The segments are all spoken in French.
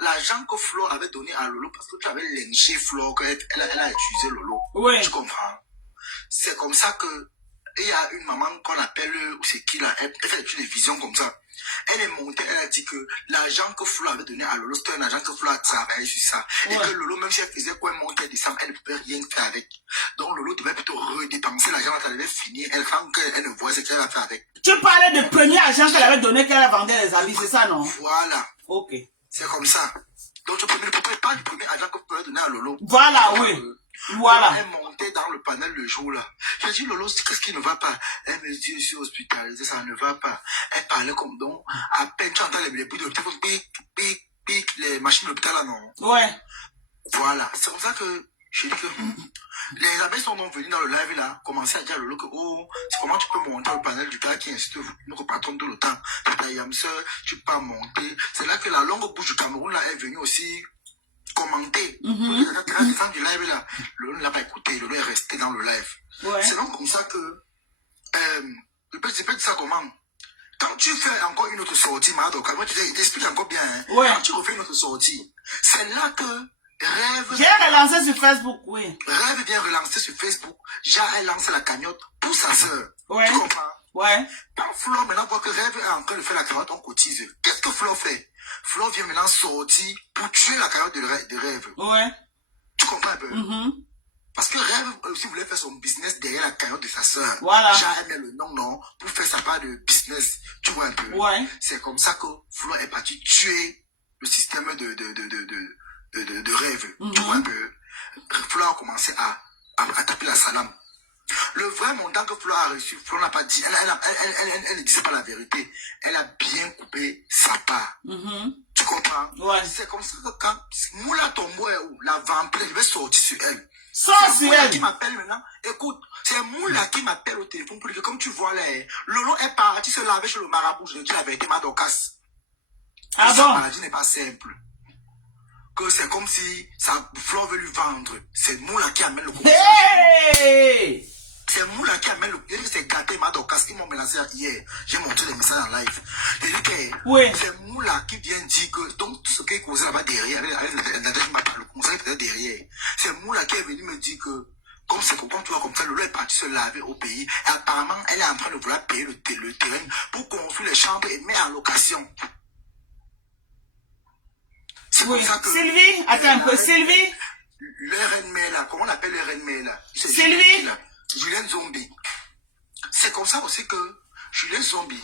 l'argent que Flo avait donné à Lolo, parce que tu avais lynché Flo, elle a utilisé Lolo. Oui. Tu comprends? C'est comme ça que, il y a une maman qu'on appelle, ou c'est qui là, elle fait des visions comme ça. Elle est montée, elle a dit que l'argent que Flo avait donné à Lolo, c'était un argent que Flo a travaillé sur ça. Et que Lolo, même si elle faisait quoi, elle montait, descendre, elle ne pouvait rien faire avec. Donc Lolo devait plutôt redépenser l'argent, elle devait finir, elle quand elle ne voit ce qu'elle a fait avec. Tu parlais du premier argent qu'elle avait donné, qu'elle vendait les habits, c'est ça, non? Voilà. Ok. C'est comme ça. Donc tu ne pas du premier argent que Flo avait donné à Lolo. Voilà, oui. Voilà. Elle montait dans le panel le jour là. J'ai dit, Lolo, qu'est-ce qui ne va pas? Elle me dit, je suis hospitalisée, ça ne va pas. Elle parlait comme donc, à peine tu entends les bruits de l'hôpital, pic, les machines de l'hôpital là, non? Ouais. Voilà. C'est comme ça que je dis que les abeilles sont donc venues dans le live là, commencer à dire à Lolo que, oh, c'est comment tu peux monter au panel du gars qui incite notre patron tout le temps. C'est ta Yamseur, tu peux pas monter. C'est là que la longue bouche du Cameroun là est venue aussi commenter. Du live là, Lolo ne l'a pas écouté, Lolo est resté dans le live. Ouais. C'est donc comme ça que je peux dire ça comment? Quand tu fais encore une autre sortie, Madoka, moi tu t'expliques encore bien, hein? Ouais. Quand tu refais une autre sortie, c'est là que Rêve. J'ai relancé sur Facebook, oui. Rêve vient relancer sur Facebook. Elle lance la cagnotte pour sa soeur. Ouais. Tu comprends? Ouais. Quand Flo maintenant voit que Rêve est en train de faire la cagnotte, on cotise. Qu'est-ce que Flo fait? Flo vient maintenant sortir pour tuer la cagnotte de Rêve. Ouais. Tu comprends un peu? Parce que Rêve aussi voulait faire son business derrière la cagnotte de sa soeur. Voilà. J'ai aimé le nom, non, pour faire sa part de business. Tu vois un peu? Ouais. C'est comme ça que Flo est parti tuer le système de Rêve. Tu vois un peu? Flo a commencé à taper la salame. Le vrai montant que Flo a reçu, Flo n'a pas dit. Elle ne disait pas la vérité. Elle a bien coupé sa part. Tu comprends? Ouais. C'est comme ça que quand Moula Tombo est où? La vampire, je vais sortir sur elle. C'est Moula qui m'appelle maintenant. Écoute, c'est Moula qui m'appelle au téléphone pour dire que comme tu vois là, Lolo est parti se laver chez le marabout. Je dis la vérité, Madokas. Ah bon? Sa maladie n'est pas simple. Que c'est comme si Flo veut lui vendre. C'est Moula qui amène le conseil. Hey! C'est Moula qui amène le... C'est gâté Madokas qui m'ont menacé hier. J'ai montré les messages en live. J'ai dit que oui. C'est Moula qui vient dire que donc tout ce qui est causé là-bas derrière, avec le conseil peut-être derrière. C'est Moula qui est venu me dire que comme c'est quand tu vois comme ça, Lolo est parti se laver au pays. Et apparemment, elle est en train de vouloir payer le terrain pour construire les chambres et mettre en location. Oui. Sylvie, attends un peu, Sylvie. Le RNME là, comment on appelle le RNME là? Sylvie. Julien Zombie. C'est comme ça aussi que Julien Zombie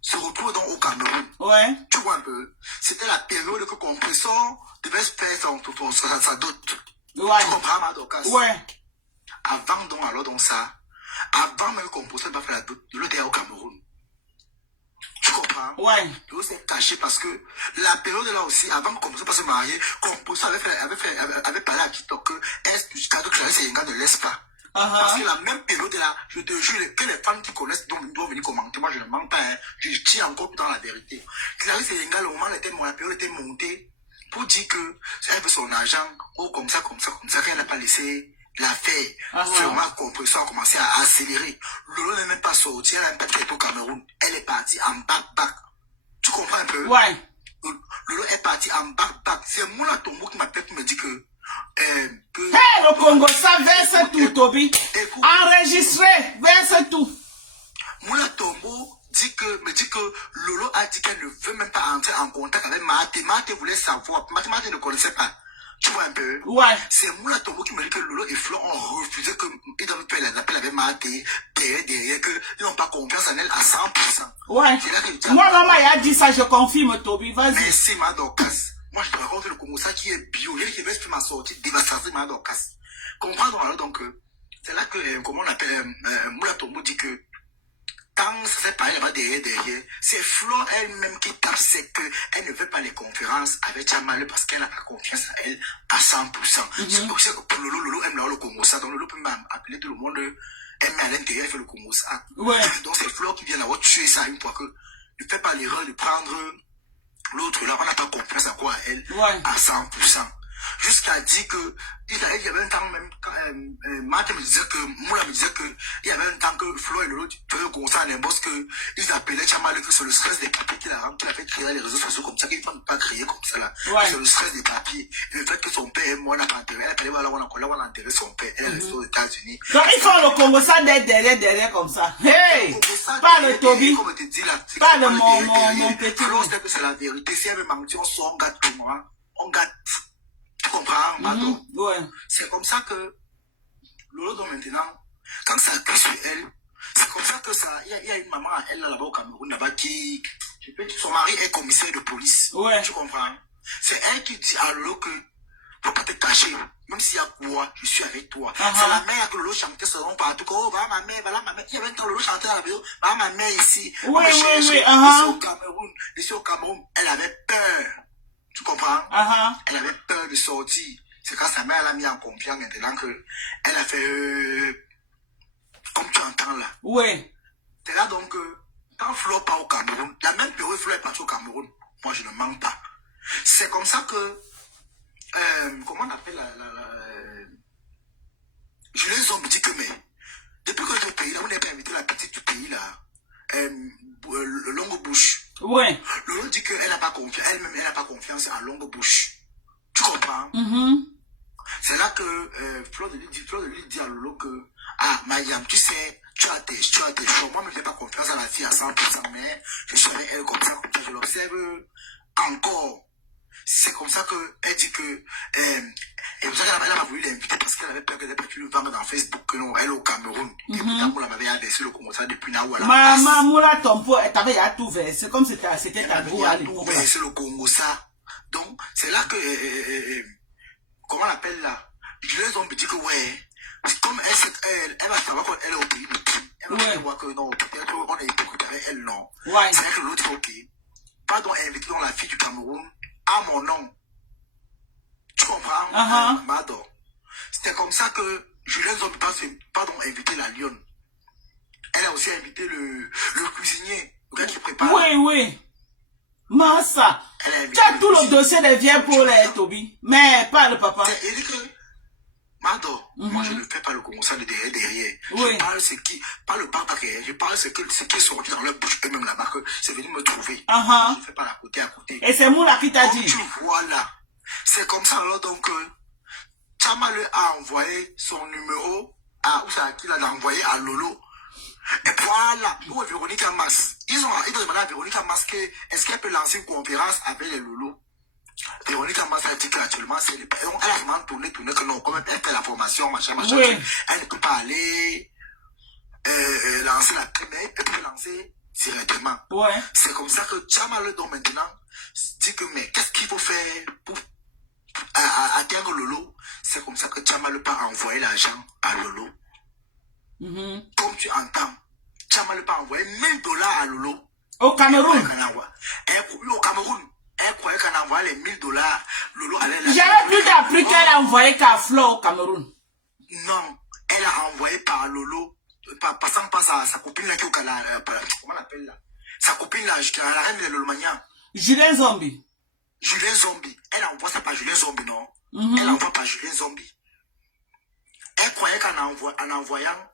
se retrouve donc au Cameroun. Ouais. Tu vois un peu? C'était la période que Compressor devait faire sa dot. Ouais. Tu comprends, Madokas? Ouais. Avant donc, alors donc ça, avant même que Compressor va faire la dot, il était au Cameroun. Tu comprends? Ouais. Il s'est caché parce que la période là aussi, avant que Compressor passe se marier, Compressor avait parlé à TikTok que est-ce que Clarisse Yenga ne laisse pas. Parce que la même période là, je te jure que les femmes qui connaissent doivent venir commenter. Moi je ne mens pas, hein. Je tiens encore dans la vérité. Clarisse Yenga, le moment où la période était montée pour dire que elle veut son argent, oh comme ça, qu'elle n'a pas laissé l'affaire. Vraiment, Compressor a commencé à accélérer. Lolo n'est même pas sorti, elle n'a même pas été au Cameroun. Elle est partie en back. Tu comprends un peu? Ouais. Lolo est parti en back. C'est Moula Tombo qui m'appelle pour me dire que le Congo, ça verse tout, Toby. Enregistré, verse tout. Moula Tombo me dit que Lolo a dit qu'elle ne veut même pas entrer en contact avec Maté. Maté voulait savoir. Maté ne connaissait pas. Tu vois un peu? Ouais. C'est Moula Tombo qui me dit que Lolo et Flo ont refusé qu'ils doivent faire les appels avec Maté derrière, qu'ils n'ont pas confiance en elle à 100%. Ouais. Moi, maman, il a dit ça, je confirme, Toby. Vas-y. Merci, Madokas. Moi, je te raconte le Congo, ça qui est bio. Il vais faire ma sortie dévastatrice, Madokas. Comprends donc, c'est là que, comment on appelle, Moula Tombo dit que quand ça s'est parlé là-bas derrière, c'est Flo elle-même qui tape, c'est qu'elle ne veut pas les conférences avec Jamal parce qu'elle n'a pas confiance à elle à 100%. C'est pour ça que pour Lolo aime le Congo, ça. Donc Lolo peut même appeler tout le monde, aime à l'intérieur, fait le Congo, ça. Ouais. Donc c'est Flo qui vient d'avoir tué ça une fois que ne fait pas l'erreur de prendre l'autre là, on n'a pas confiance à quoi à elle à 100%. jusqu'à dire que il y avait un temps même, Martin me disait que, Moula me disait que, il y avait un temps que Flo et Lolo faisaient comme ça à l'embauche que ils appelaient Chamal que c'est le stress des papiers qu'il a fait créer les réseaux sociaux comme ça, qu'il ne faut pas créer comme ça là. Ouais. C'est le stress des papiers. Et le fait que son père et moi n'a pas intérêt. Elle a on a enterré son père. Elle est restée aux États-Unis. Donc il faut le Congo ça d'être derrière comme ça. Hey! Parle Toby. Parle mon petit. Flo sait que c'est la vérité. Si elle veut mentir, on sort, on gâte tout moi. On gâte. Tu comprends, Mato? Ouais. C'est comme ça que Lolo, donc maintenant, quand ça a sur elle, c'est comme ça que ça. Il y a une maman à elle là-bas au Cameroun, là-bas, qui. Son mari est commissaire de police. Ouais. Tu comprends? C'est elle qui dit à Lolo que faut pas te cacher. Même s'il y a quoi, je suis avec toi. C'est la mère que Lolo chantait ce nom partout. Oh, voilà ma mère, voilà ma mère. Il y avait un temps Lolo chantait dans la vidéo. Voilà ma mère ici. Oui, oui. Ici au Cameroun, elle avait peur. Tu comprends? Elle avait peur de sortir. C'est quand sa mère l'a mis en confiance maintenant que elle a fait comme tu entends là. Oui. C'est là donc quand Flo part au Cameroun, la même période Flo est parti au Cameroun, moi je ne mens pas. C'est comme ça que comment on appelle je les ai dit que mais depuis que j'étais au pays là, on n'est pas invité la petite du pays là, Longue Bouche. Ouais. Lolo dit qu'elle n'a pas confiance, elle-même elle n'a pas confiance en Longue Bouche. Tu comprends? C'est là que Flo de lui dit à Lolo que ah Mayam, tu sais, tu as tes choix. Moi, je n'ai pas confiance à la fille à 100%, mais je suis avec elle comme ça, je l'observe encore. C'est comme ça qu'elle dit que elle n'a pas voulu l'inviter parce qu'elle avait peur qu'elle n'ait pas pu le vendre dans Facebook, que non, elle est au Cameroun. Et pourtant, on l'avait abaissé le Congo ça depuis là où elle a Maman, Moula Tompo, t'avais à tout versé, comme c'était ta go à l'époque. C'est le Congo ça. Donc, c'est là que, comment on appelle là? Je les ai dit que ouais, comme elle va savoir qu'elle est au pays de qui. Elle va savoir que non, peut-être qu'on est écouté avec elle, non. Ouais. C'est là que l'autre dit ok. Pardon, inviter la fille du Cameroun à mon nom. Tu comprends? Mador. C'était comme ça que Julien Zombi pardon, invité la lionne. Elle a aussi invité le cuisinier, le gars qui prépare. Oui. Massa. Tu as tout le dossier des vieilles pour les Toby. Mais pas le papa. Il dit que Mador, moi je ne fais pas le commençant de derrière. Oui. Je parle ce qui, pas le papa derrière, je parle ce qui est sorti dans leur bouche eux-mêmes là-bas, que c'est venu me trouver. Je ne fais pas la côté à côté. Et c'est Moula qui t'a dit. Tu vois là, c'est comme ça alors donc, Chamal a envoyé son numéro à, où c'est qu'il a envoyé à Lolo. Et voilà, où est Véronique Amas? Ils ont demandé à Véronique Amas est-ce qu'elle peut lancer une conférence avec les Lolo? Véronique Amas a dit qu'actuellement, elle a vraiment tourné que non, comme elle fait la formation, machin, oui. Elle ne peut pas aller lancer la première, elle peut lancer directement. Ouais. C'est comme ça que Chamal donc maintenant dit que mais qu'est-ce qu'il faut faire pour atteindre Lolo? C'est comme ça que Chamal peut envoyer l'argent à Lolo. Comme tu entends, Chamal peut envoyer 1000 $ à Lolo. Au Cameroun. Au Cameroun. Elle croyait qu'elle envoyait les 1000 $. Lolo allait là. J'avais plus d'appris qu'elle a envoyé qu'à Flo au Cameroun. Non, elle a envoyé par Lolo, passant par sa copine là qui est au Canada. Comment on appelle là? Sa copine là, la reine de Lolomania. Julien Zombi. Julien Zombi. Elle envoie ça par Julien Zombi, non? Elle envoie par Julien Zombi. Elle croyait qu'en envoyant,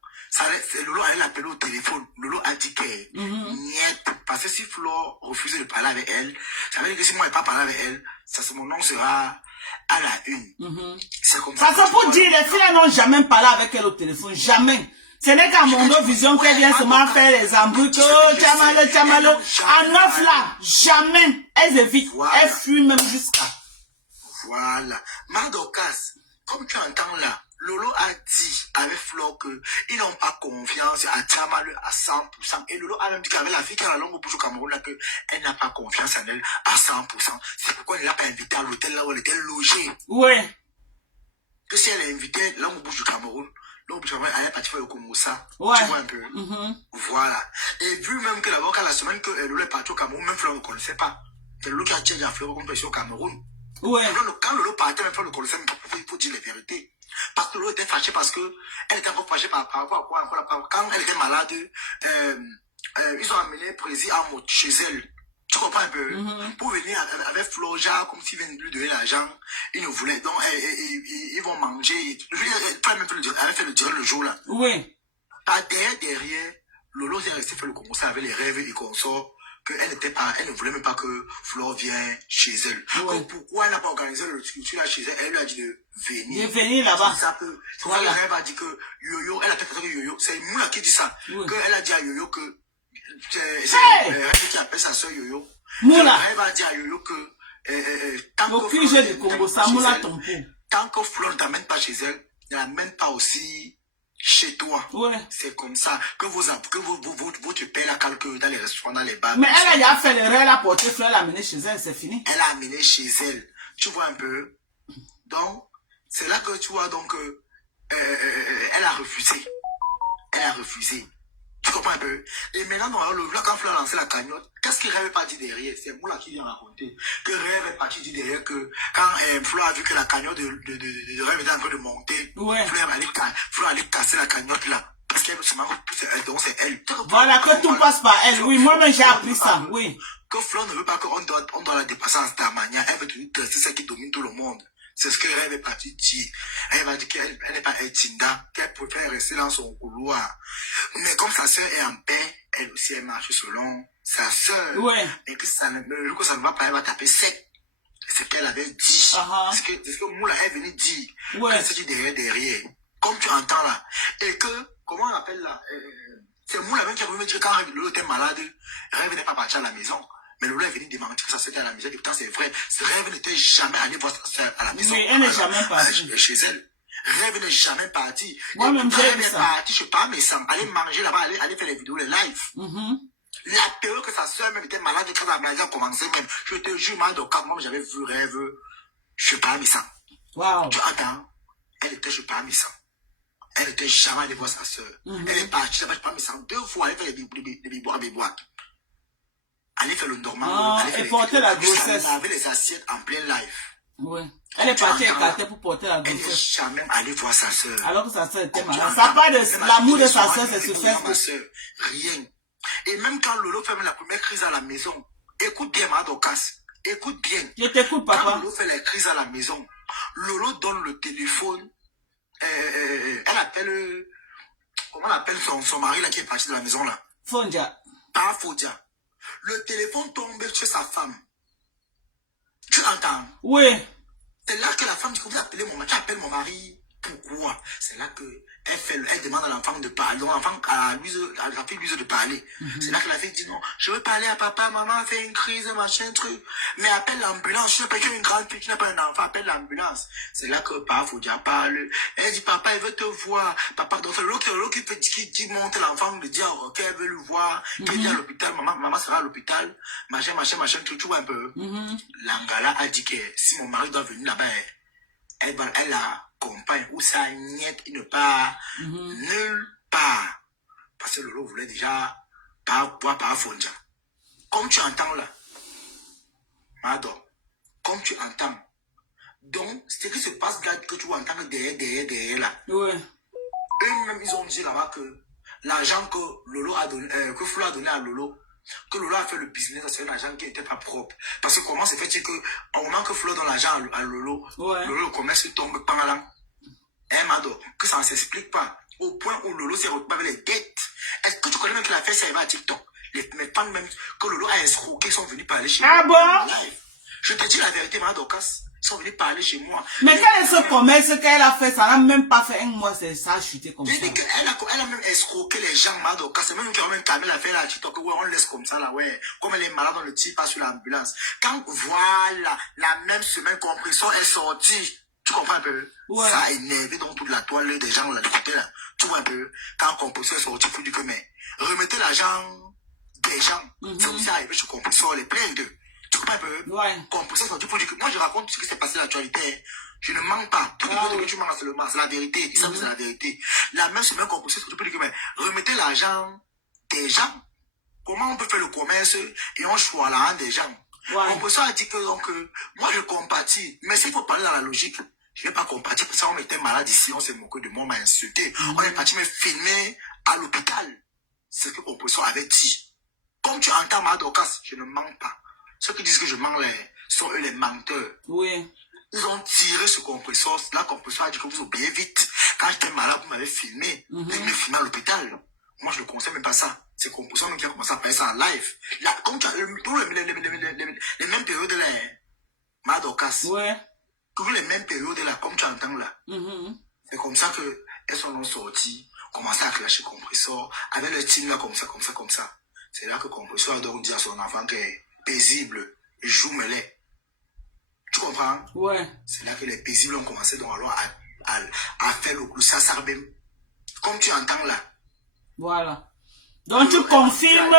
Lolo allait l'appeler au téléphone. Lolo a dit que niet. Parce que si Flo refusait de parler avec elle, ça veut dire que si moi je n'ai pas parlé avec elle, mon nom sera à la une. C'est comme ça. Parce que pour dire, les filles n'ont jamais parlé avec elle au téléphone. Jamais. Ce n'est qu'à Mondo Vision qu'elle vient seulement faire les embrouilles. Oh, Chamalo. En neuf là, jamais. Elles évitent. Voilà. Elles fuient même jusqu'à. Voilà. Mardokas, comme tu entends là, Lolo a dit avec Flo qu'ils n'ont pas confiance à Chamal à 100%. Et Lolo a même dit qu'avec la fille qui a la longue bouche au Cameroun, qu'elle n'a pas confiance en elle à 100%. C'est pourquoi elle ne l'a pas invitée à l'hôtel là où elle était logée. Oui. Que si elle a invité la longue bouche du Cameroun, l'longue bouche du Cameroun, elle est partie faire le Congo ça. Ouais. Tu vois un peu. Voilà. Et vu même que d'abord, la semaine que Lolo est parti au Cameroun, même Flo ne connaissait pas. C'est Lolo qui a tiré à Flo comme ici au Cameroun. Ouais. Quand Lolo partait, même Flo ne connaissait pas. Il faut dire les vérités. Parce que Lolo était fâchée parce que elle était encore fâchée par rapport à quoi? Quand elle était malade, ils ont amené Prési chez elle. Tu comprends un peu? Pour venir avec Floja, comme s'ils viennent lui donner l'argent, ils ne voulaient. Donc, ils vont manger. Elle fait le dire le jour là. Oui. Derrière, Lolo est resté faire le Congo avec les rêves et consorts. Elle ne voulait même pas que Flore vienne chez elle. Oui. Pourquoi elle n'a pas organisé le culture là chez elle? Elle lui a dit de venir. De venir là-bas. C'est ça que voilà. Le rêve a dit que Yoyo, elle a peut-être que Yoyo, c'est Moula qui dit ça. Oui. Elle a dit à Yoyo que c'est elle qui appelle sa soeur Yoyo. Moula. Elle va dire à Yoyo que aucun jeu de Congo, ça Moula ton pot. Tant que Flore ne t'amène pas chez elle, ne l'amène pas aussi chez toi. Ouais. C'est comme ça que vous te payez la calcul dans les restaurants, dans les bars. Mais elle a fait l'erreur, elle a porté Fleur, elle a amené chez elle, c'est fini. Elle a amené chez elle. Tu vois un peu. Donc, c'est là que tu vois, donc, elle a refusé. Elle a refusé. Tu comprends un peu? Et maintenant, quand Fleur a lancé la cagnotte, qu'est-ce que Rêve est parti derrière? C'est moi là qui viens raconter. Que Rêve est parti dire derrière que quand Fleur a vu que la cagnotte de Rêve était en train de monter, ouais. Fleur allait casser la cagnotte là. Parce qu'elle donc c'est elle. Voilà, que tout passe par elle. Oui, moi-même j'ai appris ça. Oui. Que Fleur ne veut pas qu'on doit la dépasser en cette manière. Elle veut toujours tester celle qui domine tout le monde. C'est ce que Rêve est parti dire. Elle va dire qu'elle n'est pas Etinda, qu'elle préfère rester dans son couloir. Mais comme sa sœur est en paix, elle aussi elle marche selon sa sœur. Ouais. Et que ça ne va pas, elle va taper sec. C'est ce qu'elle avait dit. C'est ce que Moula est venu dire. Ouais. Elle s'est dit derrière. Comme tu entends là. Et que, comment on appelle là? C'est Moula même qui est venu me dire quand Lolo était malade, Rêve n'est pas parti à la maison. Mais Lolo est venu démentir que ça c'était à la maison. Et pourtant c'est vrai. Rêve n'était jamais allé voir sa soeur à la maison. Oui, elle n'est jamais partie. Chez elle. Rêve n'est jamais parti. Moi-même j'ai vu ça. Parti, je sais pas, mais ça aller manger là-bas, aller faire les vidéos, les lives. La période que sa soeur même était malade, quand la maladie a commencé même, je te jure, moi j'avais vu Rêve, je sais pas, mais ça. Wow. Tu entends? Elle était, je sais pas, mais ça. Elle était jamais allée voir sa soeur. Elle est partie là-bas, je sais pas, mais ça. 2 fois, elle fait les bibois. Elle fait le normal. Elle portait la grossesse. Elle avait les assiettes en plein live. Oui. Elle est partie écartée pour porter la grossesse. Elle n'est jamais allée voir sa soeur. Alors que sa soeur était malade. Ça part de l'amour de sa soeur, c'est sur Facebook. Rien. Et même quand Lolo fait la première crise à la maison, écoute bien, Madokas. Écoute bien. Je t'écoute, papa. Quand Lolo fait la crise à la maison, Lolo donne le téléphone. Elle appelle. Comment elle appelle son mari là qui est parti de la maison là? Fondia. Pas Fondia. Le téléphone tombe chez sa femme. Tu entends? Oui. C'est là que la femme dit que vous appelez mon mari. Tu appelles mon mari. Pourquoi? C'est là que elle demande à l'enfant de parler. Donc l'enfant à la fille lui de parler. C'est là que la fille dit non, je veux parler à papa, maman a fait une crise, machin, truc. Mais appelle l'ambulance. Tu n'as pas une grande fille, tu n'as pas un enfant, appelle l'ambulance. C'est là que papa Foudia parle. Elle dit papa, il veut te voir. Papa, donc c'est l'autre qui monte l'enfant, de dire qu'elle veut le voir, qu'elle dit à l'hôpital, maman sera à l'hôpital, machin, truc, tu vois un peu. L'Angala a dit que si mon mari doit venir là-bas, elle a compagne ou sa niette, il ne part nulle part. Parce que Lolo voulait déjà pas voir par Fondia. Comme tu entends là, Mado, comme tu entends. Donc, ce qui se passe là, que tu entends derrière là. Ouais. Eux-mêmes, ils ont dit là-bas que l'argent que Lolo a donné, que Flo a donné à Lolo, que Lolo a fait le business, c'est un argent qui n'était pas propre. Parce que comment c'est fait que, au moment que Flo donne l'argent à Lolo, ouais. Lolo, le commerce tombe pas mal. Que ça ne s'explique pas. Au point où Lolo s'est retrouvé avec les dettes. Est-ce que tu connais même que l'affaire ça va à TikTok? Mes fans même que Lolo a escroqué sont venus parler chez moi. Ah bon? Je te dis la vérité, Madokas. Ils sont venus parler chez moi. Mais quel est ce commerce qu'elle a fait? Ça n'a même pas fait un mois, ça a chuté comme ça. Elle a même escroqué les gens, Madokas. C'est même qui a même calmé l'affaire à TikTok. Ouais, on laisse comme ça là, ouais. Comme elle est malade, on le tire pas sur l'ambulance. Quand voilà, la même semaine, Compression est sortie. Tu comprends un peu? Ouais. Ça a énervé dans toute la toile des gens là, du côté là. Tu vois un peu? Quand Compression est sorti, il faut dire que mais remettez l'argent des gens. C'est aussi arrivé chez Compression, les pleins d'eux. Tu comprends un peu? Ouais. Compression est sorti, il faut dire que moi je raconte ce qui s'est passé dans l'actualité. Je ne mens pas. Tout le monde que tu mens, c'est la vérité. Ils savent que c'est la vérité. La même semaine Compression est sorti, il faut dire que mais remettez l'argent des gens. Comment on peut faire le commerce et on choisit l'argent des gens? Ouais. Compression a dit que donc, moi je compatis. Mais s'il faut parler dans la logique, je ne vais pas compatir, parce qu'on était malade ici, on s'est moqué de moi, on m'a insulté. On est parti me filmer à l'hôpital. C'est ce que Compression avait dit. Comme tu entends Madokas, je ne mens pas. Ceux qui disent que je mens, sont eux les menteurs. Oui. Ils ont tiré ce compresseur. La compresseur a dit que vous oubliez vite. Quand j'étais malade, vous m'avez filmé. Vous m'avez filmé à l'hôpital. Moi, je ne conseille même pas ça. C'est le compresseur qui a commencé à faire ça en live. Là, comme tu as les mêmes périodes là, Madokas. Ouais. Toujours les mêmes périodes là, comme tu entends là. C'est comme ça qu'elles sont sorties, commencé à clasher le compresseur, avec le team là, comme ça. C'est là que le compresseur doit dire à son enfant qu'il est paisible, il joue mêlé. Tu comprends? Ouais. C'est là que les paisibles ont commencé donc alors à faire le sasarbem. Comme tu entends là. Voilà. Donc tu confirmes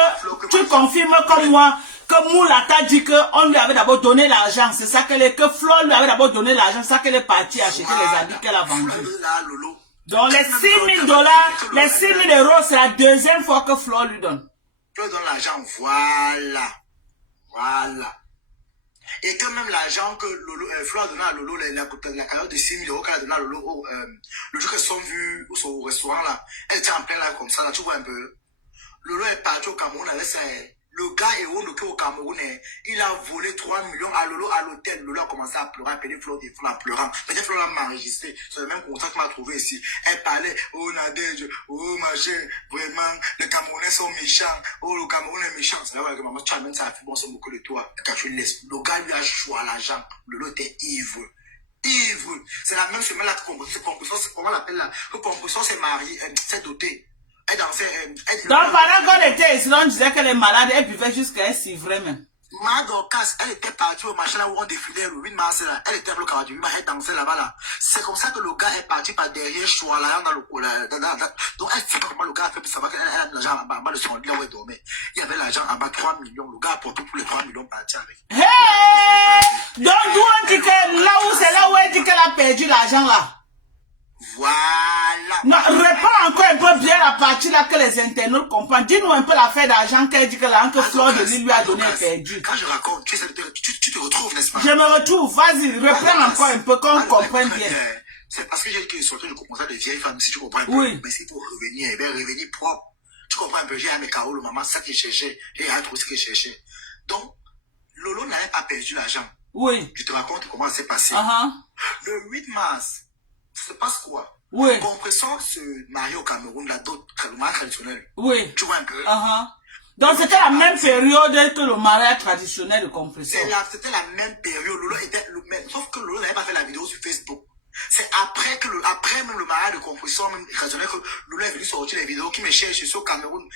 comme moi que Moula t'a dit qu'on lui avait d'abord donné l'argent. C'est ça que Flo lui avait d'abord donné l'argent. C'est ça qu'elle est partie acheter les habits qu'elle a vendus. Donc les 6 000 $, les 6 000 €, c'est la deuxième fois que Flo lui donne. Flo donne l'argent, voilà. Et quand même l'argent que Flo a donné à Lolo, la carrière de 6 000 € qu'elle a donné à Lolo, le jour qu'elles sont vues au restaurant là, elle était en plein là comme ça, là, tu vois un peu. Lolo est parti au Cameroun avec le gars au Cameroun, il a volé 3 millions à Lolo à l'hôtel. Lolo a commencé à pleurer, à appeler Flo en pleurant. Peut-être Flo l'a enregistré. C'est le même contrat qu'on a trouvé ici. Elle parlait, oh Nadège, oh machin, vraiment, les Camerounais sont méchants. Oh, le Cameroun est méchant. C'est là que maman, tu amènes ça à bon, son beaucoup de toi. Quand tu laisses, le gars lui a joué à l'argent. Lolo était ivre. C'est la même semaine là que comment on l'appelle là? Le composition s'est marié, s'est doté. Donc pendant qu'on était ici, on disait que les malades, elles buvaient jusqu'à être s'ivrer même. Madokas, elle était partie au machin là où on défilait le 8 mars là. Elle était à l'occasion du 8 mars, elle dansait là-bas là. C'est comme ça que le gars est parti par derrière Chouala dans le coup là. Donc elle sait pas comment le gars a fait pour savoir qu'elle a l'argent en bas de son lit là où elle dormait. Il y avait l'argent en bas, 3 millions. Le gars a porté pour les 3 millions parti avec. Hey! Donc d'où on dit que c'est là où elle dit qu'elle a perdu l'argent là. Voilà. Non, réponds encore un peu bien la partie là que les internautes comprennent. Dis-nous un peu l'affaire d'argent qu'elle dit que l'argent que Flore de Lille lui a donné est perdu. Quand je raconte, tu te retrouves, n'est-ce pas? Je me retrouve, vas-y, reprends encore un peu qu'on comprenne bien. C'est parce que j'ai dit que surtout je commençais de vieilles femmes, si tu comprends un peu. Oui. Mais s'il faut revenir, eh bien, revenir propre. Tu comprends un peu, j'ai un KO, le maman, c'est ça qu'il cherchait. J'ai un truc qu'il cherchait. Donc, Lolo n'avait pas perdu l'argent. Oui. Je te raconte comment ça s'est passé. Le 8 mars, ça se passe quoi? Oui. Compresseur se marie au Cameroun, la dot traditionnelle. Oui. Tu vois un peu? Donc c'était la même période que le mariage traditionnel de Compresseur. C'était la même période. Lolo était le même. Sauf que Lolo n'avait pas fait la vidéo sur Facebook. C'est après même le mariage de Compresseur, même traditionnel, que Lolo est venu sortir les vidéos qui me cherchent sur Cameroun.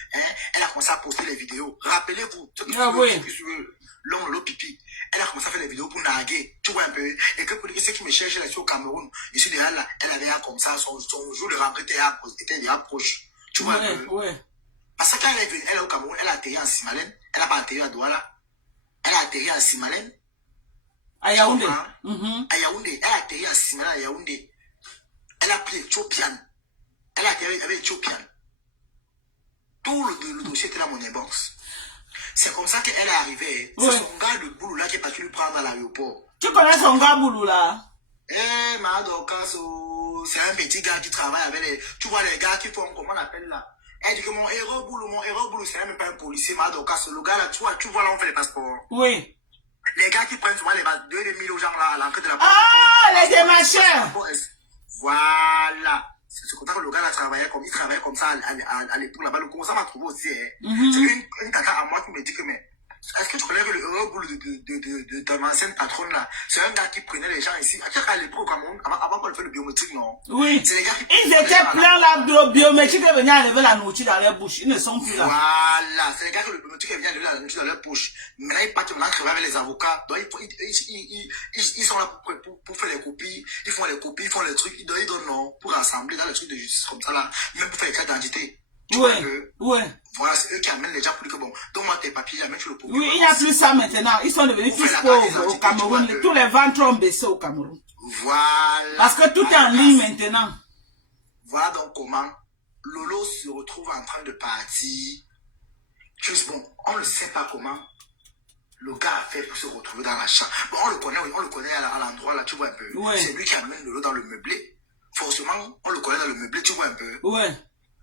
Elle a commencé à poster les vidéos. Rappelez-vous, l'homme Lolo Pipi. Elle a commencé à faire des vidéos pour narguer, tu vois un peu. Et que pour ceux qui me cherchent là-dessus au Cameroun, je suis déjà là, elle avait un comme ça, son jour de rentrée était déjà proche. Tu vois un peu. Parce que quand elle est venue, elle est au Cameroun, elle a atterri en Simalène, elle n'a pas atterri à Douala, elle a atterri à Simalène. À Yaoundé. À Yaoundé, elle a atterri à Simalène, à Yaoundé. Elle a pris Ethiopian. Elle a atterri avec Ethiopian. Tout le dossier était dans mon inbox. C'est comme ça qu'elle est arrivée. C'est son gars de boulot là qui est parti lui prendre à l'aéroport. Tu connais son gars boulot là? Madokas, c'est un petit gars qui travaille avec les... Tu vois les gars qui font, comment on appelle là? Elle dit que mon héros boulot, c'est même pas un policier, Madokas. Le gars là, tu vois là, on fait les passeports. Oui. Les gars qui prennent souvent les 2 000 aux gens là à l'entrée de la police. Ah, les démarcheurs. Voilà. C'est comme ça que le gars là il travaillait comme ça à l'époque là-bas. Le commençant m'a trouvé aussi. C'est une tata à moi qui me dit que, mais est-ce que tu connais que le héros boulot de ton ancienne patronne là, c'est un gars qui prenait les gens ici. À l'époque, avant qu'on le fait le biométrique, non? Oui. Ils étaient pleins là, le biométrique est venu enlever la nourriture dans leur bouche. Ils ne sont plus là. Voilà. C'est les gars que le biométrique est venu enlever la nourriture dans leur bouche. Mais là, ils partent maintenant crever avec les avocats. Donc, ils sont là pour faire les copies. Ils font les copies, ils font les trucs. Ils donnent non pour rassembler dans les trucs de justice comme ça là. Même pour faire les cartes d'identité. Voilà, c'est eux qui amènent les gens pour dire que bon, donne-moi tes papiers, amène sur le papier. Oui, il n'y a plus ça maintenant. Ils sont devenus tous pauvres au Cameroun. Tous les ventres ont baissé au Cameroun. Voilà. Parce que tout est en ligne maintenant. Voilà donc comment Lolo se retrouve en train de partir. Juste bon, on ne sait pas comment le gars a fait pour se retrouver dans la chambre. Bon, on le connaît à l'endroit là, tu vois un peu. C'est lui qui amène Lolo dans le meublé. Forcément, on le connaît dans le meublé, tu vois un peu.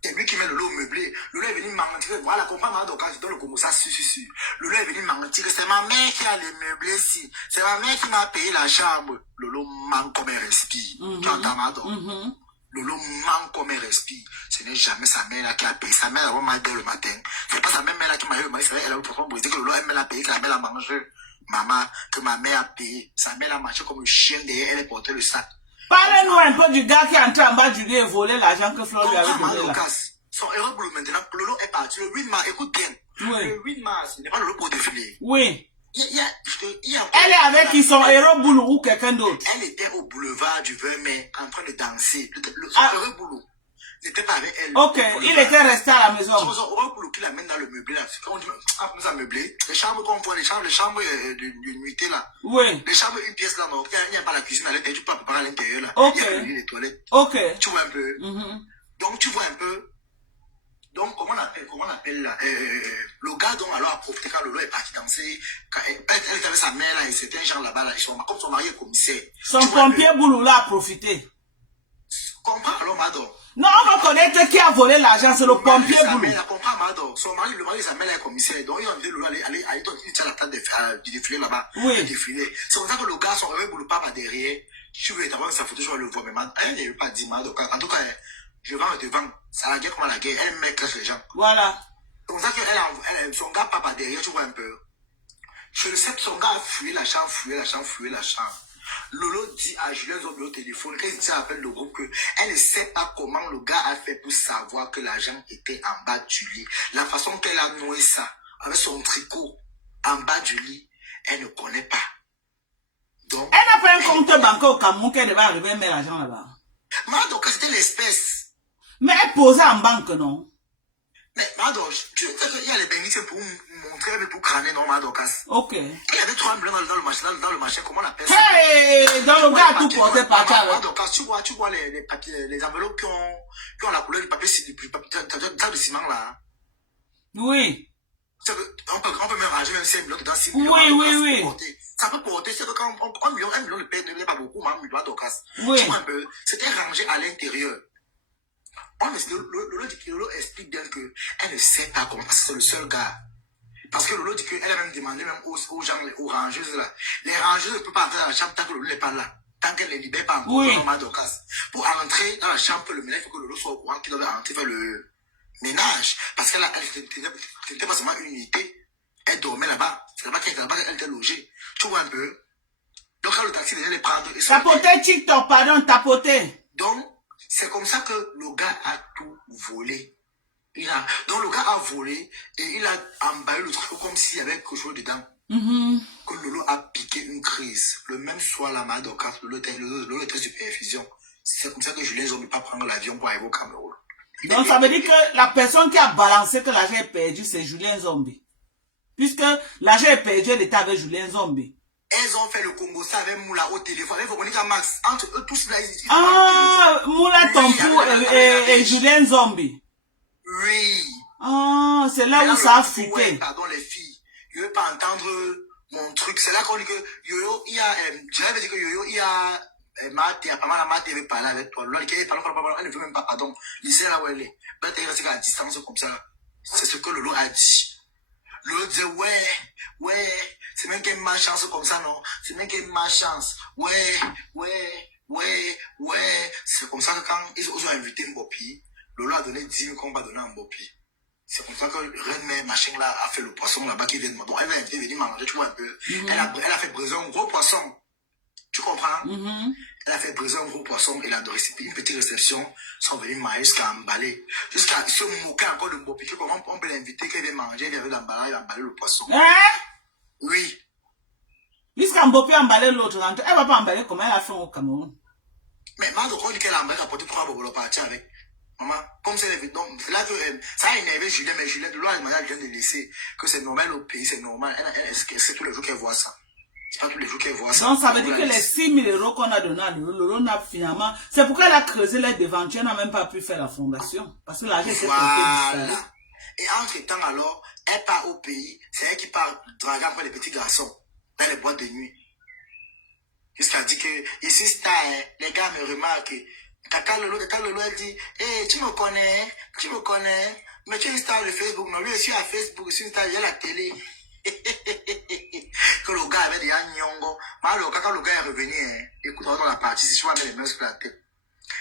C'est lui qui met Lolo au meublé. Lolo est venu mentir. Voilà, comprends-moi, donc quand je donne le Congo, ça, si. Lolo est venu mentir. C'est ma mère qui a les meublés ici. C'est ma mère qui m'a payé la chambre. Lolo manque comme un respire. Tu entends, madame? Lolo manque comme un respire. Ce n'est jamais sa mère là qui a payé. Sa mère a vraiment dit le matin. C'est pas sa mère là qui m'a dit le matin. Elle a le profond brisé que Lolo, elle l'a payé, que la mère l'a mangé. Maman, que ma mère a payé. Sa mère l'a mangé comme le chien derrière. Elle est portée le sac. Parlez-nous un peu du gars qui est entré en bas du lit et volé l'argent que Flo lui avait donné là. Son héros boulot maintenant, Lolo est parti. Le 8 mars, écoute bien. Oui. Le 8 mars, il n'est pas Lolo pour défiler. Oui. Elle est avec qui, son héros boulot ou quelqu'un d'autre? Elle était au boulevard du 20 mai en train de danser. Son héros boulot n'était pas avec elle. Ok, il était resté à la maison. Son héros boulot qui l'amène dans le meublé là. Quand on dit, nous a meublé. Les chambres qu'on voit, les chambres de nuitée là. Oui. Les chambres, une pièce là, non. Il n'y a pas la cuisine à l'intérieur, tu peux pas préparer à l'intérieur là. Ok. Il y a le lit, les toilettes. Ok. Tu vois un peu. Donc tu vois un peu. Donc, comment on appelle là, le gars dont alors a profité quand Lolo est parti danser, elle était avec sa mère là, et c'était un genre là-bas, là, comme son mari est commissaire. Son pompier boulot là a profité. Comprends alors, Mado? Non, on va connaître qui a volé l'argent, c'est le pompier boulot. Comprends, Mado? Son mari, le mari de sa mère là est commissaire, donc ils ont invité Lolo aller il tient la table du défilé là-bas. Oui. Défilé. C'est comme ça que le gars, son rêve boulot pas derrière. Tu veux t'avoir sa photo, je vais le voir, mais elle ne veut pas dire, Mado. En tout cas, je vends devant. C'est la guerre comme la guerre. Elle met cache les gens. Voilà. C'est comme ça que son gars papa derrière, tu vois un peu. Je le sais que son gars a fouillé la chambre. Lolo dit à Julien Zombie au téléphone, qu'elle appelle le groupe, qu'elle ne sait pas comment le gars a fait pour savoir que l'argent était en bas du lit. La façon qu'elle a noué ça, avec son tricot en bas du lit, elle ne connaît pas. Donc, elle n'a pas un compte bancaire au Cameroun qu'elle devait arriver à mettre l'argent là-bas. Donc c'était l'espèce. Mais elle posait en banque, non? Mais Mado, tu sais qu'il y a les bénéfices pour montrer, mais pour crâner, non, Mado, casse. Ok. Il y avait 3 millions dans le machin, comment on appelle ça? Hey! Dans le gars, tout porté par terre. Mado, casse, tu vois les papiers, les enveloppes qui ont la couleur du papier, de ciment là. Oui. On peut même ranger même 5 millions dedans, 6 millions. Oui. Ça peut porter, c'est que quand 1 million de paie ne n'est pas beaucoup, mais Mado, casse. Oui. Tu vois un peu, c'était rangé à l'intérieur. Lolo explique bien qu'elle ne sait pas comment, parce que c'est le seul gars. Parce que Lolo dit qu'elle a même demandé même aux gens, aux rangeuses là. Les rangeuses ne peuvent pas entrer dans la chambre tant que Lolo n'est pas là. Tant qu'elle ne libère pas encore normal d'occasion. Pour entrer dans la chambre, le ménage, il faut que Lolo soit au courant qu'il doit entrer faire le ménage. Parce qu'elle n'était pas seulement une unité. Elle dormait là-bas. C'est là-bas qu'elle était logée. Tu vois un peu. Donc quand le taxi déjà les prendre. Tapoter TikTok, pardon, tapoter. Donc, c'est comme ça que le gars a tout volé. Donc le gars a volé et il a emballé le truc comme s'il y avait quelque chose dedans. Que Lolo a piqué une crise. Le même soir, la Madoka, Lolo était sur perfusion. C'est comme ça que Julien Zombie ne peut pas prendre l'avion pour arriver au Cameroun. Donc ça veut dire que la personne qui a balancé que l'argent est perdu, c'est Julien Zombie. Puisque l'argent est perdu, elle était avec Julien Zombie. Elles ont fait le Congo ça avec Moula au téléphone, avec Monica Max. Entre eux tous là, ils Moula Tompou et Julien Zombie. Oui. Ah, c'est là où ça a fuité. Pardon les filles, je ne veux pas entendre mon truc. C'est là qu'on dit que Yoyo, il y a, j'avais dit que Yoyo, il y a Maté, apparemment Maté avait parlé avec toi. Elle ne veut même pas pardon. Il sait là où elle est. Peut-être qu'elle reste à distance comme ça. C'est ce que Lolo a dit. Lolo disait ouais, c'est même qu'elle ma chance comme ça, non? C'est même qu'elle ma chance. Ouais. C'est comme ça que quand ils ont invité Mbopi, Lolo a donné 10 000 qu'on va donner à Mbopi. C'est comme ça que Reine machin là a fait le poisson là-bas qui vient de moi. Donc elle va inviter venir manger, tu vois un peu. Elle a fait briser un gros poisson. Tu comprends? Elle a fait briser un gros poisson et la une petite réception sont venus manger jusqu'à emballer. Jusqu'à se moquer encore de Mbopi. Comment on peut l'inviter qu'elle vient manger, elle vient d'emballer le poisson. Oui. Jusqu'à Mbopi emballer l'autre, elle va pas emballer comme elle a fait au Cameroun. Mais Mado, quand on dit qu'elle a emballé, elle a porté 3 bobolos partir avec. Maman, comme c'est là que ça a énervé Julien, mais Julien, de loi, elle vient de laisser que c'est normal au pays, c'est normal. C'est tous les jours qu'elle voit ça. C'est pas tous les jours qu'elle voit ça. Donc ça veut dire que les 6 000 € qu'on a donné à Lolo n'a finalement. C'est pourquoi elle a creusé les devantures, elle n'a même pas pu faire la fondation. Parce que l'argent était voilà. Et entre-temps, alors, elle part au pays, c'est elle qui part draguer après les petits garçons dans les boîtes de nuit. Jusqu'à dire que ici, les gars me remarquent. Quand Lolo, elle dit, hey, tu me connais, Tu me connais, mais tu es une star de Facebook. Non, lui, je suis à Facebook, je suis une star, il y a la télé. Que le gars avait déjà nyongo. Mais quand le gars est revenu, écoute, dans la partie, si je vois les mains sur la tête.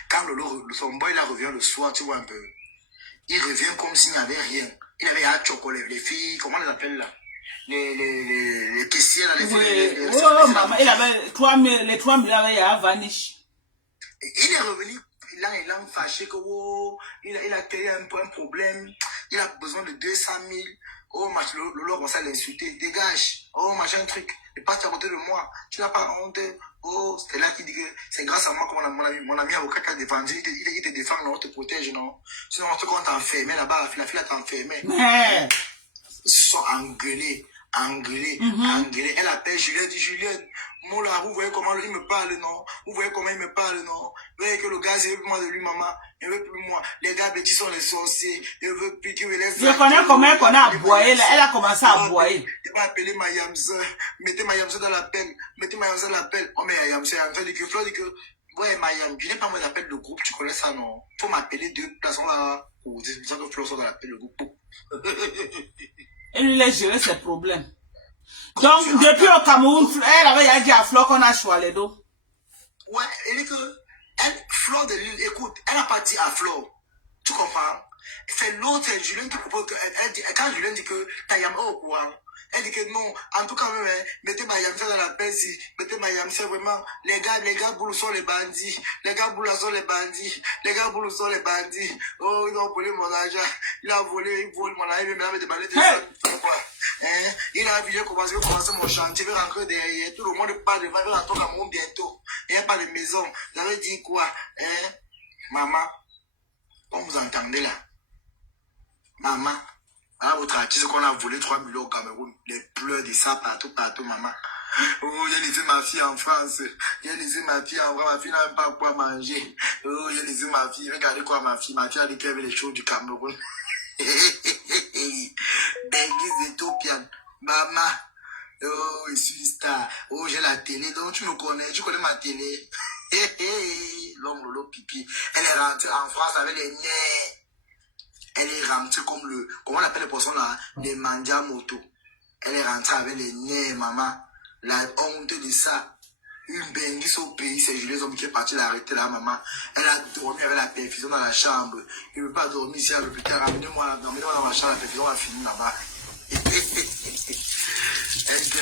Quand son boy là revient le soir, tu vois un peu. Il revient comme s'il n'y avait rien. Il avait un chocolat, les filles, comment on les appelle là? Les caissiers là, les filles. Maman, il avait les 3 000, il avait vanish. Il est revenu, il a fâché que oh, il a créé un problème. Il a besoin de 200 000. Oh, machin, le commence à l'insulter. Dégage. Oh, machin, truc. Ne pas à côté de moi. Tu n'as pas honte. Oh, c'est là qu'il dit que c'est grâce à moi que mon ami avocat t'a défendu. Il te défend, non, te protège, non. Sinon, on te compte enfermé là-bas. La fille a t'enfermé. Ils se sont engueulés. Elle appelle Julien, dit Julien, mon là, vous voyez comment il me parle, non? Vous voyez comment il me parle, non? Vous voyez que le gars, il veut plus moi de lui, maman. Il veut plus moi. Les gars petits sont les sorciers. Il veut plus qu'il me laisse. Je connais comment elle a aboyé, là. Elle a commencé à aboyer. Il va appeler ma Yamsa. Mettez ma Yamsa dans l'appel. Mettez ma Yamsa dans l'appel. Oh, mais Yamsa, Yamsa dit que Flo dit que, ouais, Mayam, je n'ai pas moi d'appel de groupe, tu connais ça, non? Faut m'appeler 2 places, on va, c'est pour ça que Flo sort dans l'appel de groupe. Elle lui laisse gérer ses problèmes. Donc, depuis au Cameroun, elle avait dit à Flo qu'on a choisi d'eau. Ouais, elle dit que, Flo de l'île, écoute, elle a parti à Flo. Tu comprends? C'est l'autre, Julien qui propose que, quand Julien dit que t'as Yamsa au courant, elle dit que non, en tout cas, mettez ma Yamsa dans la pince, mettez ma Yamsa vraiment, les gars boulot sont les bandits, les gars boulot sont les bandits, les gars boulot sont les bandits, oh, ils ont volé mon argent, il a volé, il vole mon argent, il m'a demandé de ça, quoi. Hein? Il a vu, j'ai commencé mon chantier, il va rentrer derrière, tout le monde parle devant, il va rentrer dans mon bientôt, il n'y a pas de maison, vous avez dit quoi, hein? Maman, comme vous entendez là, maman, à votre artiste qu'on a volé 3 millions au Cameroun, les pleurs de ça partout, maman. Oh, j'ai laissé ma fille en France. J'ai laissé ma fille en France. Ma fille n'a même pas quoi manger. Oh, j'ai laissé ma fille. Regardez quoi, ma fille. Ma fille a dit qu'elle avait les choses du Cameroun. Benguise éthiopienne. Maman. Oh, je suis star. Oh, j'ai la télé. Donc, tu me connais. Tu connais ma télé. L'homme Lolo Pipi. Elle est rentrée en France avec les nerfs. Elle est rentrée comme comment on appelle les poissons là? Les mandia moto. Elle est rentrée avec les nerfs, maman. La honte de ça. Une benguisse au pays, c'est Julien Homme qui est parti l'arrêter là, maman. Elle a dormi avec la perfusion dans la chambre. Il ne veut pas dormir ici à l'hôpital. Ramenez-moi dans ma chambre, la perfusion a fini là-bas. Elle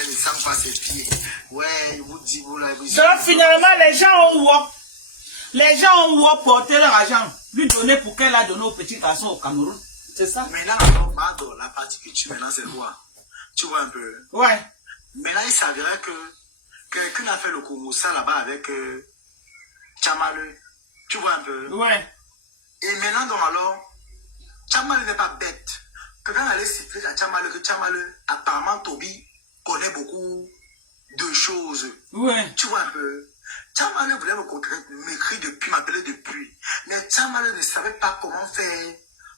ne sent pas ses pieds. Ouais, il vous dit, vous là. Donc finalement, les gens ont walk. Les gens ont porté leur argent, lui donner pour qu'elle a donné au petit garçon au Cameroun. C'est ça? Maintenant, la partie que tu maintenant, c'est quoi? Tu vois un peu? Ouais. Maintenant, il s'avérait que quelqu'un a fait le Congo ça là-bas avec Tchamale. Tu vois un peu? Ouais. Et maintenant, donc alors, Tchamale n'est pas bête. Quelqu'un allait siffler à Tchamale que Tchamale, apparemment, Toby connaît beaucoup de choses. Ouais. Tu vois un peu? Tchamale voulait m'écrire depuis, m'appeler depuis. Mais Tchamale ne savait pas comment faire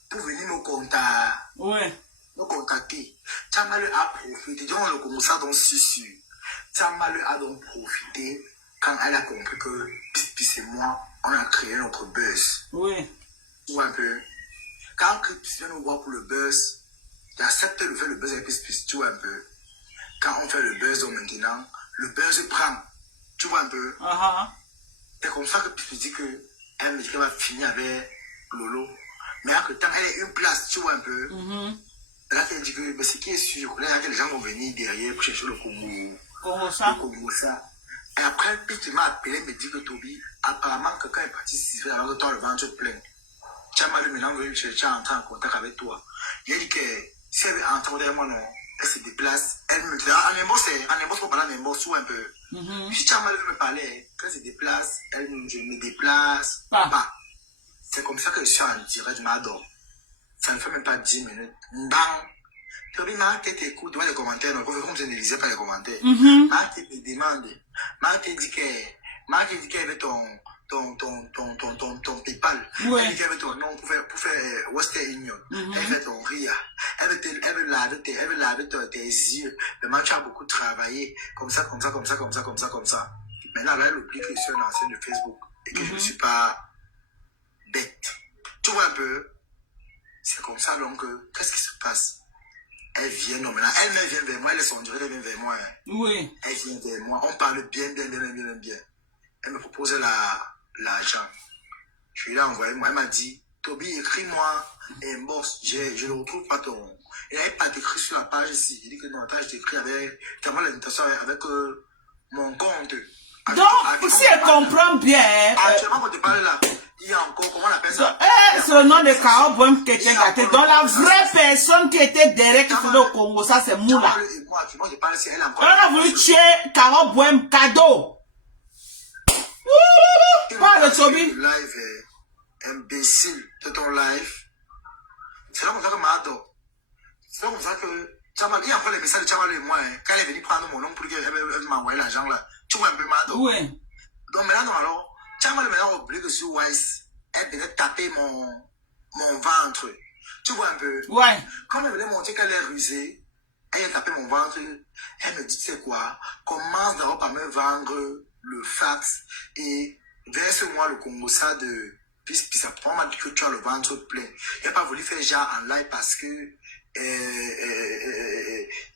pour venir me contacter. Ouais. Me contacter. Tchamale a profité. Disons le Congo ça donc si sûr. Tchamale a donc profité quand elle a compris que Pis et moi, on a créé notre buzz. Oui. Tu vois un peu? Quand Pis vient nous voir pour le buzz, j'accepte de faire le buzz avec Pis, tu vois un peu? Quand on fait le buzz donc maintenant, le buzz prend. Tu vois un peu? C'est comme ça que Pis dit que elle me dit qu'elle va finir avec Lolo. Mais à que tant elle est une place, tu vois un peu? Là, elle dit que ce qui est sûr, là, les gens vont venir derrière pour chercher le Congo. Congo ça. Et après, Pis m'a appelé, me dit que Toby, apparemment, quelqu'un est parti siffler avant que toi le ventre plein. Tchamale maintenant veut chercher à entrer en contact avec toi. Il a dit que si elle veut entrer derrière moi, non, elle se déplace. Elle me dit, en émbosse, pour parler en émbosse ou un peu. Si Tchamale veut me parler, quand elle se déplace, je me déplace. Pas. C'est comme ça que je suis en direct, je m'adore. Ça ne fait même pas 10 minutes. Bang! Toby m'a écoute devant les commentaires, donc comme je ne lisais pas les commentaires. M'a me demande. M'a dit qu'elle veut ton PayPal. Ouais. Elle dit qu'elle veut ton nom pour faire Western Union. Elle veut ton RIA. Elle veut laver tes yeux. Mais tu as beaucoup travaillé. Comme ça. Maintenant, là, elle oublie que je suis un ancien de Facebook et que je ne suis pas bête. Tu vois un peu? C'est comme ça, donc, qu'est-ce qui se passe? Elle vient, non, maintenant, elle vient vers moi, elle est son direct, elle vient vers moi. Hein. Oui. Elle vient vers moi, on parle bien. Elle me propose l'argent. Je lui ai envoyé, moi, elle m'a dit, Toby, écris-moi un boss, je ne retrouve pas ton... Il n'avait pas écrit sur la page ici. Il dit que non, attends, je t'écris avec, l'invitation avec mon compte. Donc, si elle comprend bien... Actuellement, quand tu parles là, il y a encore, comment on appelle ça? C'est le nom de Kao Boem qui était gâté. Donc, la vraie personne qui était derrière qui faisait au Congo, ça c'est Moula. Moi, actuellement, je parle si elle a encore... On a voulu tuer Kao Boem cadeau. Parle, Toby. Le live est imbécile de ton live. C'est là comme ça que m'adore. C'est là comme ça que... Il y a encore les messages de Tchamal et moi. Hein. Quand elle est venue prendre mon nom pour qu'elle m'envoie l'argent là, tu vois un peu m'adore. Oui. Donc maintenant, alors, Tchamal maintenant oublié que sur Wise, elle venait taper mon ventre. Tu vois un peu. Ouais. Quand elle venait montrer qu'elle est rusée, elle a tapé mon ventre. Elle me dit, tu sais quoi, commence d'abord par me vendre le fax et verse-moi le Congo ça de... Puis ça prend mal que tu as le ventre plein. Il n'a pas voulu faire genre en live parce que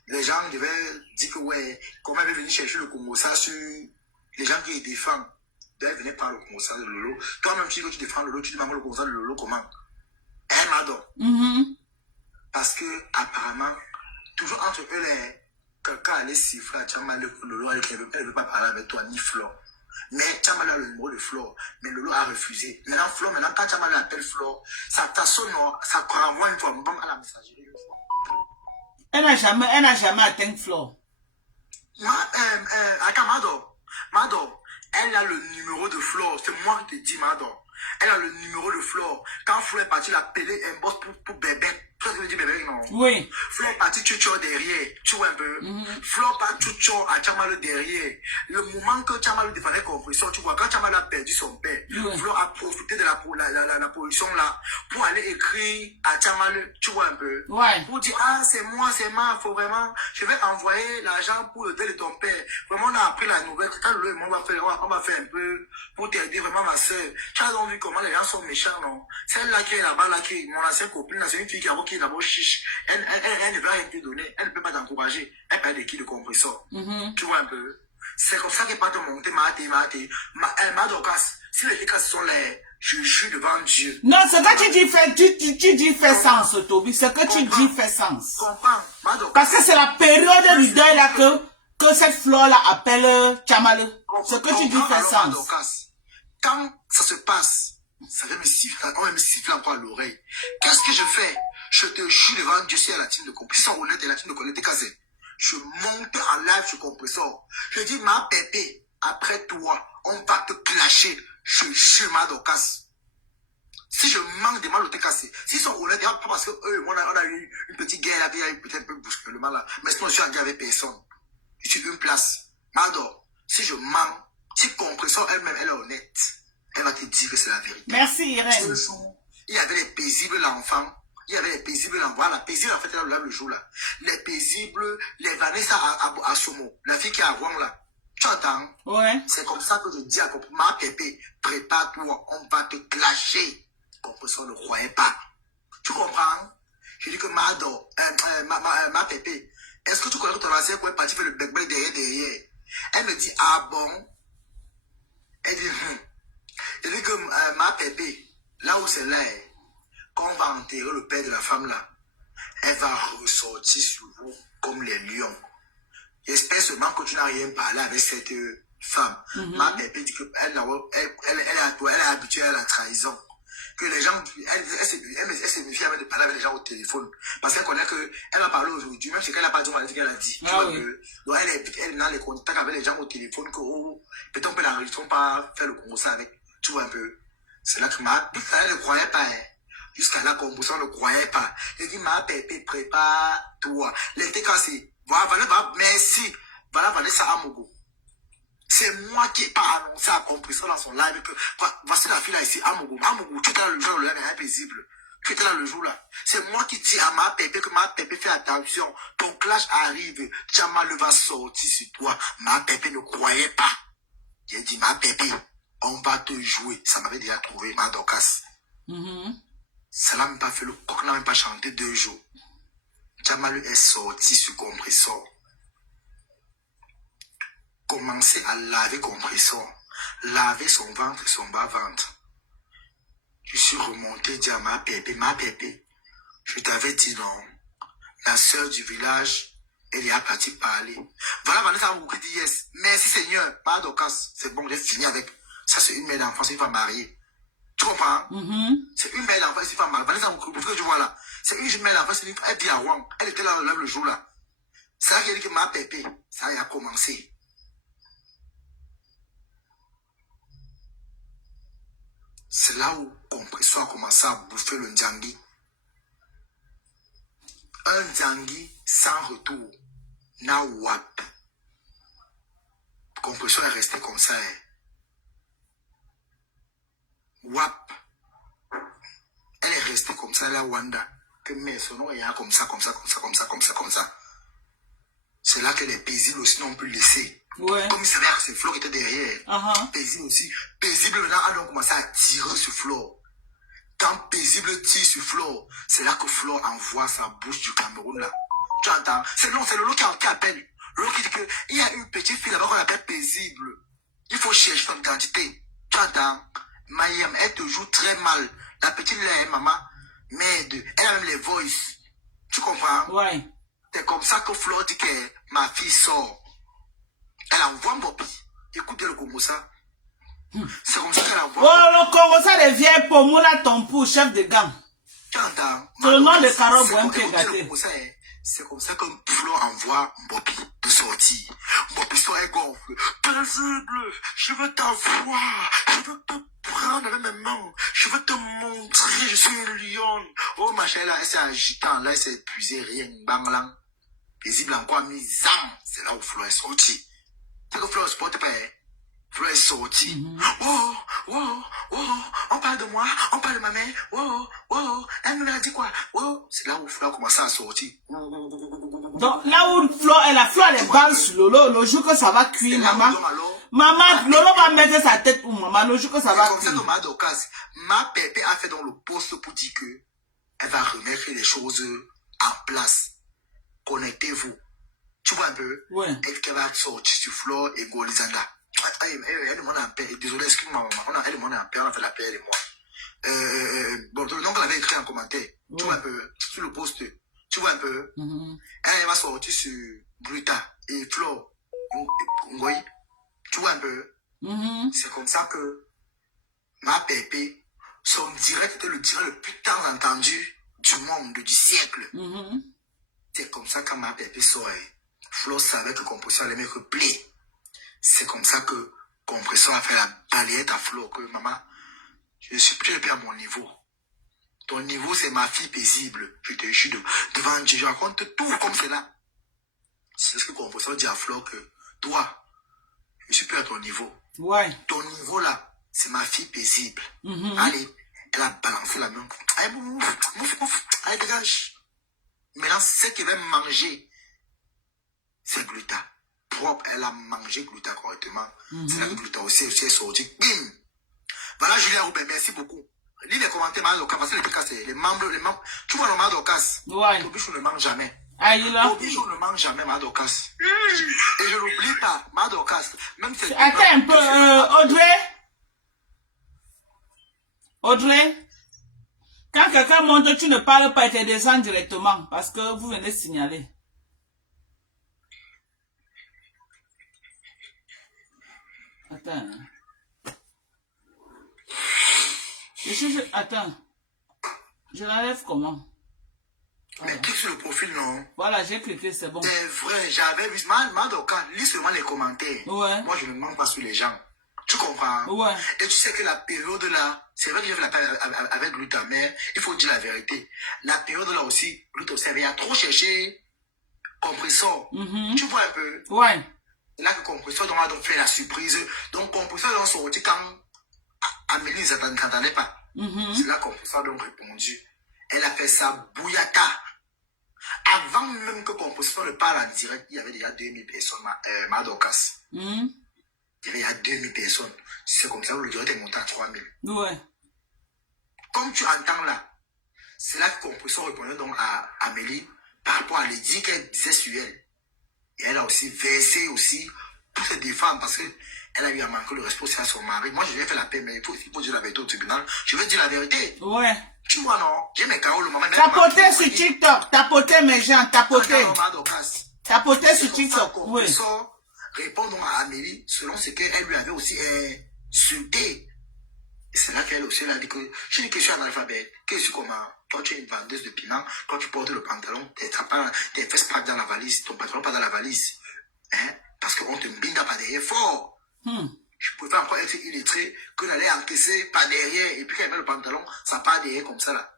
les gens devaient dire que ouais, comment elle est venue chercher le Congo ça sur les gens qui les défendent. Elle venait par le Congo ça de Lolo. Toi-même, tu dis que tu défends Lolo, tu demandes le Congo ça de Lolo comment? Elle m'adore. Parce que apparemment, toujours entre eux, quelqu'un allait siffler à Tchamal Lolo, elle ne veut pas parler avec toi, ni Flore. Mais Tchamal a le numéro de Flore, mais Lolo a refusé. Maintenant, Flore, quand Tchamal appelle Flore, ça sonne, ça renvoie une fois, bon, à la messagerie. Elle n'a jamais atteint Flore. Mado, elle a le numéro de Flore, c'est moi qui te dis, Mado. Elle a le numéro de Flore. Quand Flore est parti, il a appelé un boss pour bébé. Tu vois ce que je dis, bébé, non? Oui. Flore est parti, tu derrière. Tu vois un peu? Flore part, tu à Tchamal derrière. Le moment que Tchamal défendait compression, tu vois, quand Tchamal a perdu son père, Flore a profité de la position là pour aller écrire à Tchamal, tu vois un peu? Ouais. Pour dire, ah, c'est moi, faut vraiment, je vais envoyer l'argent pour le dé de ton père. Vraiment, on a appris la nouvelle. Quand le monde on va faire un peu pour t'aider, vraiment, ma soeur. Tu as donc vu comment les gens sont méchants, non? Celle-là qui est là-bas, là, qui est mon ancienne copine, c'est une fille qui est d'abord chiche. Elle ne veut rien te donner. Elle ne peut pas t'encourager. Elle parle de qui de compresseur. Tu vois un peu? C'est comme ça qu'elle part te monter, Madocas. Si les cas sont les, je jure devant Dieu. Non, ce que tu dis fait sens, Toby. Ce que tu dis fait sens. Comprends, parce que c'est la période du deuil là que cette fleur-là appelle Tchamal. Ce que tu dis fait sens. Quand ça se passe, ça va me siffler, on va me siffler encore à l'oreille. Qu'est-ce que je fais? Je te jure devant Dieu, si à la team de compresseur, si on honnête et la team de connaître casé. Je monte en live sur compresseur. Je dis, ma pépé, après toi, on va te clasher. Je jure, Madocas. Si je manque de mal au te casser, s'ils sont honnêtes, pas parce que eux, on a eu une petite guerre, il y a eu peut-être un peu bousculement là. Mais sinon, je suis en guerre avec personne. Je suis une place. Mado, si je manque, si compresseur elle-même, elle est honnête, elle va te dire que c'est la vérité. Merci, Irène. Il y avait les paisibles l'enfant. Il y avait les paisibles l'enfant. La paisible, en fait, elle a le jour là. Les paisibles, les Vanessa à Somo. La fille qui est à Wang là. Tu entends? Ouais. C'est comme ça que je dis à ma pépé, prépare-toi, on va te clasher. Compresseur ne croyait pas. Tu comprends? Je dis que ma pépé, est-ce que tu connais que ton ancien quoi est parti faire le bec-bec derrière? Elle me dit, ah bon? Elle dit, Je dis que ma pépé, là où c'est là, quand on va enterrer le père de la femme là, elle va ressortir sur vous comme les lions. J'espère seulement que tu n'as rien parlé avec cette femme. Ma pépé dit qu'elle est habituée à la trahison. Que les gens, elle se méfie avec de parler avec les gens au téléphone. Parce qu'elle connaît qu'elle a parlé aujourd'hui, même si elle n'a pas dit, on a dit qu'elle a dit. Donc elle est dans les contacts avec les gens au téléphone, que peut-être on peut l'enregistrer, on pas faire le concours avec. Tu vois un peu. C'est là que elle ne croyait pas. Hein. Jusqu'à là, on ne croyait pas. Elle dit, ma pépé, prépare-toi. L'été cassé. Voilà, merci. Voilà, Vanessa Amogo. C'est moi qui n'ai pas annoncé à Compresseur dans son live que voici la fille là ici, Amogo. Amogo, tu étais là le jour où le live est paisible. Tu étais là le jour là. C'est moi qui dis à ma pépé que ma pépé fait attention. Ton clash arrive. Tchamal va sortir sur toi. Ma pépé ne croyait pas. J'ai dit, ma pépé, on va te jouer. Ça m'avait déjà trouvé, ma Docas. Ça n'a même pas fait, le coq n'a même pas chanté 2 jours. Jamalu est sorti sur compresseur. Commencer à laver compresseur. Laver son ventre et son bas-ventre. Je suis remonté, dire à ma pépé, je t'avais dit non. La sœur du village, elle est partie parler. Voilà, Vanessa Moukou dit yes. Merci Seigneur, pas d'occasion. C'est bon, j'ai fini avec. Ça, c'est une mère d'enfant, c'est une femme mariée. Tu comprends? C'est une mère d'enfant, c'est une femme mariée. Vanessa Moukou, pour que je vois là. C'est une mère d'enfant, c'est une femme. Elle dit à Wang. Elle était là le jour là. C'est là qu'elle dit que ma pépé, ça a commencé. C'est là où Compresseur a commencé à bouffer le Ndjangui. Un Ndjangui sans retour. Na wap. Compresseur est resté comme ça. Wap. Elle est restée comme ça, la Wanda. Que mais son nom est comme ça. C'est là que les paisibles aussi n'ont pu laisser. Ouais. Comme il savait que c'est Flo qui était derrière. Paisible aussi. Paisible maintenant a donc commencé à tirer sur Flo. Quand Paisible tire sur Flo, c'est là que Flo envoie sa bouche du Cameroun là. Tu entends? C'est le lot qui appelle. Le lot qui dit qu'il y a une petite fille là-bas qu'on appelle Paisible. Il faut chercher son identité. Tu entends? Mayem, elle te joue très mal. La petite là, maman, merde. Elle a même les voices. Tu comprends? Ouais. C'est comme ça que Flo dit que ma fille sort. Elle envoie Mbopi. Écoutez le Congo ça. C'est comme ça qu'elle envoie. Oh, le Congo ça devient Pomola Tompu, chef de gang. Tu entends? C'est le nom de Caro Bouen qui est gâté. C'est comme ça que Flo envoie Mbopi de sortir. Mbopi sort et gonfle. Paisible, je veux t'avoir. Je veux te prendre avec mes mains. Je veux te montrer, je suis une lionne. Oh, ma chérie, là, elle s'est agitant. Là, elle s'est épuisée, rien. Bang, lang. Paisible encore mis âme. C'est là où Flo est sorti. C'est que Flo ne supporte pas. Flo est sorti. Oh, on parle de moi, on parle de ma mère. Oh, elle me l'a dit quoi? Oh, c'est là où Flo a commencé à sortir. Donc là où Flo elle est balle sur Lolo, le jour que ça va cuire, maman. Maman, Lolo va mettre sa tête pour maman, le jour que ça va cuire. C'est comme ça que ma pépé a fait dans le poste pour dire que elle va remettre les choses en place. Connectez-vous. Tu vois un peu? Ouais. Elle va sortir sur Flo et Golizanda. Elle demande un paix. Désolé, excuse-moi, maman. Elle demande un paix, on a fait la paix, elle et moi. Bon, donc, elle avait écrit en commentaire. Ouais. Tu vois un peu? Sur le poste. Tu vois un peu? Elle va sortir sur Bruta et Flo. Ngoyi. Tu vois un peu? C'est comme ça que ma pépé, son direct était le direct le plus tant entendu du monde, du siècle. C'est comme ça que ma pépé sort. Flo savait que Compresseur allait me replier. C'est comme ça que Compresseur a fait la balayette à Flo. Que maman, je suis plus à mon niveau. Ton niveau, c'est ma fille paisible. Je te jure devant Dieu. Je raconte tout comme c'est là. C'est ce que Compresseur dit à Flo que toi, je suis plus à ton niveau. Ouais. Ton niveau là, c'est ma fille paisible. Allez, elle a balancé la main. Allez, mouf. Allez, dégage. Maintenant, ce qu'elle va manger, c'est Gluta. Propre, elle a mangé Gluta correctement. C'est là que Gluta aussi est sorti. Bim! Voilà, Julien Rouben, merci beaucoup. Lis les commentaires, Madokas, parce que les membres, tu vois le Madokas. Ouais. Tobichou ne mange jamais. Ah, il a. Tobichou ne mange jamais, Madokas. Et je n'oublie pas, Madokas. Même si attends un peu, Audrey. Quand quelqu'un monte, tu ne parles pas et tu descends directement parce que vous venez signaler. Attends. Attends. Je l'enlève comment? Mais clique sur le profil, non? Voilà, j'ai cliqué, c'est bon. C'est vrai, j'avais vu. Madoka, lis seulement les commentaires. Ouais. Moi, je ne mens pas sur les gens. Tu comprends? Ouais. Et tu sais que la période là, c'est vrai que j'ai fait la paix avec Gluta, mais il faut dire la vérité. La période là aussi, Gluta aussi avait trop cherché Compresseur. Tu vois un peu? Ouais. C'est là que Compresseur a donc fait la surprise. Donc Compresseur a sorti quand Amélie ne s'attendait pas. C'est là que Compresseur a donc répondu. Elle a fait sa bouillata. Avant même que Compresseur ne parle en direct, il y avait déjà 2000 personnes, Madokas. Il y avait 2000 personnes. C'est comme ça que le direct est monté à 3000. Ouais. Comme tu entends là, c'est là que Compression répondait donc à Amélie par rapport à l'édit qu'elle disait sur elle. Et elle a aussi versé aussi pour se défendre parce qu'elle a eu à manquer le respect aussi à son mari. Moi, je lui ai fait la paix, mais il faut dire la vérité au tribunal. Je veux dire la vérité. Ouais. Tu vois, non? J'ai mes carreaux le moment. Tapoter sur TikTok. Tapoter mes gens. Tapoter. Tapoter sur TikTok. Oui. Répond donc à Amélie selon ce qu'elle lui avait aussi insulté. Et c'est là qu'elle aussi elle a dit que j'ai une question analphabète. Qu'est-ce que comment? Toi, tu es une vendeuse de piment. Quand tu portes le pantalon, tes fesses pas dans la valise. Ton pantalon pas dans la valise. Hein? Parce qu'on te binde pas derrière fort. Je pouvais encore être illettré que d'aller encaisser par derrière. Et puis qu'elle met le pantalon, ça part derrière comme ça là.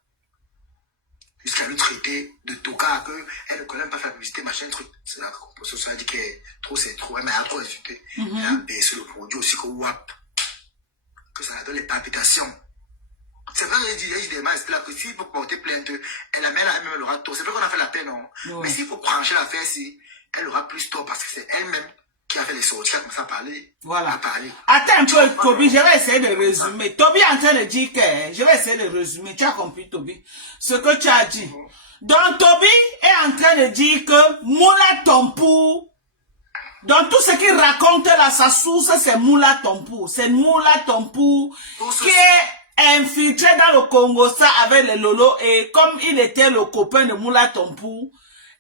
Jusqu'à lui traiter de tocard qu'elle ne connaît même pas faire publicité, machin, truc. C'est là que ça a dit que trop c'est trop. Mais elle a trop insulté. Elle a baissé le produit aussi que WAP. Que ça donne les palpitations. C'est vrai que j'ai dit des mains, c'est là que s'il faut porter plainte, elle a même aura tort. C'est vrai qu'on a fait la peine, non? Ouais. Mais s'il faut brancher l'affaire, si, elle aura plus tort parce que c'est elle-même qui a fait les sorties, qui a commencé à parler. Voilà. À parler. Attends un peu, Toby, je vais essayer de résumer. Toby est en train de dire que, je vais essayer de résumer. Tu as compris, Toby, ce que tu as dit. Donc, Toby est en train de dire que Moula Tompou, donc tout ce qu'il raconte là, sa source, c'est Moula Tompou. C'est Moula Tompou qui est infiltré dans le Congo ça avec les Lolo et comme il était le copain de Moula Tompou,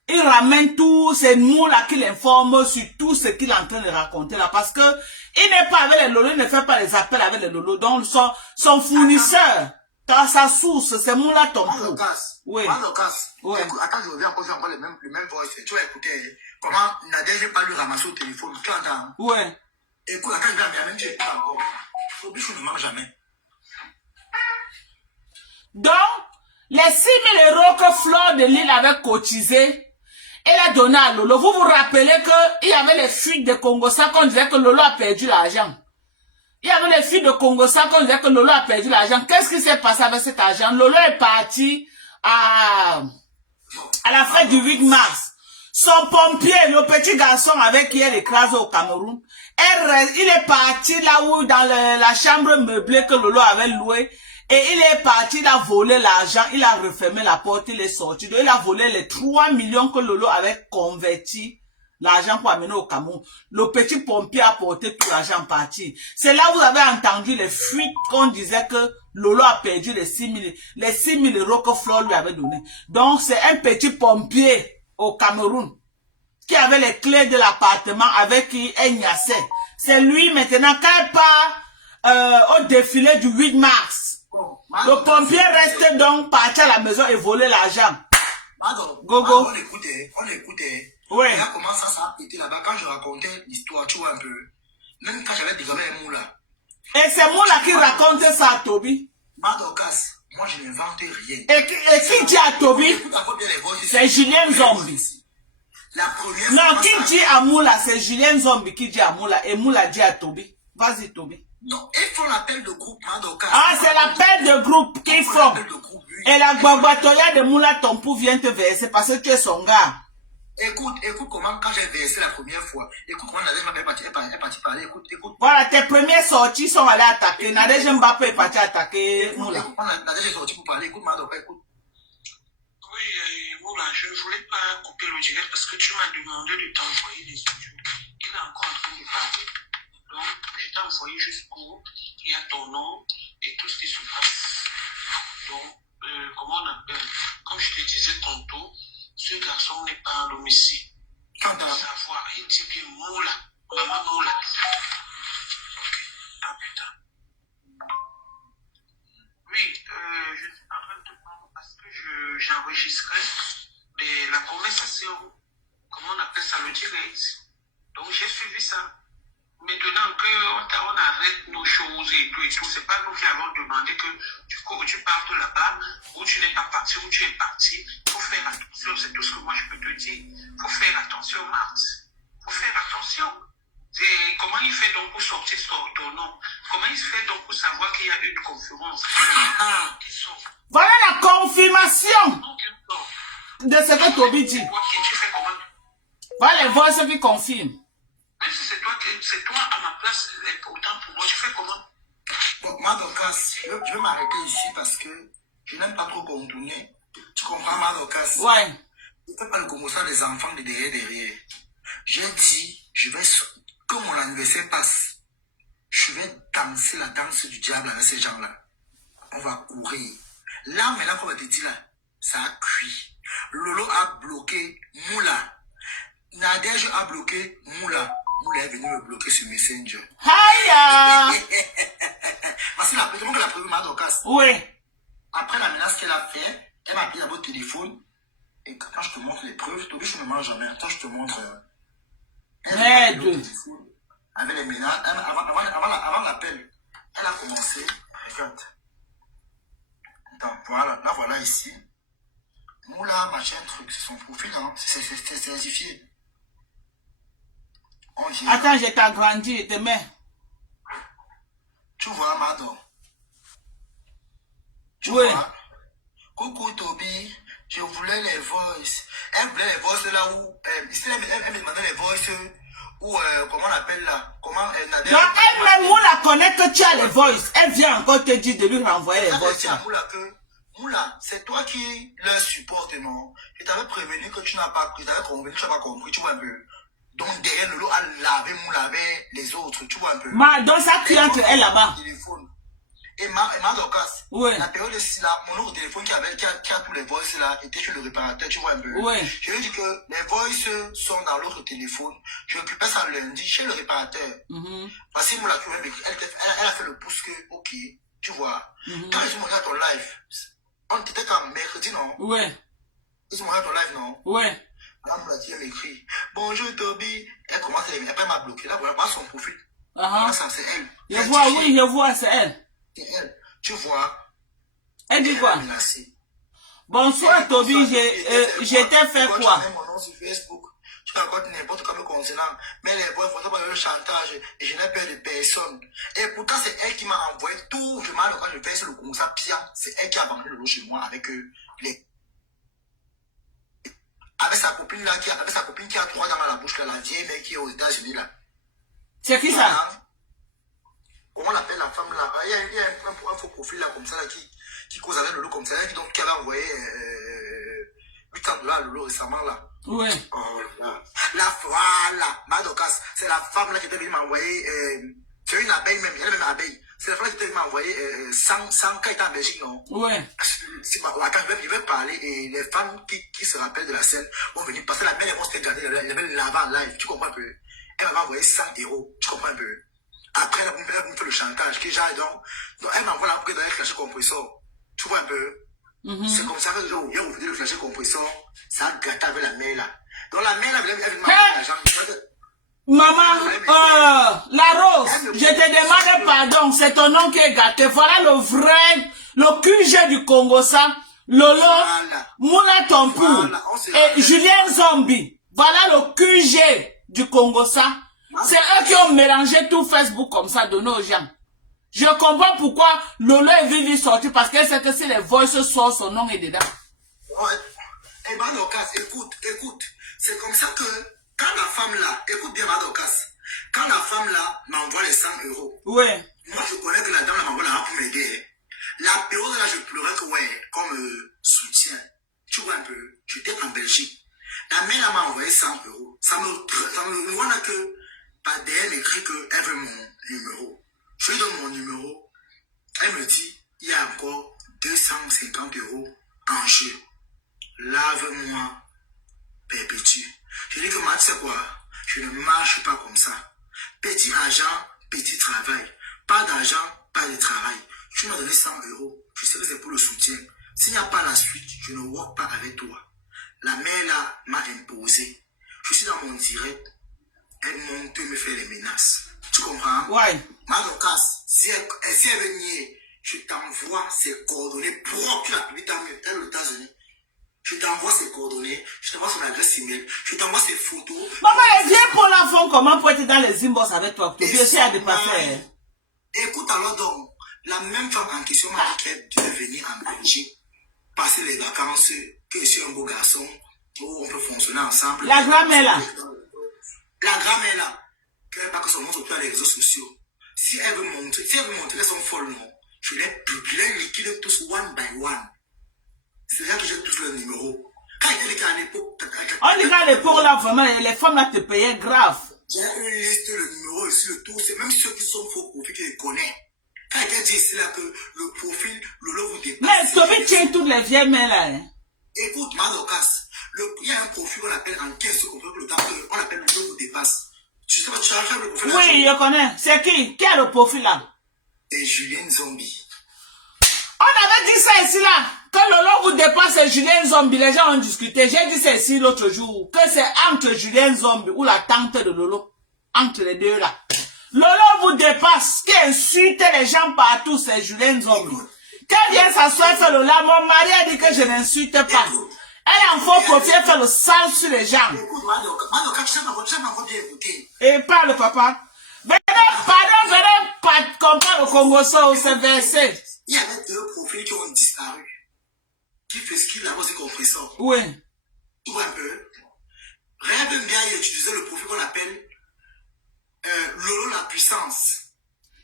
il ramène tout, c'est nous là qui l'informe sur tout ce qu'il est en train de raconter là parce que il n'est pas avec les Lolo, il ne fait pas les appels avec les Lolo, donc son fournisseur, dans sa source, c'est Moula Tompou. Oui. Oui. Attends, je reviens encore le même voice. Tu vas écouter comment Nadège n'a pas lui ramasser au téléphone. Tu entends? Oui. Écoute, attends, je vais même tu écoutes encore. Faut que je ne mange jamais. Donc, les 6 000 € que Fleur de Lille avait cotisé, elle a donné à Lolo. Vous vous rappelez qu'il y avait les fuites de Congo-Ça qu'on disait que Lolo a perdu l'argent. Il y avait les fuites de Congo-Ça qu'on disait que Lolo a perdu l'argent. Qu'est-ce qui s'est passé avec cet argent? Lolo est parti à la fête du 8 mars. Son pompier, le petit garçon avec qui elle écrase au Cameroun, il est parti là où, dans la chambre meublée que Lolo avait louée, et il est parti, il a volé l'argent, il a refermé la porte, il est sorti. Donc, il a volé les 3 millions que Lolo avait converti l'argent pour amener au Cameroun. Le petit pompier a porté tout l'argent parti. C'est là où vous avez entendu les fuites qu'on disait que Lolo a perdu les 6 000 € que Flore lui avait donné. Donc, c'est un petit pompier au Cameroun qui avait les clés de l'appartement avec qui elle niassait. C'est lui maintenant, quand il part au défilé du 8 mars, le pompier reste donc parti à la maison et voler l'argent. Gogo. On écoutait. Ouais. Et là, comment ça a pété là-bas? Quand je racontais l'histoire, tu vois un peu. Même quand j'avais dégravé un mot là. Et c'est moi là qui raconte ça à Toby. Madokas, moi je n'invente rien. Et qui dit à Toby? C'est Julien Zombie. Non, qui dit à Moula? C'est Julien Zombie qui dit à Moula. Et Moula dit à Toby. Vas-y, Toby. Non, ils font l'appel de groupe, Madokas. Ah, c'est l'appel de groupe qu'ils font. Et la Gbagbotoya de Moula Tompou vient te verser parce que tu es son gars. Écoute comment, quand j'ai versé la première fois, écoute comment Nadège Mbappé est parti parler, écoute. Voilà, tes premières sorties sont allées attaquer. Nadège Mbappé est parti attaquer Moula. Écoute, Nadège est sorti pour parler, écoute Madoka, écoute. Oui, Moula, je ne voulais pas couper le direct parce que tu m'as demandé de t'envoyer les audios. Il est encore en train de parler. Donc, je t'ai envoyé jusqu'où il y a ton nom et tout ce qui se passe. Donc, comment on appelle? Comme je te disais tantôt, ce garçon n'est pas à domicile. Il doit savoir, il dit bien Moula, maman Moula. Ok, à plus tard. Oui, je suis en train de te prendre parce que j'enregistrais la conversation, comment on appelle ça, le direct. Donc j'ai suivi ça. Maintenant qu'on arrête nos choses et tout, c'est pas nous qui avons demandé que tu partes là-bas, ou tu n'es pas parti, ou tu es parti. Il faut faire attention, c'est tout ce que moi je peux te dire. Il faut faire attention, Marthe. Il faut faire attention. Comment il fait donc pour sortir ton nom? Comment il fait donc pour savoir qu'il y a une conférence? Voilà la confirmation de ce que Toby dit. Tu fais comment? Voilà les voix qui confirment. Même si c'est toi à ma place, autant pour moi, tu fais comment? Bon, Madokas, je vais m'arrêter ici parce que je n'aime pas trop contourner. Tu comprends, Madokas? Ouais. Je ne fais pas le Congo ça des enfants de derrière. J'ai dit, que mon anniversaire passe, je vais danser la danse du diable avec ces gens-là. On va courir. Là, maintenant, qu'on va te dire là, ça a cuit. Lolo a bloqué Moula. Nadège a bloqué Moula. Moula est venu me bloquer sur Messenger. Aïe! Parce que la première Madokas. Oui. Après la menace qu'elle a fait, elle m'a appelé à votre téléphone. Et quand je te montre les preuves, Tobi, je ne me mange jamais. Quand je te montre. Merde. Avec les menaces, avant l'appel, elle a commencé. Regarde. Donc voilà, là voilà ici. Moula, machin, truc, c'est son profil, hein. C'est certifié. Attends, je t'agrandis, je te mets. Tu vois, Mado. Tu oui. vois. Coucou Toby, je voulais les voices. Elle voulait les voices là où. Elle me demandait les voices où. Comment on appelle là? Comment Nadia. Non, elle-même, Moula connaît que tu as les voices. Elle vient encore te dire de lui renvoyer les voices. Moula, c'est toi qui leur supporte, non? Je t'avais prévenu que tu n'as pas compris, tu vois un peu. Donc derrière Lolo a lavé Moula avec les autres, tu vois un peu. Dans sa cliente, elle là-bas. Et Madokas, oui. La période ici là, mon autre téléphone qui a tous les voices là, était chez le réparateur, tu vois un peu. Oui. Je lui ai dit que les voices sont dans l'autre téléphone. Je récupère ça lundi chez le réparateur. Parce que Moula, elle a fait le pouce que, ok, tu vois. Quand ils ont regardé ton live, on était comme mercredi, non? Oui. Ils ont regardé ton live, non? Oui. Là, Moula dit, elle m'écrit, bonjour Toby. Elle commence à l'écrire, après elle m'a bloqué. Là, voilà, son profil. Là, ça, c'est elle. Je vois, oui, je vois, c'est elle. C'est elle. Tu vois. Elle dit quoi? Bonsoir Toby, j'étais fait quoi? Mon nom sur Facebook. Tu racontes n'importe quel continent. Mais les voix, il faut pas le chantage. Et je n'ai peur de personne. Et pourtant, c'est elle qui m'a envoyé tout. Je m'en quand je fais sur le Congo, ça pire. C'est elle qui a vendu le lot chez moi avec avec sa copine là, avec sa copine qui a 3 dents à la bouche, là, la vieille mec qui est aux États-Unis là. C'est qui ça? Comment on appelle la femme là? Il y a un faux profil là comme ça là qui cause avec le lot comme ça. Qui avait envoyé 8 $, le lot récemment là. Oui. Oh là. Voilà, Madokas, c'est la femme là qui était venue m'envoyer. C'est une abeille même, elle est même abeille. C'est la femme qui était venue m'envoyer 100 cas en Belgique, non? Oui. Attends, je vais parler et les femmes qui se rappellent de la scène vont venir parce que la mère, on s'était gardé, elle avait lavé en live, tu comprends un peu? Elle m'a envoyé 100 €, tu comprends un peu? Après, elle me fait le chantage, qui genre, donc elle m'envoie là pour donner le flasher compresseur. Tu vois un peu? C'est comme ça que j'ai ouvert le flasher compresseur, ça a gâté avec la mère là. Donc la mère là, elle m'a envoyé l'argent. Maman, la Rose, je te demande pardon, c'est ton nom qui est gâté. Voilà le vrai, le QG du Congo, ça. Lolo, voilà. Moula Tompu et Julien Zombie. Voilà le QG du Congo, ça. C'est eux qui ont mélangé tout Facebook comme ça, donné aux gens. Je comprends pourquoi Lolo est venu sortir, parce qu'elle sait que si les voices sortent, son nom est dedans. Ouais. Eh ben, Madokas, écoute. C'est comme ça que, quand la femme là, écoute bien Madokas, quand la femme là m'envoie les 100 €. Ouais. Moi, je connais que la dame m'envoie là pour m'aider. La période là, je pleurais que, ouais, comme soutien. Tu vois un peu, j'étais en Belgique. La mère là m'a envoyé 100 €. Ça me voit là que, par derrière, elle écrit qu'elle veut mon numéro. Je lui donne mon numéro. Elle me dit, il y a encore 250 € en jeu. Lave-moi, perpétue. Je dis que moi, tu sais quoi, je ne marche pas comme ça. Petit argent, petit travail. Pas d'argent, pas de travail. Tu m'as donné 100 €. Je sais que c'est pour le soutien. S'il n'y a pas la suite, je ne work pas avec toi. La mère là m'a imposé. Je suis dans mon direct. Elle monte me fait les menaces. Tu comprends? Ouais. Madokas, si elle veut nier, je t'envoie ses coordonnées propres à lui dans les États-Unis. Je t'envoie ses coordonnées, je t'envoie son adresse email, je t'envoie ses photos. Maman, elle vient pour l'enfant, comment pour être dans les inbox avec toi? Tu peux essayer de passer. Écoute alors donc, la même femme en question m'a dit qu'elle devait venir en Belgique, passer les vacances, que je suis un beau garçon, où on peut fonctionner ensemble. La grand-mère là. La grand-mère là, qu'elle n'a pas que son nom sur les réseaux sociaux. Si elle veut montrer qu'elles sont folles, non, je les liquide tous one by one. C'est là que je touche le numéro. Quand il était à l'époque... On dit qu'à l'époque, là, vraiment, les femmes, là, te payaient grave. J'ai une liste, le numéro ici, le tout. C'est même ceux qui sont faux profils qui les connaissent. Quand il dit ici, là, que le profil, Lolo vous dépasse... Mais Toby tient toutes les vieilles mains, là. Hein. Écoute, Madokas, il y a un profil qu'on appelle en caisse, on appelle Lolo vous dépasse. Tu sais pas, tu as fait le profil là? Oui, je connais. C'est qui? Qui a le profil, là? C'est Julien Zombie. On avait dit ça ici, là. Quand Lolo vous dépasse, c'est Julien Zombie. Les gens ont discuté. J'ai dit ça ici l'autre jour. Que c'est entre Julien Zombie ou la tante de Lolo. Entre les deux, là. Lolo vous dépasse. Qui insulte les gens partout, c'est Julien Zombie. Quand vient s'asseoir faire le là, mon mari a dit que je n'insulte pas. Elle en faux profil, elle fait le sale sur les gens. Écoute, Madoka, tu sais encore bien écouter. Et parle, papa. Venez comprendre au Congo, ça, c'est versé. Il y avait deux profils qui ont disparu. Qui fait ce qu'il a aussi compris ça. Oui. Tu vois un peu. Rêve bien utiliser le profil qu'on appelle Lolo la puissance.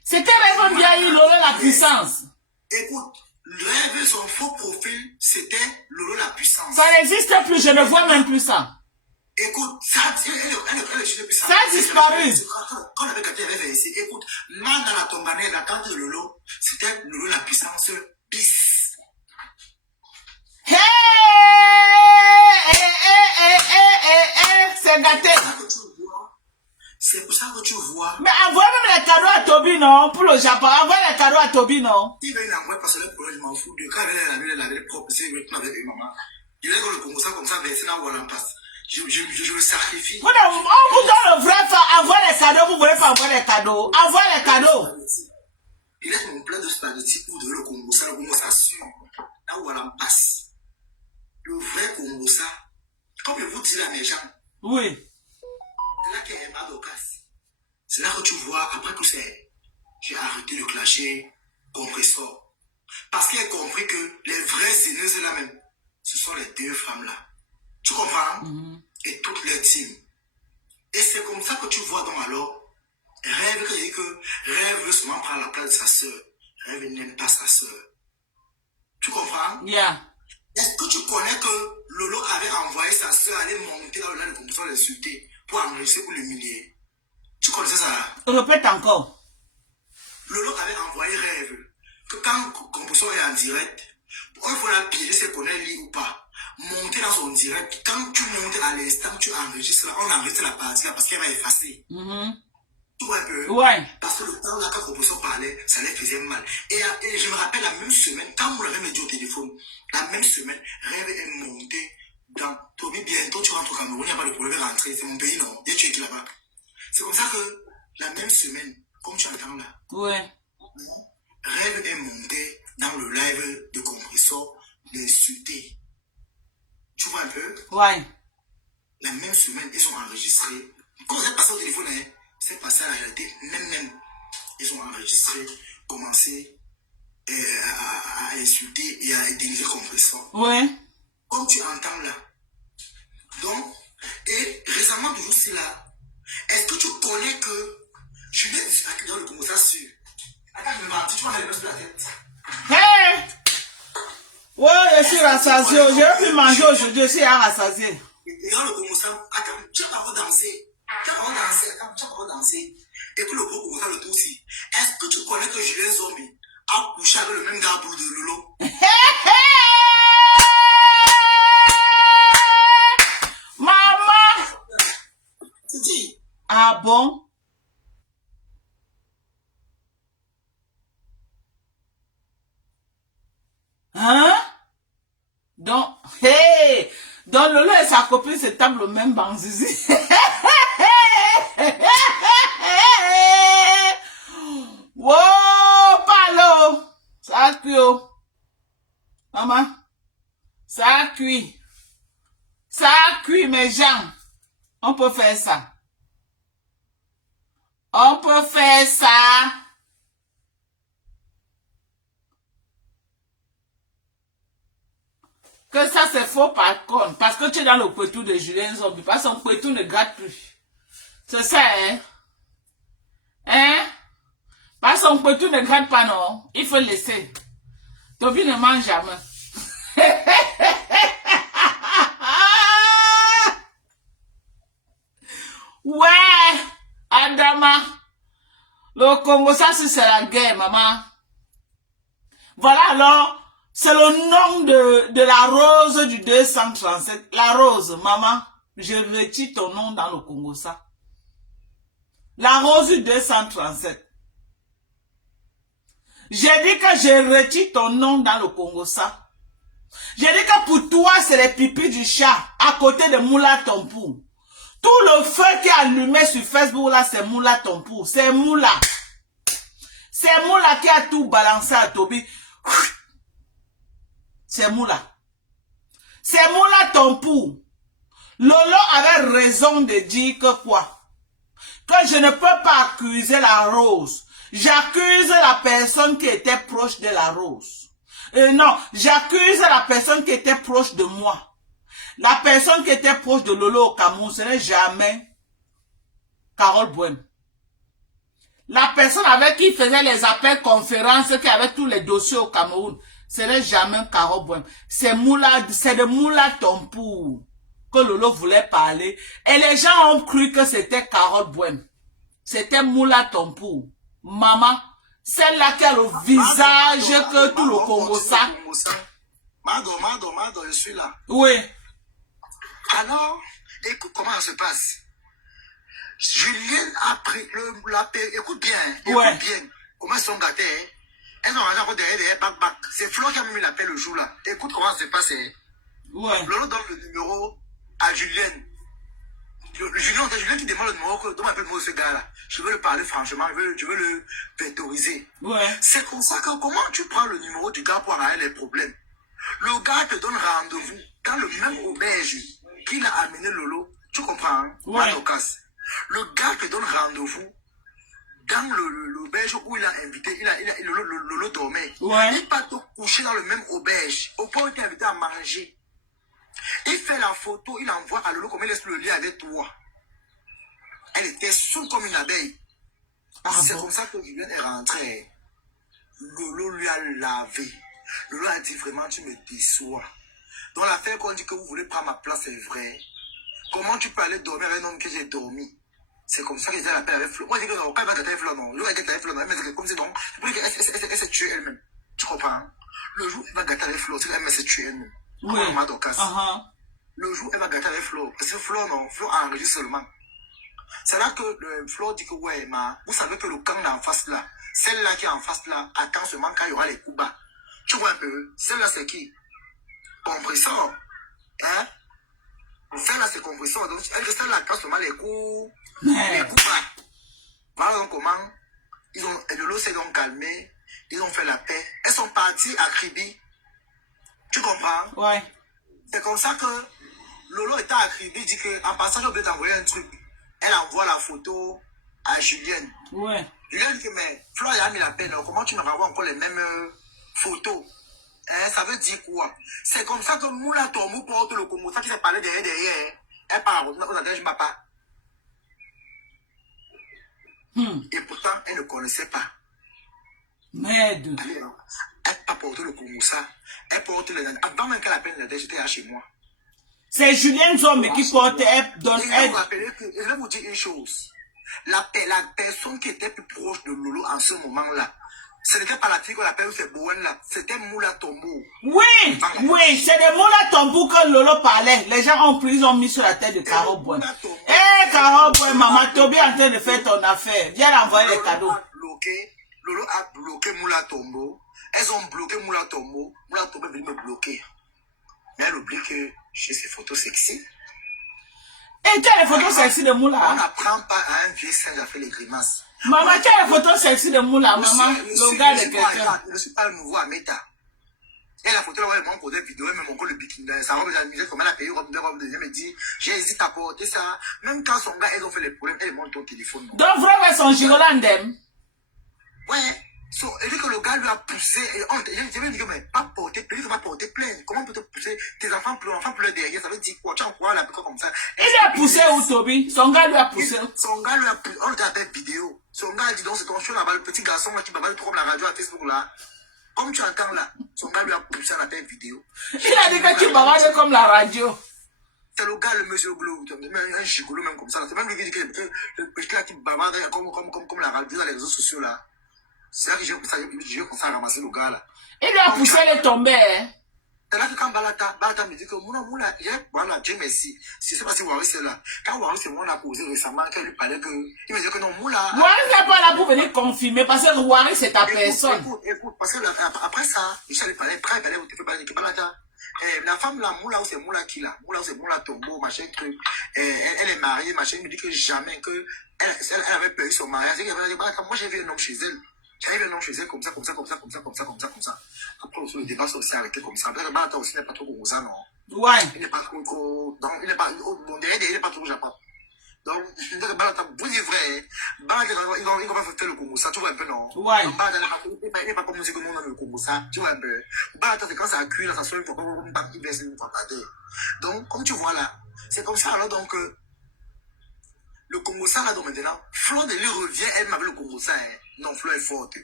C'était Rêve bien Lolo la puissance. Écoute, Rêve, son faux profil, c'était Lolo la puissance. Ça n'existe plus, je ne vois même plus ça. Écoute, ça, ça a disparu. Quand le mec avait versé, écoute, là dans la tombanée, la tante de Lolo, c'était Lolo la puissance bis. Hey, c'est gâté. C'est pour ça que tu vois. Mais envoie même les cadeaux à Toby, non? Pour le Japon, envoie les cadeaux à Toby, non? Il va y envoyer parce que le problème, je m'en fous de quand elle avait propre, c'est avec une maman. Il est dans le Congo, ça comme ça, verser là où on en passe. Je le sacrifie. On vous donne le vrai fa, envoie les cadeaux, vous voulez pas envoyer les cadeaux? Envoie les cadeaux. Il laisse mon plat de spaghetti pour donner le Congo, ça, le Congo, ça sûr. Là où on en passe. Le vrai Congo, ça. Comme je vous dis là, mes gens. Oui. C'est là qu'il y a un Madokas. C'est là que tu vois, après tout ça, j'ai arrêté de clasher compresseur. Parce qu'il a compris que les vraies aîneuses là même, ce sont les deux femmes là. Tu comprends? Et toutes les teams. Et c'est comme ça que tu vois donc alors, Rêve qui dit que Rêve veut seulement prendre la place de sa soeur. Rêve n'aime pas sa soeur. Tu comprends? Yeah. Est-ce que tu connais que Lolo avait envoyé sa soeur aller monter dans le lac de compresseur l'insulter pour enregistrer, pour l'humilier? Tu connaissais ça? Répète encore. Lolo avait envoyé Rêve que quand compresseur est en direct, il faut la piéger si elle connaît lui ou pas. Monter dans son direct, quand tu montes à l'instant, tu enregistres, on enregistre la partie là parce qu'elle va effacer. Tu vois un peu? Ouais. Parce que le temps là, quand le professeur parlait, ça les faisait mal. Et je me rappelle la même semaine, quand on l'avait dit au téléphone, la même semaine, Rêve est monté dans Toby, bientôt tu rentres au Cameroun, il n'y a pas de problème de rentrer, c'est mon pays, non? Et tu es qui là-bas? C'est comme ça que la même semaine, comme tu entends là, ouais. Rêve est monté dans le live de compresseur d'insulter. Tu vois un peu? Ouais. La même semaine, ils ont enregistré. Quand vous êtes passé au téléphone, hein, c'est passé à la réalité. Même, ils ont enregistré, commencé à insulter et à dénigrer compresseur. Ouais. Comme tu entends là. Donc, et récemment, toujours c'est là. Est-ce que tu connais que Julien est dans le Congo, ça sûr? Attends, je me mentis, tu vas aller sur la tête. Hey! Ouais, je suis rassasié. J'ai pu manger aujourd'hui, je suis rassasié. Et dans le Congo, ça, attends, tu vas pas danser. Tu vas pas danser. Et puis le Congo, ça le tout aussi. Est-ce que tu connais que Julien Zombie a couché avec le même gars boulot de Lolo? Maman! Tu dis? Ah bon? Hein? Donc, hey! Donc, Lolo et sa copine se tapent le même banzizi. Wow! Palo! Ça a cuit, oh. Maman? Ça a cuit. Ça a cuit, mes gens. On peut faire ça. On peut faire ça. Que ça c'est faux par contre. Parce que tu es dans le pétou de Julien Zombie. Parce que son pétou ne gratte plus. C'est ça, hein? Hein? Parce que son pétou ne gratte pas, non? Il faut laisser. Toby ne mange jamais. Ouais, Adama. Le Congo, ça, c'est la guerre, maman. Voilà, alors, c'est le nom de la rose du 237. La rose, maman. Je retire ton nom dans le Congo, ça. La rose du 237. J'ai dit que je retire ton nom dans le Congo, ça. J'ai dit que pour toi, c'est les pipis du chat, à côté de Moula Tompou. Tout le feu qui est allumé sur Facebook, là, c'est Moula Tompou. C'est Moula. C'est Moula qui a tout balancé à Tobi. C'est Moula. C'est Moula Tompou. Lolo avait raison de dire que quoi? Que je ne peux pas accuser la rose. J'accuse la personne qui était proche de la rose. Non, j'accuse la personne qui était proche de moi. La personne qui était proche de Lolo au Cameroun, ce n'est jamais Carole Bouem. La personne avec qui il faisait les appels conférences, qui avait tous les dossiers au Cameroun, ce n'est jamais Carole Bouem. C'est de Moula Tompou que Lolo voulait parler. Et les gens ont cru que c'était Carole Bouem. C'était Moula Tompou. Maman, celle-là qui a le visage que tout le Congo ça. Mado, je suis là. Oui. Alors, écoute comment ça se passe. Julien a pris la paix. Écoute bien, écoute bien. Comment ils sont gâtés. Elles ont encore derrière, bac. C'est Flo qui a mis la paix le jour là. Écoute comment ça se passe. Ouais. Lolo donne le numéro à Julien. Julien qui demande le numéro que, appelle-moi ce gars-là. Je veux le parler franchement, je veux le vectoriser. Ouais. C'est comme ça que comment tu prends le numéro du gars pour arrêter les problèmes. Le gars te donne rendez-vous dans le même auberge qu'il a amené Lolo. Tu comprends, hein? Ouais. Le gars te donne rendez-vous dans l'auberge où il a invité, Lolo dormait. Ouais. Il va te coucher dans le même auberge, au point où il t'a invité à manger. Il fait la photo, il envoie à Lolo comme il laisse le lit avec toi. Elle était saoule comme une abeille. C'est comme ça que Julien est rentré. Lolo lui a lavé. Lolo a dit vraiment, tu me déçois. Dans l'affaire qu'on dit que vous voulez prendre ma place, c'est vrai. Comment tu peux aller dormir avec un homme que j'ai dormi? C'est comme ça qu'ils a l'appel avec Flo. Moi, je dis que non, quand il va gâter avec Flo, non. Lolo va gâter avec Flo, non. Mais c'est comme si non. Elle s'est tuée elle-même. Tu comprends? Le jour où elle va gâter avec Flo, c'est qu'elle s'est tuée elle-même. Oui. Le jour où elle va gâter avec Flo, parce que Flo, non, Flo enregistre seulement. C'est là que Flo dit que, ouais, vous savez que le camp là en face là, celle-là qui est en face là, attend seulement quand il y aura les coups bas. Tu vois un peu, celle-là c'est qui? Compresseur. Hein? Celle-là c'est compresseur. Donc, elle reste là, attend seulement les coups bas. Voilà donc comment Lolo s'est donc calmé, ils ont fait la paix. Elles sont parties à Kribi. Tu comprends? Ouais. C'est comme ça que Lolo était à Kribi, dit qu'en passant, j'ai oublié d'envoyer un truc. Elle envoie la photo à Julien. Ouais. Julien dit que, mais Flo a mis la peine, comment tu me renvoies encore les mêmes photos? Hein, ça veut dire quoi? C'est comme ça que Moula Tombou porte le Congo, ça qui s'est parlé derrière. Elle parle à je papa. Et pourtant, elle ne connaissait pas. Merde. Elle n'a pas porté le Congo, ça. Elle porte les... Avant même qu'elle appelle les j'étais là chez moi. C'est Julien Zombe qui porte, elle donne aide. Je vais vous dire une chose. La personne qui était plus proche de Lolo en ce moment-là, ce n'était pas la fille qu'on appelle c'est Bowen là, c'était Moula Tombou. Oui, c'est de Moula Tombou que Lolo parlait. Les gens ont pris, ils ont mis sur la tête de Carole Bouem. Eh, Carole Bouem, maman, Tobi est en train de faire ton affaire. Viens envoyer les cadeaux. Lolo a bloqué Moula Tombou. Elles ont bloqué Moula Tombou. Moula Tombou est venue me bloquer. Mais elle oublie que j'ai ces photos sexy. Et tu as les photos sexy de Moula? On n'apprend pas à un vieux singe à faire les grimaces. Maman, tu as les photos sexy de Moula, maman? Le gars de quelqu'un. Je ne suis pas le nouveau à Meta. Et la photo, elle m'a montré des vidéos, elle m'a montré le bikini. Ça va me dire comment elle a payé, elle me dit, j'ai hésité à porter ça. Même quand son gars, elles ont fait les problèmes, elle montre ton téléphone. Donc, vraiment, son girolandem. Ouais. Elle dit que le gars lui a poussé. Je vais dire, mais pas porter plainte. Comment peut te pousser? Tes enfants pleurent derrière. Ça veut dire quoi? Tu envoies la comme ça. Il lui a poussé où, Tobi? Son gars lui a poussé. Son gars lui a poussé. On regarde la vidéo. Son gars dit donc c'est ton chien là-bas, le petit garçon là qui babale trop comme la radio à Facebook là. Comme tu entends là, son gars lui a poussé la peine vidéo. Il a dit que tu bavardes comme la radio. C'est le gars, le monsieur Glou, un gigolo même comme ça. C'est même lui qui dit que le petit là qui bavarde comme la radio dans les réseaux sociaux là. C'est là que j'ai commencé à ramasser le gars là. Il lui a poussé les tomber. Hein? C'est là que quand Balata me dit que Moula, voilà, Dieu merci. Je ne sais pas si Waris est là. Quand Waris c'est moi, on a posé récemment, qu'elle lui parlait que. Il me dit que non, Moula. Waris n'est pas là pour venir confirmer parce que Waris c'est ta personne. Écoute, parce que après ça, il allait parler, après, il allait au téléphone, il Balata. La femme là, Moula, c'est Moula qui là. Moula, c'est Moula Tombo, machin truc. Elle est mariée, machin. Il me dit que jamais que. Elle avait payé son mariage. Moi, j'ai vu un homme chez elle. J'avais vu un homme chez elle comme ça. Après aussi, le débat s'est aussi arrêté comme ça. Après, Balata aussi n'est pas trop gros, non. Ouais. Il n'est pas trop. Donc, il n'est pas. Bon, derrière, il n'est pas trop Japon. Donc, Balata, vous dites vrai. Balata, il va pas faire le Congo, ça, tu vois un peu, non? Ouais. Balata, il n'est pas comme nous, on a le Congo, ça, tu vois un peu. Balata, c'est quand ça a cuit, là, ça sonne pour qu'on pas qu'il baisse une fois par terre. Donc, comme tu vois là, c'est comme ça, alors, donc, le Congo, ça, là, donc maintenant, Flo de lui revient, elle m'avait le Congo, ça, non, Flo est forte.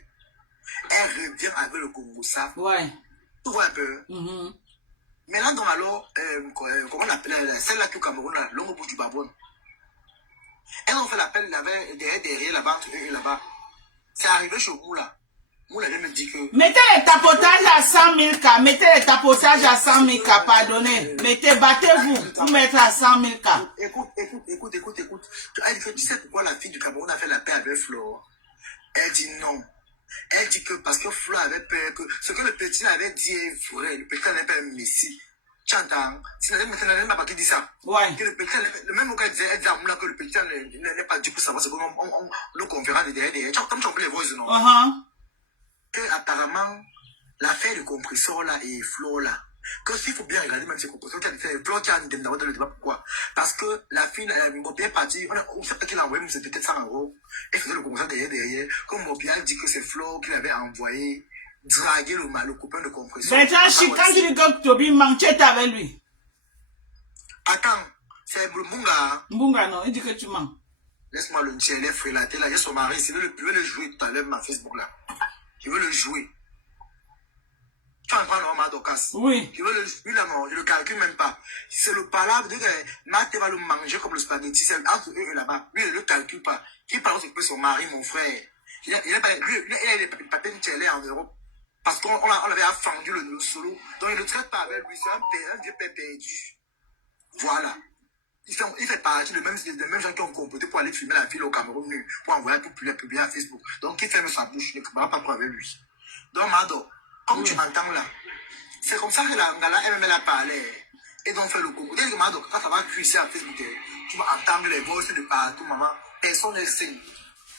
Elle revient avec le Congo, ça. Ouais. Tu vois un peu. Maintenant, donc, alors, comment on appelle celle-là qui est au Cameroun, là, l'homme au bout du babouane. Elles ont fait l'appel, il y avait derrière là-bas, entre eux et là-bas. C'est arrivé chez Moula. Moula, elle me dit que. Mettez les tapotages à 100 000 cas. Mettez les tapotages à 100 000 cas, pardonnez. Mettez, battez-vous pour mettre à 100 000 cas. Écoute. Elle dit que tu sais pourquoi la fille du Cameroun a fait la paix avec Flo? Elle dit non. Elle dit que parce que Flo avait peur que ce que le petit avait dit est vrai. Le petit n'avait pas un messie. Tu entends? Si elle n'a pas dit ça. Ouais. Que le même cas disait, elle dit à Moula que le petit n'est pas dû pour savoir ce qu'on le conférence de derrière. Comme tu as les voix, non? Que apparemment, l'affaire du compresseur là et Flo là, que s'il faut bien regarder même ces compresseurs, Flo qui a une demande dans le débat, pourquoi? Parce que la fille, Mopia est partie, on sait pas qu'il a envoyé, mais c'est peut-être 100 €. Elle faisait le compresseur derrière. Comme Mopia dit que c'est Flo qui l'avait envoyé draguer le copain de compresseur. Mais quand tu dis que Toby manque, tu étais avec lui. Attends, c'est Mbunga. Mbunga, non, il dit que tu mens. Laisse-moi le dire, elle est frélatée là, il y a son mari, il veut le jouer tout à l'heure, ma Facebook là. Je veux le jouer. Tu en prends normal d'occasion. Oui. Je veux le jouer là, non, je le calcule même pas. C'est le palabre de Matt va le manger comme le spaghetti, c'est entre eux et là-bas. Lui, il ne le calcule pas. Il parle avec son mari, mon frère. Il a pas peine de en Europe. Parce qu'on avait affandu le solo. Donc il ne le traite pas avec lui, c'est un vieux père perdu. Voilà. Il fait partie des mêmes gens qui ont comploté pour aller filmer la fille au Cameroun, pour envoyer tout publier à Facebook. Donc, il ferme sa bouche, il ne parle pas trop avec lui. Donc, Mado, comme tu m'entends là, c'est comme ça que la Ngala, elle a parlé. Et donc, fait le Congo. Dès que Mado, quand ça va cuisser à Facebook, tu vas entendre les voix de partout, maman. Personne ne sait.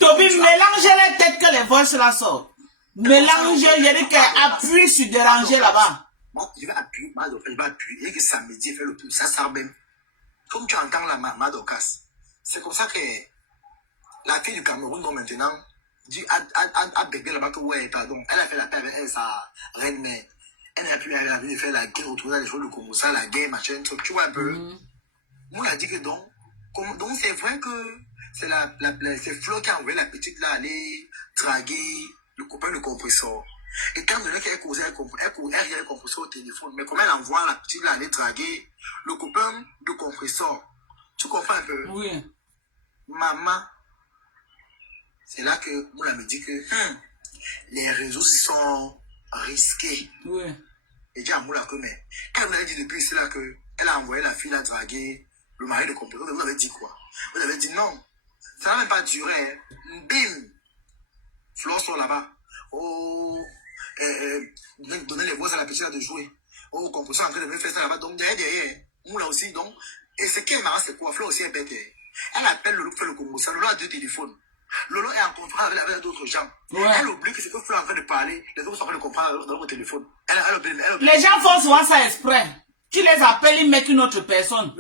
Toby, mélangez les têtes que les voix là sortent. Mélangez, il y a des qui appuient sur déranger là-bas. Moi, je vais appuyer, Mado, je vais appuyer. Et que samedi, fait le tout. Ça sert bien. Comme tu entends la Madokas, c'est comme ça que la fille du Cameroun, donc maintenant, a bébé là-bas que ouais, pardon, elle a fait la paix avec elle, sa reine-mère. Elle n'a plus envie de faire la guerre autour des choses de Congo, ça, la guerre, machin, truc, tu vois un peu. Moi, on a dit que donc c'est vrai que c'est Flo qui a envoyé la petite là aller draguer le copain de compresseur. Et quand elle causait un compresseur au téléphone, mais comment elle envoie la petite là aller draguer le copain de compresseur? Tu comprends un peu? Oui. Maman, c'est là que Moula me dit que les réseaux sont risqués. Oui. Et dit à Moula que, mais quand vous avez dit depuis c'est là que elle a envoyé la fille à draguer le mari de compresseur, vous avez dit quoi? Vous avez dit non. Ça n'a même pas duré. Bim! Flo sort là-bas. Oh, donner les voix à la petite de jouer. Oh, compresseur en train de me faire ça là-bas. Donc, derrière, Moula aussi, donc. Et ce qui est marrant, c'est quoi? Flo aussi est bête. Elle appelle Lolo pour faire le Congo. Ça, Lolo a 2 téléphones. Lolo est en contrat avec d'autres gens. Ouais. Elle oublie que c'est que Flo est en train de parler. Les autres sont en train de comprendre dans leur téléphone. Les gens font souvent ça exprès. Tu les appelles, ils mettent une autre personne.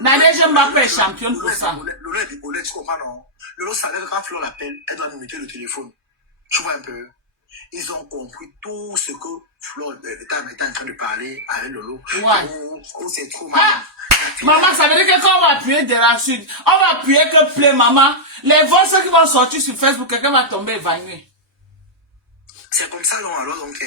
Nadège Mbappé est championne pour ça. Lolo est bipolaire, tu comprends, non? Lolo savait que quand Flo l'appelle, elle doit nous mettre le téléphone. Tu vois un peu? Ils ont compris tout ce que Flo était en train de parler avec Lolo. Ouais. Oh, c'est trop mal. Maman, ça veut dire que quand on va appuyer de la suite, on va appuyer que play maman. Les voix qui vont sortir sur Facebook, quelqu'un va tomber évanoui. C'est comme ça, donc, alors, donc,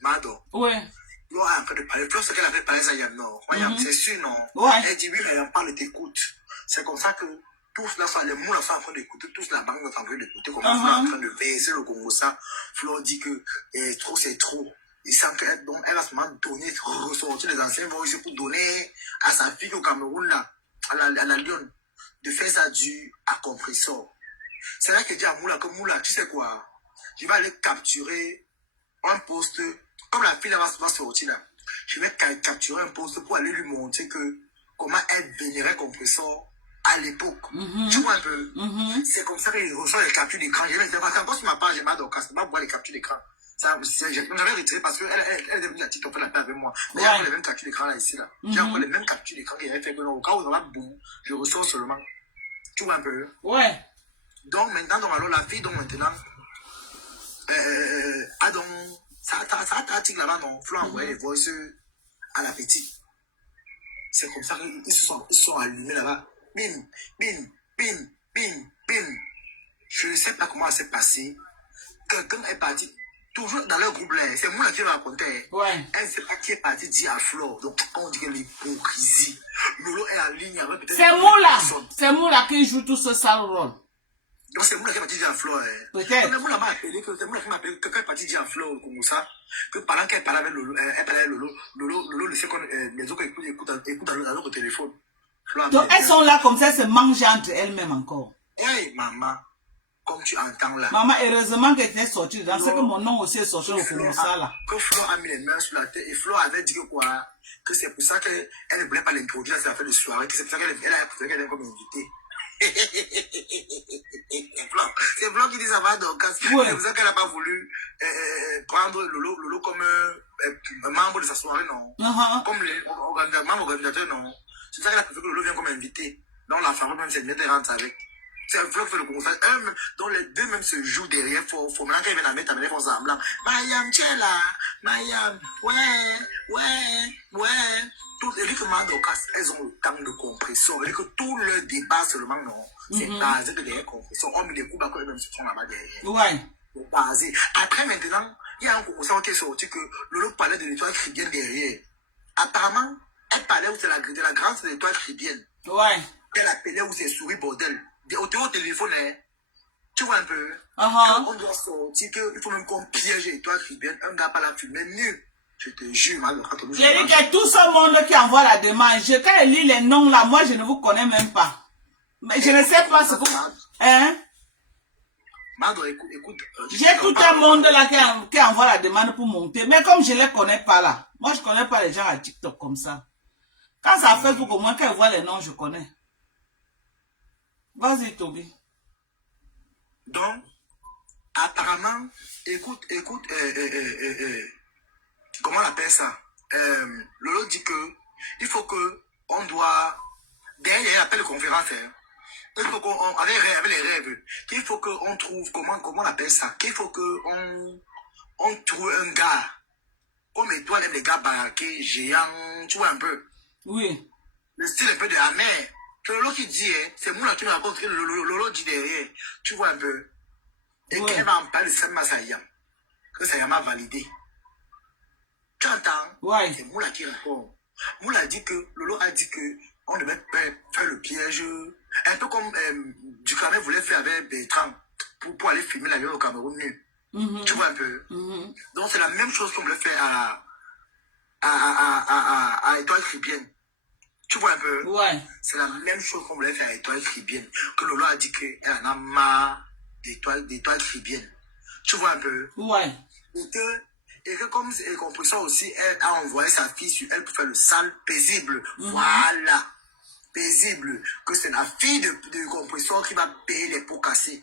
Mado. Ouais. Flo a en train de parler. Flo, ce qu'elle avait parlé, ça, Yam, non. C'est sûr, non. Ouais. Elle dit, oui, mais on parle, t'écoute. C'est comme ça que tous là, les moules sont en train d'écouter, tous la banque est en train d'écouter, comment Flo est en train de verser le Congo, ça. Flo dit que trop, c'est trop. Il sent qu'elle, donc, elle a seulement donné, ressorti les anciens voices pour donner à sa fille au Cameroun, là, à la Lyon, de faire ça dû à compressor. C'est là que dit à Moula, que Moula, tu sais quoi, je vais aller capturer un poste, comme la fille là va sortir là, je vais capturer un poste pour aller lui montrer que comment elle vénérait compressor à l'époque. Tu vois un peu, c'est comme ça qu'il reçoit les captures d'écran. Je vais dire, encore sur ma page, j'ai mal d'occasion, je ne vais pas voir les captures d'écran. J'avais retiré parce qu'elle est devenue la TikTok, elle a fait avec moi. Mais il y a encore les mêmes captures d'écran là, ici là. J'ai encore les mêmes captures d'écran qu'il avait fait que non, au cas où on a boum, je ressors seulement. Tu vois un peu. Ouais. Donc maintenant, donc, alors la fille, donc maintenant, a donc, ça article là-bas, non, Flo a envoyé les voices à la petite. C'est comme ça qu'ils se sont allumés là-bas. Bim, bim, bim, bim, bim. Je ne sais pas comment ça s'est passé. Quelqu'un est parti. Toujours dans leur groupe là, c'est moi qui va raconter. Ouais. Elle ne sait pas qui est parti dire à Flo. Donc, on dit que l'hypocrisie. Lolo est en ligne avec peut-être. C'est Moula qui joue tout ce sale rôle. Donc, c'est Moula qui est parti dire à Flo. Peut-être. C'est Moula m'a appelé, c'est Moula qui m'a appelé, quelqu'un est parti dire à Flo comme ça. Que pendant qu'elle parlait avec Lolo, elle parlait avec Lolo laissait les autres écoutent dans notre téléphone. Donc, elles sont là comme ça, elles se mangent entre elles-mêmes encore. Hey, maman. Comme tu entends là. Maman, heureusement qu'elle était sortie dedans. C'est que mon nom aussi est sorti au Congo, ça là. Que Flo a mis les mains sur la tête et Flo avait dit que quoi? Que c'est pour ça qu'elle ne voulait pas l'introduire à cette affaire de soirée, que c'est pour ça qu'elle a préféré qu'elle ait comme invitée. C'est Flo qui dit ça va donc. C'est pour ça qu'elle n'a pas voulu prendre Lolo comme membre de sa soirée, non. Comme les membres organisateurs, non. C'est pour ça qu'elle a préféré que Lolo vienne comme invité. Donc la famille même s'est mieux rentre avec. C'est un vlog fait le constat. Donc les deux même se jouent derrière. Faut maintenant qu'elle vienne à mettre à mettre ensemble. Mayam, tu es là. Mayam, ouais. Toutes les commandes elles ont le temps de compression. Et que tout le débat seulement, non. C'est basé que derrière compression. On met les coups quand même se font là-bas derrière. Ouais. C'est basé. Après maintenant, il y a un constat qui est sorti que Lolo parlait de l'étoile chrétienne derrière. Apparemment, elle parlait où c'est de la grande étoile chrétienne. Ouais. Elle appelait où c'est souris bordel. Au téléphone, hein. Tu vois un peu. On doit sortir, il faut même qu'on piège l'étoile chrétienne. Un gars pas la fumer nu. Je te jure, j'ai dit que tout ce monde qui envoie la demande, quand je lis les noms là, moi je ne vous connais même pas. Mais je ne sais pas ce que. Hein? Mado, écoute. J'ai tout un monde là qui envoie la demande pour monter. Mais comme je ne les connais pas là, moi je ne connais pas les gens à TikTok comme ça. Quand ça fait pour que moi, quand je vois les noms, je connais. Vas-y, Toby. Donc, apparemment, écoute, comment on appelle ça? Lolo dit que il faut que on doit, derrière il appelle les conférences, il faut qu'on, avec les rêves, qu'il faut qu'on trouve, comment on appelle ça? Qu'il faut qu'on trouve un gars, comme étoile, les gars baraqués, géants, tu vois un peu. Oui. Le style un peu de la mer. C'est Lolo qui dit, c'est moi qui me raconte que Lolo dit derrière, tu vois un peu. Et qu'elle va en parler de Sema Sayam, que Sayam a validé. Tu entends? Ouais. C'est Moula qui répond. Moula dit que, Lolo a dit que on devait faire le piège, un peu comme Ducanet voulait faire avec Bertrand, pour aller filmer l'avion au Cameroun nu. Tu vois un peu? Donc c'est la même chose qu'on voulait faire à Étoile Chrétienne. Tu vois un peu? Ouais. C'est la même chose qu'on voulait faire à Étoile Chrétienne. Que Lolo a dit qu'elle en a marre d'Étoile Chrétienne. Tu vois un peu? Ouais. Et que comme Compressor aussi, elle a envoyé sa fille sur elle pour faire le sale paisible. Voilà. Paisible. Que c'est la fille de Compressor qui va payer les pots cassés.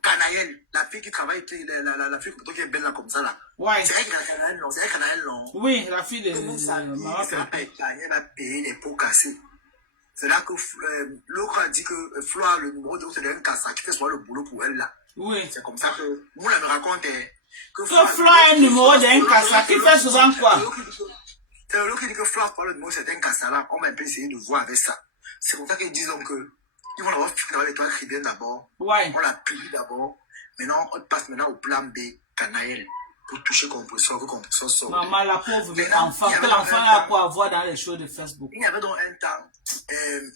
Canaël, la fille qui travaille, la fille qui est belle là comme ça là. Ouais. C'est elle Canaël, non? C'est elle Canaël, non? Oui, la fille de elle va payer les pots cassés. C'est là que l'autre a dit que Flo a le numéro de c'est un cassa qui fait soit le boulot pour elle là. Oui. C'est comme ça que Moula me raconte que Flo a un numéro d'un cassa qui fait souvent quoi? C'est l'autre qui dit que Flo a le numéro c'est un cassa là. On va un peu essayer de voir avec ça. C'est comme ça qu'ils disent donc que ils vont l'avoir fixé dans l'étoile chrétienne d'abord. Ouais. On l'a pris d'abord. Maintenant, on passe maintenant au plan B. Canaël pour toucher Compressor, que Compressor sort. Maman, la pauvre enfant, que l'enfant a quoi avoir dans les shows de Facebook. Il y avait donc un temps,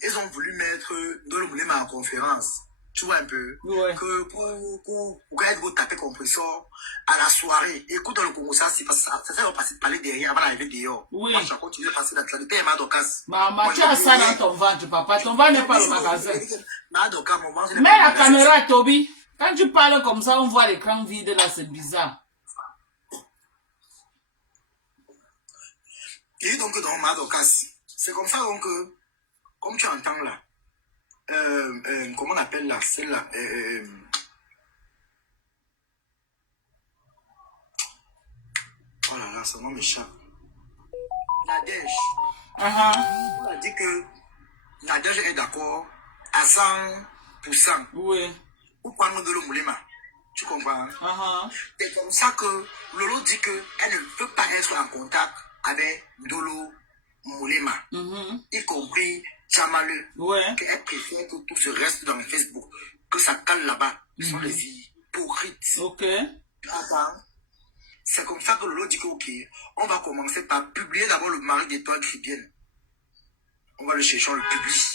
ils ont voulu mettre Ndolo Moulema en conférence. Tu vois un peu, ouais. Que pour vous taper Compressor à la soirée. Écoute, dans le Congo, ça, c'est ça va passer parler derrière avant d'arriver dehors. Oui. Moi, je continue de passer l'actualité. Maman, tu as ça dans ton ventre, papa. Ton ventre n'est pas le magasin. Mais mets la caméra, Toby. Quand tu parles comme ça, on voit l'écran vide là, c'est bizarre. Et donc, dans Madocas, c'est comme ça, donc, comme tu entends là, comment on appelle là, celle-là, oh là là, son nom m'échappe. Nadège. On a dit que Nadège est d'accord à 100%. Oui. Pour prendre Ndolo Moulema. Tu comprends? C'est comme ça que Lolo dit qu'elle ne peut pas être en contact avec Ndolo Moulema. Y compris Tchamaleu. Ouais. Qu'elle préfère que tout se reste dans Facebook. Que ça cale là-bas. Ce sont les hypocrites. Ok. Attends. C'est comme ça que Lolo dit que, ok, on va commencer par publier d'abord le mari d'Étoile Chrétienne. On va le chercher, on le publie.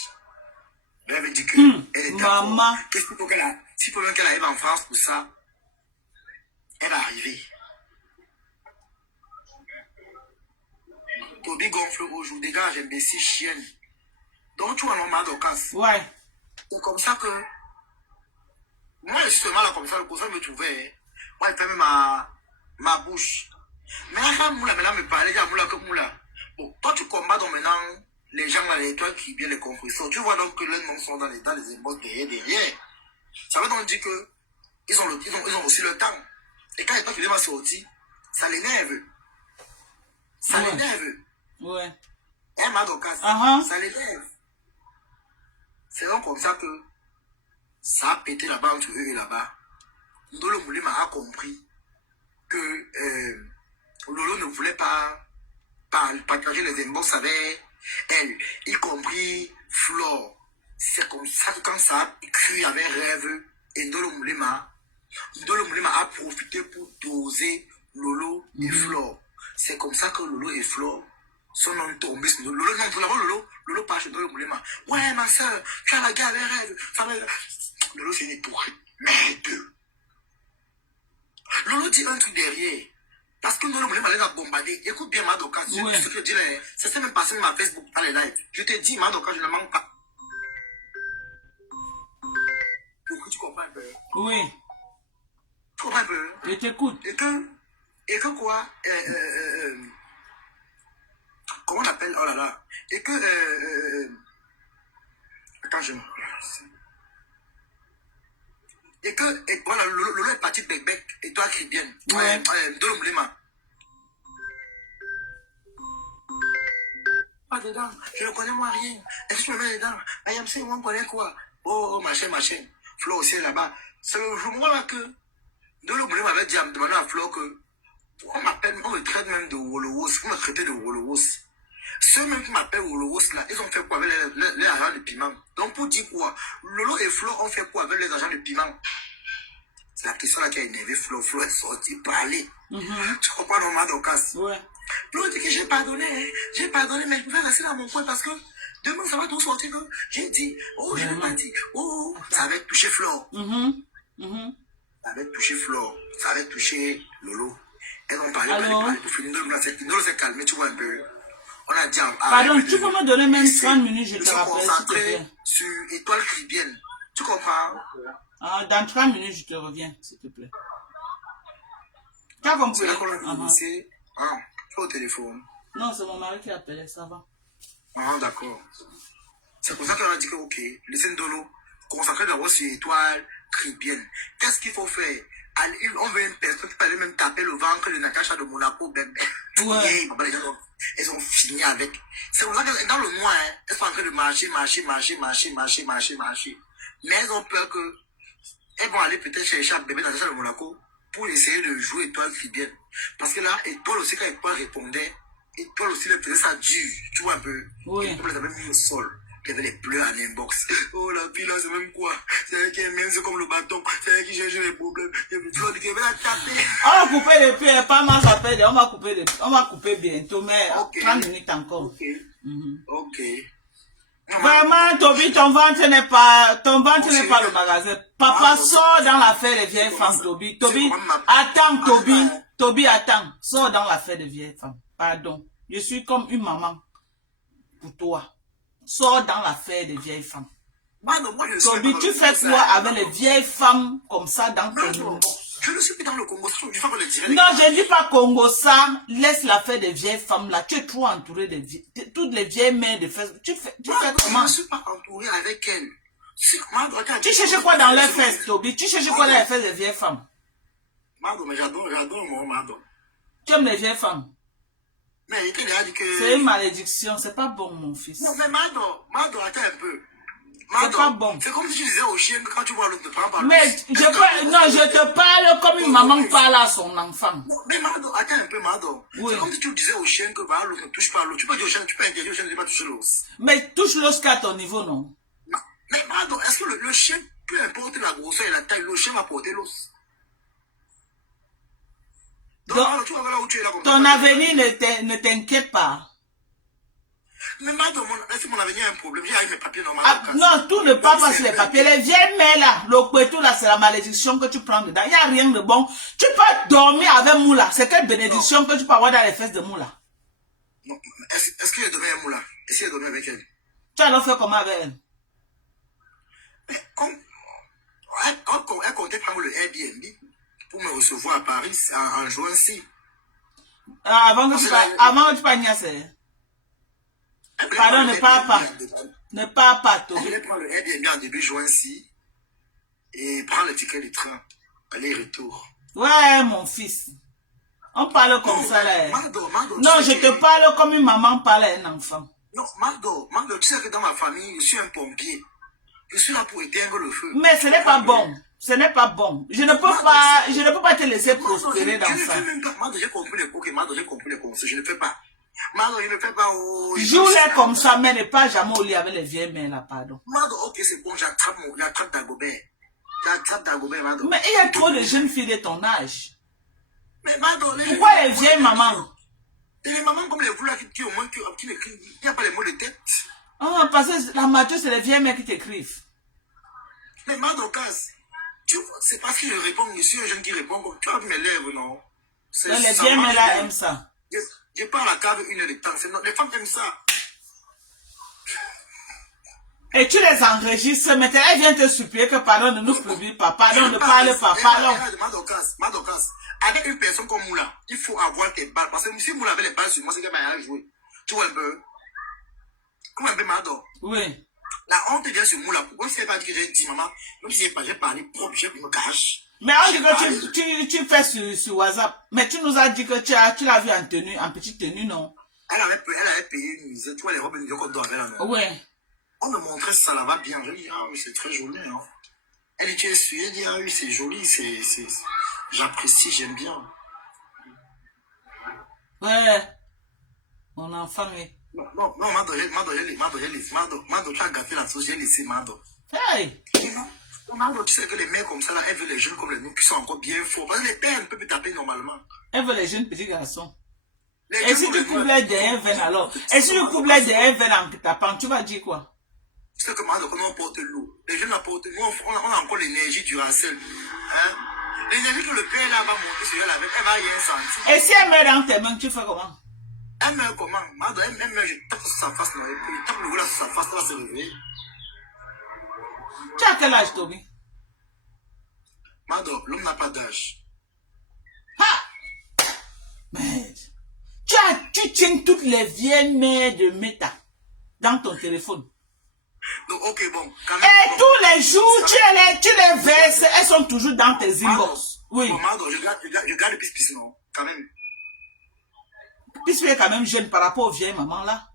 Elle avait dit qu'elle est d'accord. Maman. Qu'est-ce qu'il faut qu'elle a? S'il faut même qu'elle arrive en France pour ça, elle va arriver. Toby gonfle aujourd'hui, dégage, imbécile, chienne. Donc tu vois, non, Madocas. Ouais. C'est comme ça que. Moi, je suis seulement là comme ça, le conseil me trouvait. Moi, il ferme ma bouche. Mais là, quand Moula maintenant me parlait, il y a Moula que Moula. Bon, toi, tu combats donc maintenant les gens là, les étoiles qui viennent les compresseurs. Tu vois donc que leurs noms sont dans les inbox derrière. Ça veut donc dire que ils ont aussi le temps. Et quand l'étoile qui vient sortir, ça l'énerve. Ça l'énerve. Ouais. Hein, Madocas? Ça l'énerve. C'est donc comme ça que ça a pété là-bas entre eux et là-bas. Ndolo Moulema a compris que Lolo ne voulait pas partager les inbox avec elle, y compris Flore. C'est comme ça que quand ça a écrit avec Rêve et Ndolo Moulema a profité pour doser Lolo et Flore. C'est comme ça que Lolo et Flore sont tombés. Lolo part chez Ndolo Moulema. Ouais, ma soeur, tu as la guerre avec Rêve. Lolo, c'est une hypocrite. Merde. Lolo dit un truc derrière. Parce que Ndolo Moulema les a bombardés. Écoute bien, Madocas. Ce que je dis là, ça s'est même passé sur ma Facebook dans les lives. Je te dis, Madocas, je ne manque pas. Tu comprends un peu? Oui. Tu comprends un peu? Je t'écoute. Et que quoi? Comment on appelle? Oh là là. Et que. Attends, et que, voilà, Lolo est parti bec, et toi qui viens. Ouais. Ndolo Moulema. Pas dedans, je ne connais moi rien. Est-ce que je me mets dedans? IMC, on connaît quoi? Oh, machin. Flo aussi est là-bas. C'est le jour là que Ndolo Moulema avait dit à me demander à Flo que on me traite même de Wolowos, on me traitait de Wolowos. Ceux même qui m'appellent Wolowos là, ils ont fait quoi avec les agents de piment? Donc pour dire quoi? Lolo et Flo ont fait quoi avec les agents de piment? C'est la question là qui a énervé Flo. Flo est sorti parler. Tu comprends non, Madocas? Ouais. Flo dit que j'ai pardonné, mais je vais rester dans mon coin parce que demain ça va tout sortir. J'ai dit, oh, je vais partir. Oh, ça avait touché Flo. Ça avait touché Flo. Ça avait touché Lolo. Elles ont parlé pour finir. Ndolo s'est calmé, tu vois un peu. On a dit pardon, tu peux me donner même 30 minutes, je te rappelle, s'il te plaît. Sur Étoile Chrétienne. Tu comprends? Dans 30 minutes, je te reviens, s'il te plaît. Tu as compris? C'est là qu'on a commencé. Tu es au téléphone. Non, c'est mon mari qui appelait, ça va. D'accord. C'est pour ça qu'on a dit que, ok, laissez Ndolo concentrer d'abord sur Étoile Chrétienne. Qu'est-ce qu'il faut faire? On veut une personne qui peut aller même taper le ventre de Natacha de Monaco, bébé. Ouais. Elles ont fini avec. C'est pour ça que dans le mois, elles sont en train de marcher. Mais elles ont peur que elles vont aller peut-être chercher un bébé Natacha de Monaco pour essayer de jouer Étoile Chrétienne. Parce que là, Étoile aussi, quand Étoile répondait, Étoile aussi le faisait ça dur. Tu vois un peu. Oui. Étoile les avait mis au sol. Il y avait des pleurs en inbox. Oh, la fille là, c'est même quoi? C'est elle qui est même, c'est comme le bâton. C'est elle qui cherche les problèmes. Et puis, Flo dit qu'elle va la taper. On va couper les pieds, pas mal ça pète. On va couper bientôt, mais 30 minutes encore. Ok. Ok. Vraiment, Toby, ton ventre n'est pas le magasin. Papa sort dans l'affaire des vieilles femmes, Toby. Toby, attends, Toby, attends. Sors dans l'affaire des vieilles femmes. Pardon. Je suis comme une maman pour toi. Sors dans l'affaire des vieilles femmes. Toby, tu fais quoi avec les vieilles femmes comme ça dans ton monde? Je ne suis plus dans le Congo, du faut le dire. Non, je ne dis pas Congo ça. Laisse l'affaire des vieilles femmes là. Tu es trop entouré de toutes les vieilles mères de fesses. Tu fais comment? Je ne suis pas entouré avec elles. Tu cherches quoi dans les fesses, Toby? Tu cherches quoi dans les fesses des vieilles femmes? Mado, mais j'adore mon Mado. Tu aimes les vieilles femmes? Mais il t'a dit que... C'est une malédiction, c'est pas bon, mon fils. Non, mais Mado, attends un peu. C'est pas bon. C'est comme si tu disais au chien que quand tu vois l'autre te prendre par le Mais je te parle comme une maman parle à son enfant. Non, mais Mado, attends un peu, Mado. Oui. C'est comme si tu disais au chien que bah, l'autre ne touche pas l'autre. Tu peux dire au chien, tu peux interdire au chien de ne pas toucher l'os. Mais touche l'os qu'à ton niveau, non? Mais Mado, est-ce que le chien, peu importe la grosseur et la taille, le chien va porter l'os? Donc, tu vas voir là où tu es là comme ton avenir ne t'inquiète pas. Mais Mado, est-ce que mon avenir a un problème? J'ai eu mes papiers normalement. Ah, non, tout ne part pas sur les papiers. Les vieilles mères là, le couteau là, c'est la malédiction que tu prends dedans. Il n'y a rien de bon. Tu peux dormir avec Moula. C'est quelle bénédiction que tu peux avoir dans les fesses de Moula? Non, est-ce qu'il est dormi avec Moula? Est-ce qu'il est dormi avec elle? Tu as alors fait comment avec elle? Mais comme elle comptait prendre le Airbnb pour me recevoir à Paris en juin-ci. Avant que tu pagnes. Pardon, ne parle pas. Ne parle pas, toi. Je vais prendre le Airbnb en début juin-ci et prendre le ticket de train. Aller-retour. Ouais, mon fils. On parle comme ça là. Mado, non, je te parle comme une maman parle à un enfant. Non, Mado, tu sais que dans ma famille, je suis un pompier. Je suis là pour éteindre le feu. Mais ce n'est pas bon. Ce n'est pas bon. Je ne peux pas te laisser prospérer dans ça. Mado, j'ai compris les conseils. Mado, j'ai compris les conseils. Je ne fais pas. Mado, je ne fais pas. Joue-les comme ça, mais ne pas jamais au lit avec les vieilles mains là, pardon. Mado, ok, c'est bon, j'attrape Dagobert. J'attrape Dagobert, Mado. Mais il y a trop de jeunes filles de ton âge. Mais Mado, pourquoi les vieilles mamans? Et les mamans comme les vous là qui au moins qui n'écrivent, il n'y a pas les mots de tête. Ah, parce que la mature, c'est les vieilles mères qui t'écrivent. Mais Mado, casse. C'est parce que je réponds, je suis un jeune qui répond comme tu as vu mes lèvres, non? Les vieilles mères là aiment ça. Je parle à cave une heure de temps. Les femmes aiment ça. Et tu les enregistres, mais elle vient te supplier que pardon, ne nous publie pas, pardon, ne parle pas, pardon. Madokas, avec une personne comme Moula, il faut avoir tes balles. Parce que si Moula avait les balles sur moi, c'est qu'elle va jouer. Tu vois un peu? Comment un peu Mado? Oui. La honte vient sur Moula. Pourquoi si elle va dire que j'ai dit, maman, même si j'ai parlé propre, j'ai me cache. Mais on dit que tu fais sur WhatsApp. Mais tu nous as dit que tu l'as vu en tenue, en petite tenue, non? Elle avait payé une mise. Tu vois les robes de qu'on doit avec là, non? Oui. On me montrait ça là-bas bien. Je dis, ah oui, c'est très joli, hein. Elle dit, tu es essuyée, elle dit, ah oui, c'est joli, j'apprécie, j'aime bien. Ouais. Mon enfant, oui. Non, Mado, tu as gâté la sauce, j'ai laissé Mado. Hey! Mado, tu sais que les mères comme ça, là, elles veulent les jeunes comme les nous qui sont encore bien forts. Parce que les pères ne peuvent plus taper normalement. Elles veulent les jeunes petits garçons. Et si tu couples les derrière veines alors? Et si tu couples les derrière veines en tapant, tu vas dire quoi? Tu sais que Mado, quand on porte l'eau, les jeunes apportent l'eau, on a encore l'énergie du Racel. Hein? L'énergie que le père là va monter sur elle avec, elle va rien sentir. Et si elle meurt dans tes mains, tu fais comment? Elle meurt comment? Mado, elle meurt, je tape sur sa face, je tape le gars sur sa face, elle va se réveiller. Tu as quel âge, Toby? Mado, l'homme n'a pas d'âge. Ah! Mais tu tiens toutes les vieilles mères de Meta dans ton téléphone. Donc, ok, bon. Quand même, et tous les jours, tu les verses, elles sont toujours dans tes inbox. Oui. Bon, Mado, je garde le pis-pis, non? Quand même. Pis-pis est quand même jeune par rapport aux vieilles mamans là.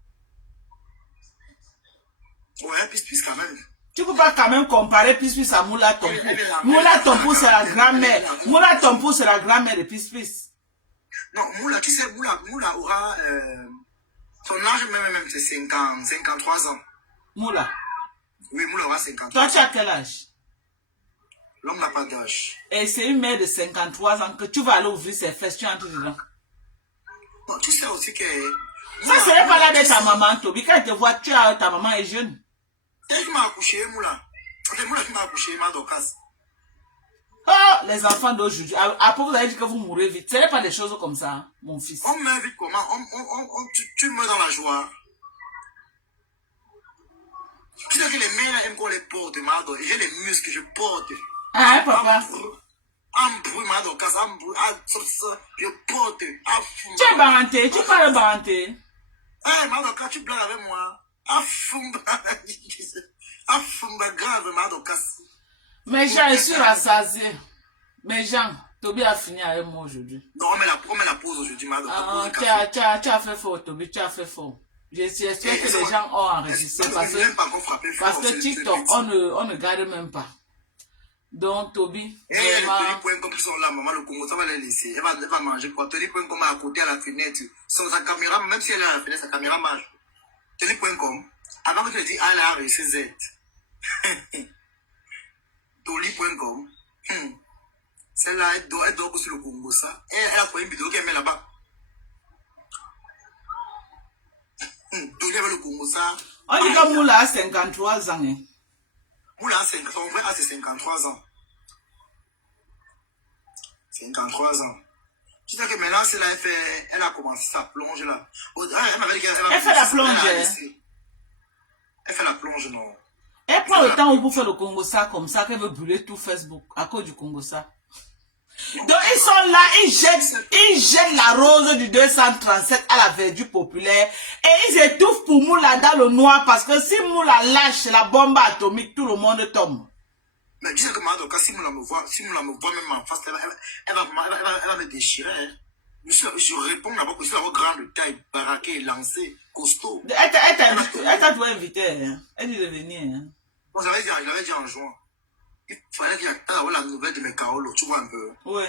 Ouais, pis-pis quand même. Tu peux pas quand même comparer Pis-Pis à Moula Tompo. Moula Tompo c'est la grand-mère. Moula Tompo c'est la grand-mère de Pis-Pis. Non, Moula, tu sais, Moula aura son âge même c'est 53 ans. Moula. Oui, Moula aura 53 ans. Toi, tu as quel âge? L'homme n'a pas d'âge. Et c'est une mère de 53 ans que tu vas aller ouvrir ses fesses, tu entres dedans. Non, tu sais aussi que... Ça serait pas là de ta maman, Toby. Quand elle te voit, ta maman est jeune. C'est elle qui m'a accouché, Moula. C'est Moula qui m'a accouché, ma Dorcas. Oh, les enfants d'aujourd'hui. Après, vous avez dit que vous mourrez vite. Ce n'est pas des choses comme ça, hein, mon fils. On meurt vite comment? Tu meurs dans la joie. Tu sais que les mères aiment qu'on les porte, Mado. J'ai les muscles que je porte. Ah, hein, papa? Embrouille, Mado, casse, embrouille, je porte. Tu es baranté, tu parles baranté. Eh, Mado, quand tu blagues avec moi, afumba grave, Mado, casse. Mes gens, je suis rassasié. Mes gens, Toby a fini avec moi aujourd'hui. Non, on met la pause aujourd'hui, Mado. Ah, tu as fait fort, Toby, tu as fait fort. J'espère que les gens ont enregistré parce que TikTok, on ne garde même pas. Donc, Toby, vraiment... Comme ils sont là, maman, le Congo, ça va les laisser. Elle va manger quoi? Tony.com à côté à la fenêtre. Sa caméra, même si elle est à la fenêtre, sa caméra marche. Tony.com, avant que tu te dises ALRCZ. Toli.com. Celle-là, elle dort sur le Congo, ça. Elle a trouvé une vidéo qu'elle met là-bas. Toli avec le Congo, ça. On dit que Moula a 53 ans. Hein. Moula a 53 ans. Son frère a 53 ans. 53 ans. Tu sais que maintenant, c'est là, elle a commencé sa plonge là. Elle m'avait dit qu'elle fait la plonge. Elle fait la plonge, non. Elle prend le temps pour faire le Congo ça comme ça, qu'elle veut brûler tout Facebook à cause du Congo ça. Donc ils sont là, ils jettent la rose du 237 à la verdure populaire et ils étouffent pour Moula dans le noir parce que si Moula lâche la bombe atomique, tout le monde tombe. Mais tu sais que Madoka, si Moula me voit même en face, elle va me déchirer. Hein. Je réponds d'abord que je suis d'abord grande taille, baraquée, lancée, costaud. Elle t'a tout invité, hein. Elle dit de venir. Hein. Bon, je l'avais dit en juin. Il fallait qu'il y ait la nouvelle de mes Kaolo, tu vois un peu. Oui.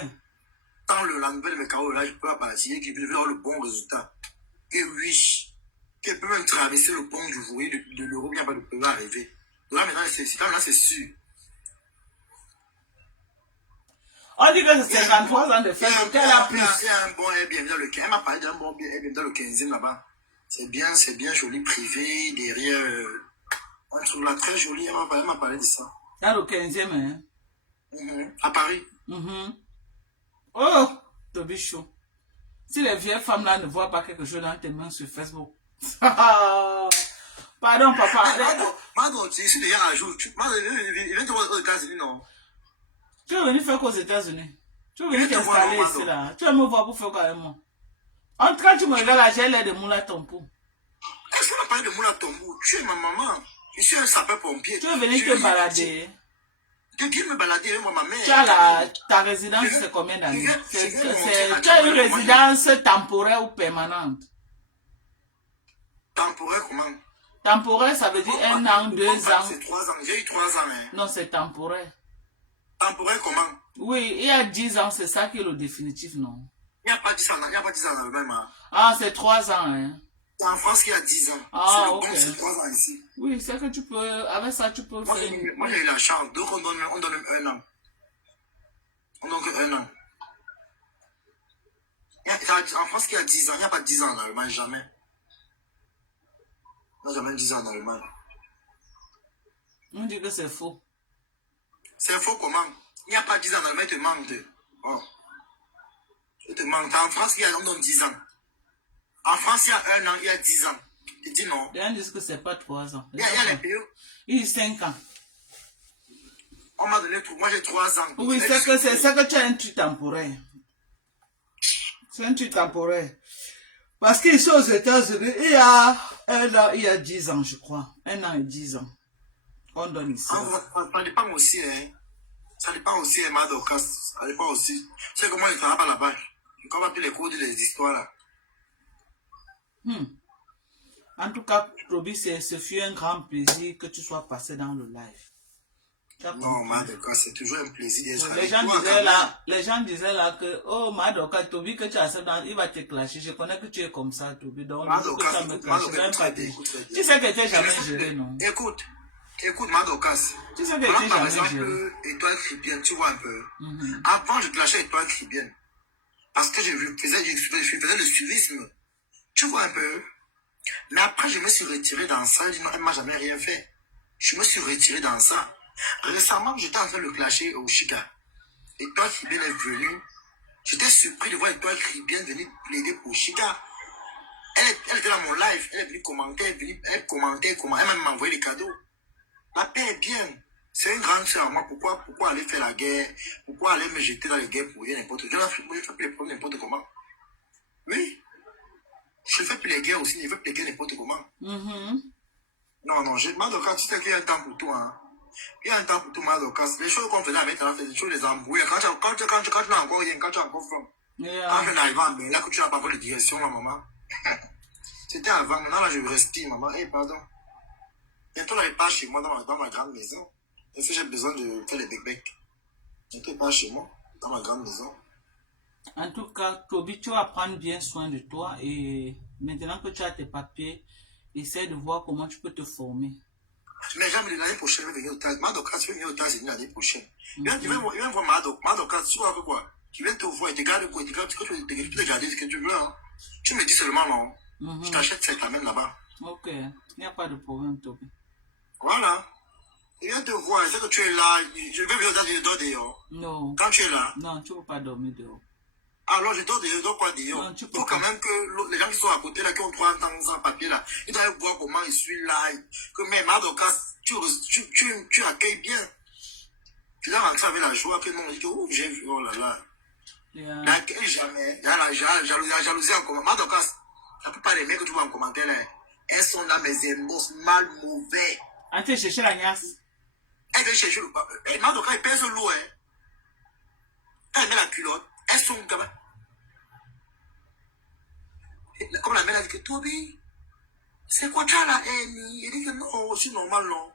Tant la nouvelle de mes Kaolo, là, je peux pas partir, qu'il veut avoir le bon résultat. Et oui, qu'elle peut même traverser le pont du Vouillet de l'Europe, il n'y a pas de problème à arriver. Donc là, maintenant, c'est sûr. On dit que c'est 53 ans de Facebook, elle a plus. Il y a un bon Airbnb dans le 15e. Elle m'a parlé d'un bon Airbnb dans le 15e là-bas. C'est bien joli, privé, derrière. Un truc là très joli, elle m'a parlé de ça. Dans le 15e, hein? À Paris. Oh, Toby chaud. Si les vieilles femmes là ne voient pas quelque chose dans tes mains sur Facebook. Pardon, papa. Madon, tu es déjà à jour. Il vient te voir aux États-Unis, non? Tu veux venir faire quoi aux États-Unis? Tu veux venir t'installer ici là? Tu veux me voir pour faire quoi avec moi? En tout cas, tu me regardes là, j'ai l'air de Moula Tompou. Est-ce qu'on a parlé de Moula Tompou? Tu es ma maman. Je suis un sapeur-pompier. Tu veux venir te balader? Tu viens me balader avec moi, ma mère. Tu as ta résidence, c'est combien d'années? Tu as une résidence temporaire ou permanente? Temporaire comment? Temporaire, ça veut dire 1 an, 2 ans. C'est 3 ans. J'ai eu 3 ans. Hein. Non, c'est temporaire. Temporaire comment? Oui, il y a 10 ans, c'est ça qui est le définitif, non? Il n'y a pas 10 ans, dans le même. Hein. Ah, c'est 3 ans, hein? C'est en France qu'il y a 10 ans. Ah, ok. C'est 3 ans ici. Oui, c'est que tu peux, avec ça, tu peux faire... Moi, j'ai eu la chance, donc on donne 1 an. On donne que 1 an. En France, qu'il y a 10 ans, il n'y a pas 10 ans en Allemagne, jamais. Il n'y a jamais 10 ans en Allemagne. On dit que c'est faux. C'est faux comment? Il n'y a pas 10 ans en Allemagne, il te manque. Oh. Il te manque. En France, on donne 10 ans. En France, il y a 1 an, il y a 10 ans. Tu dis non. Les gens disent que c'est pas 3 ans. Il y a les pays. Il y a 5 ans. On m'a donné tout. Moi, j'ai 3 ans. Oui, c'est que tu as un truc temporaire. C'est un truc temporaire. Parce qu'ici aux États-Unis, il y a 1 an, il y a 10 ans, je crois. 1 an et 10 ans. On donne ici. Ça dépend aussi, hein. Ça dépend aussi, Madoka. Ça dépend aussi. Tu sais comment ils travaillent là-bas. Quand on va plus les cours des histoires là. En tout cas, Toby, ce fut un grand plaisir que tu sois passé dans le live. Non, Madoka, c'est toujours un plaisir d'être les gens disaient là que, oh, Madoka, Toby, que tu as ça dans, il va te clasher. Je connais que tu es comme ça, Toby. Donc, Madoka, tu sais que tu n'es jamais géré, non? Écoute, Madoka. Tu sais que tu n'es jamais géré. Par exemple, Étoile Chrétienne, tu vois un peu. Avant, je clashais Étoile Chrétienne. Parce que je faisais le suivisme. Tu vois un peu. Mais après, je me suis retiré dans ça. Je dis non, elle ne m'a jamais rien fait. Je me suis retiré dans ça. Récemment, j'étais en train de le clasher au Chica. Étoile Chrétienne est venue. J'étais surpris de voir Étoile Chrétienne venir plaider pour Chica. Elle était dans mon live. Elle est venue commenter. Elle commentait. Elle m'a envoyé des cadeaux. La paix est bien. C'est une grande sœur. Moi, pourquoi aller faire la guerre? Pourquoi aller me jeter dans les guerres pour dire n'importe quoi? Je ne fais plus les problèmes n'importe comment. Oui. Je ne fais plus les guerres aussi. Je ne fais plus les guerres n'importe comment. Non, Madoka, tu sais qu'il y a un temps pour tout. Hein. Il y a un temps pour tout, Madoka. Les choses qu'on faisait avec c'est des choses les embrouilles. Quand tu n'as encore rien, quand tu as encore faim. Quand je n'arrive pas, mais là que tu n'as pas encore de direction, ma maman. C'était avant. Maintenant, là, je respire, maman. Eh, pardon. Bientôt, là, il part chez moi dans ma grande maison. Est-ce que j'ai besoin de faire les bec-bec? Bientôt, il part chez moi, dans ma grande maison. En tout cas, Toby, tu vas prendre bien soin de toi. Et maintenant que tu as tes papiers, essaie de voir comment tu peux te former. Mais jamais l'année prochaine, je vais venir au TAS. Madoka, tu vas venir au TAS l'année prochaine. Il va voir Madoka, tu vois quoi? Tu viens te voir, il te garde quoi? Tu peux te garder ce que tu veux. Hein. Tu me dis seulement non. Je t'achète cette amène là-bas. Ok, il n'y a pas de problème, Toby. Voilà. Il vient te voir, c'est que tu es là. Je vais venir dehors dehors. Non. Quand tu es là. Non, tu ne peux pas dormir dehors. Alors je dors dehors, quoi dehors. Non, tu peux faut quand même que les gens qui sont à côté là, qui ont 3 ans sans papier là, ils doivent voir comment je suis là. Que même Madoka, tu accueilles bien. Tu dois rentrer avec la joie que non, je dis que j'ai vu, oh là là. N'accueille jamais. Il y a la jalousie en commentaire. Madoka, la plupart des mecs que tu vois en commentaire là, elles sont dans mes émotions mal mauvais. Ah, tu es chercher la niasse? Elle vient chercher le papier. Et Madoka, il pèse lourd, hein. Elle met la culotte. Elles sont comme... Comme la mère a dit que Toby, c'est quoi tu as la haine? Il dit que non, c'est normal, non.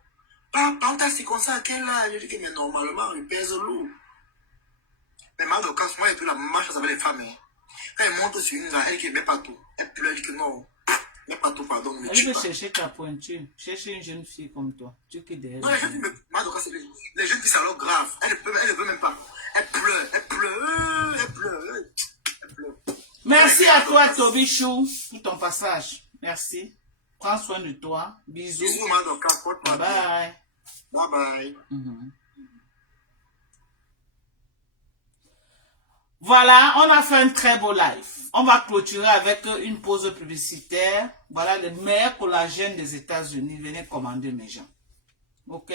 Par c'est comme ça à quel âge? Il dit que mais normalement, il pèse lourd. Mais Madoka, moi, et puis la marche avec les femmes, hein. Quand elle monte sur une, elle dit que met pas tout. Elle pleure, elle dit que non. Mais pas tout, pardon. Elle veut chercher ta pointure. Chercher une jeune fille comme toi. Tu qui derrière. Non, les jeunes filles, Madoka, c'est les jeunes filles, c'est alors grave. Elle ne veut même pas. Elle pleure. Merci à toi, Toby Chou, pour ton passage. Merci. Prends soin de toi. Bisous. Bisous, Madoka. Bye bye. Bye bye. Voilà, on a fait un très beau live. On va clôturer avec une pause publicitaire. Voilà le meilleur collagène des États-Unis. Venez commander mes gens. Ok?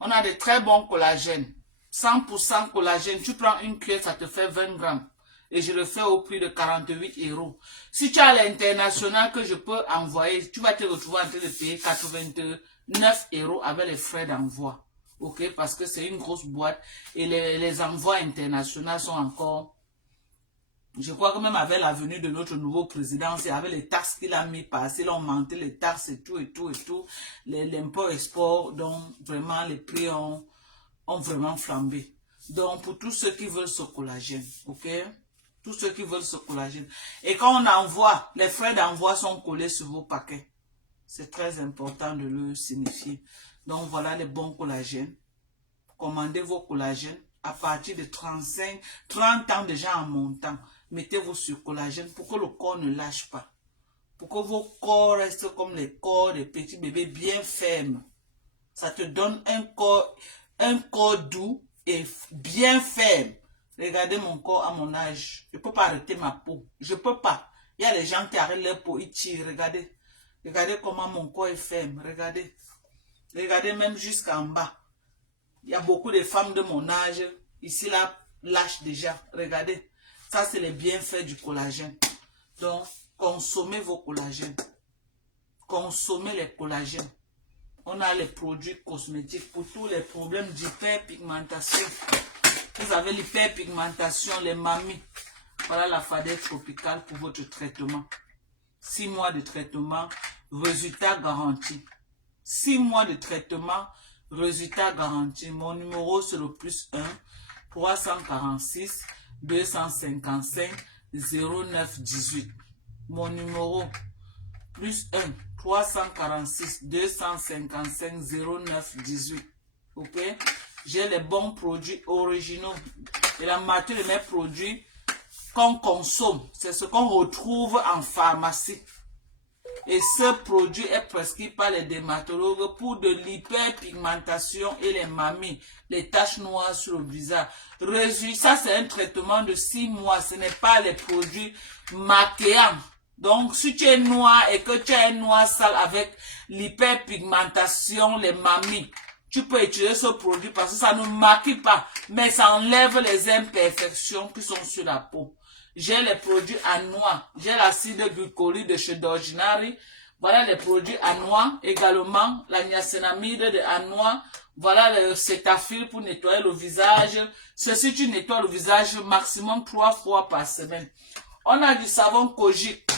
On a de très bons collagènes. 100% collagène. Tu prends une cuillère, ça te fait 20 grammes. Et je le fais au prix de 48 €. Si tu as l'international que je peux envoyer, tu vas te retrouver en train de payer 89 € avec les frais d'envoi. Ok, parce que c'est une grosse boîte et les envois internationaux sont encore... Je crois que même avec la venue de notre nouveau président, c'est avec les taxes qu'il a mis passer, il a augmenté les taxes et tout. L'import-export, donc vraiment les prix ont vraiment flambé. Donc pour tous ceux qui veulent ce collagène, ok? Tous ceux qui veulent ce collagène. Et quand on envoie, les frais d'envoi sont collés sur vos paquets. C'est très important de le signifier. Donc voilà les bons collagènes. Commandez vos collagènes à partir de 30 ans déjà en montant. Mettez-vous sur collagène pour que le corps ne lâche pas. Pour que vos corps restent comme les corps des petits bébés bien fermes. Ça te donne un corps doux et bien ferme. Regardez mon corps à mon âge. Je ne peux pas arrêter ma peau. Je ne peux pas. Il y a des gens qui arrêtent leur peau, ils tirent. Regardez. Regardez comment mon corps est ferme. Regardez. Regardez même jusqu'en bas. Il y a beaucoup de femmes de mon âge. Ici, là, lâchent déjà. Regardez. Ça, c'est les bienfaits du collagène. Donc, consommez vos collagènes. Consommez les collagènes. On a les produits cosmétiques pour tous les problèmes d'hyperpigmentation. Vous avez l'hyperpigmentation, les mamies. Voilà la fadette tropicale pour votre traitement. 6 mois de traitement, résultat garanti. 6 mois de traitement, Résultat garanti. Mon numéro, c'est le +1 346 255 09 18. Mon numéro, +1 346 255 09 18. Ok? J'ai les bons produits originaux. Et la moitié de mes produits qu'on consomme, c'est ce qu'on retrouve en pharmacie. Et ce produit est prescrit par les dermatologues pour de l'hyperpigmentation et les mamies, les taches noires sur le visage. Ça, c'est un traitement de 6 mois. Ce n'est pas les produits maquillants. Donc, si tu es noir et que tu as un noir sale avec l'hyperpigmentation, les mamies, tu peux utiliser ce produit parce que ça ne maquille pas, mais ça enlève les imperfections qui sont sur la peau. J'ai les produits à noix. J'ai l'acide glycolique de chez D'Ordinary. Voilà les produits à noix. Également, la niacinamide de à noix. Voilà le Cetaphil pour nettoyer le visage. Ceci, tu nettoies le visage maximum 3 fois par semaine. On a du savon Kojic.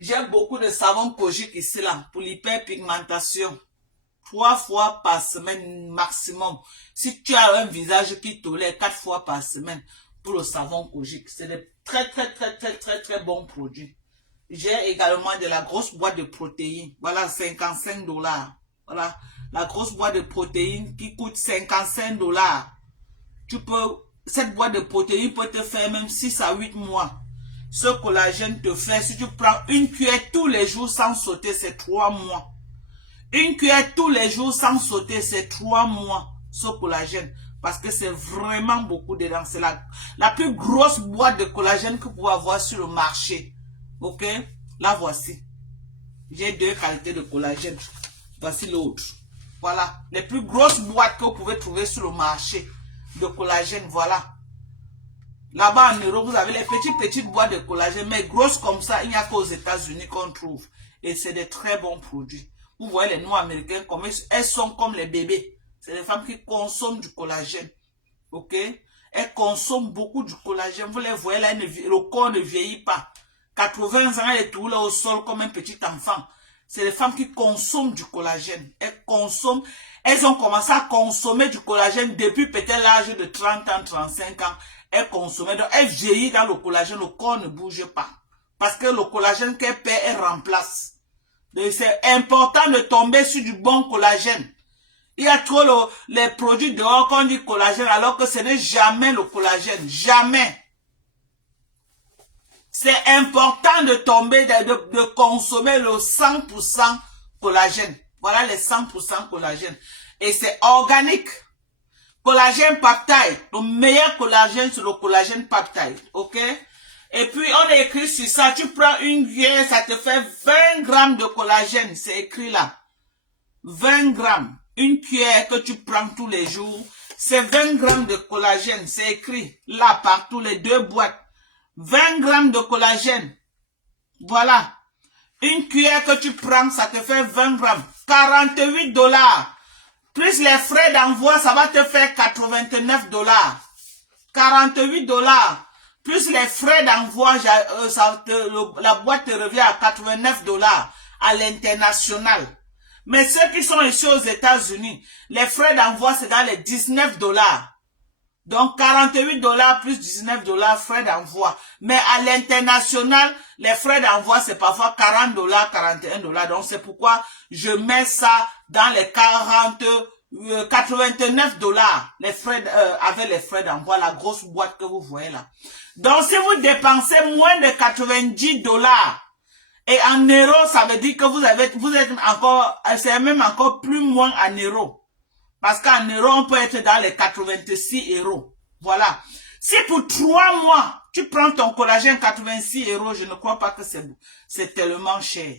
J'ai beaucoup de savon Kojic ici là pour l'hyperpigmentation. 3 fois par semaine maximum. Si tu as un visage qui tolère 4 fois par semaine pour le savon Kojic. C'est des très bons produits. J'ai également de la grosse boîte de protéines. Voilà, 55 $. Voilà, la grosse boîte de protéines qui coûte 55 $. Cette boîte de protéines peut te faire même 6 à 8 mois. Ce collagène te fait, si tu prends une cuillère tous les jours sans sauter, c'est 3 mois. Une cuillère tous les jours sans sauter, c'est 3 mois, ce collagène. Parce que c'est vraiment beaucoup dedans. C'est la plus grosse boîte de collagène que vous pouvez avoir sur le marché. Ok? La voici. J'ai 2 qualités de collagène. Voici l'autre. Voilà. Les plus grosses boîtes que vous pouvez trouver sur le marché de collagène. Voilà. Là-bas en Europe, vous avez les petites boîtes de collagène. Mais grosses comme ça, il n'y a qu'aux États-Unis qu'on trouve. Et c'est des très bons produits. Vous voyez les noix américaines, comme elles sont comme les bébés. C'est les femmes qui consomment du collagène. Ok? Elles consomment beaucoup du collagène. Vous les voyez là, le corps ne vieillit pas. 80 ans, elle est tout là au sol comme un petit enfant. C'est les femmes qui consomment du collagène. Elles ont commencé à consommer du collagène depuis peut-être l'âge de 30 ans, 35 ans. Elles consommaient. Donc, elles vieillissent dans le collagène. Le corps ne bouge pas. Parce que le collagène qu'elle perd, elle remplace. C'est important de tomber sur du bon collagène. Il y a trop les produits dehors qu'on dit collagène alors que ce n'est jamais le collagène. Jamais. C'est important de tomber, de consommer le 100% collagène. Voilà les 100% collagène. Et c'est organique. Collagène peptide. Le meilleur collagène, c'est le collagène peptide. Ok? Et puis, on a écrit sur ça, tu prends une cuillère, ça te fait 20 grammes de collagène. C'est écrit là. 20 grammes. Une cuillère que tu prends tous les jours, c'est 20 grammes de collagène. C'est écrit là, partout, les 2 boîtes. 20 grammes de collagène. Voilà. Une cuillère que tu prends, ça te fait 20 grammes. 48 $. Plus les frais d'envoi, ça va te faire 89 $. 48 $. Plus les frais d'envoi, la boîte te revient à 89 $ à l'international. Mais ceux qui sont ici aux États-Unis, les frais d'envoi, c'est dans les 19 $. Donc, 48 $ plus 19 $ frais d'envoi. Mais à l'international, les frais d'envoi, c'est parfois 40 $, 41 $. Donc, c'est pourquoi je mets ça dans les 89 $, les frais, avec les frais d'envoi, la grosse boîte que vous voyez là. Donc, si vous dépensez moins de 90 $, et en euros, ça veut dire que vous êtes encore, c'est même encore plus moins en euros. Parce qu'en euros, on peut être dans les 86 €. Voilà. Si pour 3 mois, tu prends ton collagène 86 €, je ne crois pas que c'est tellement cher.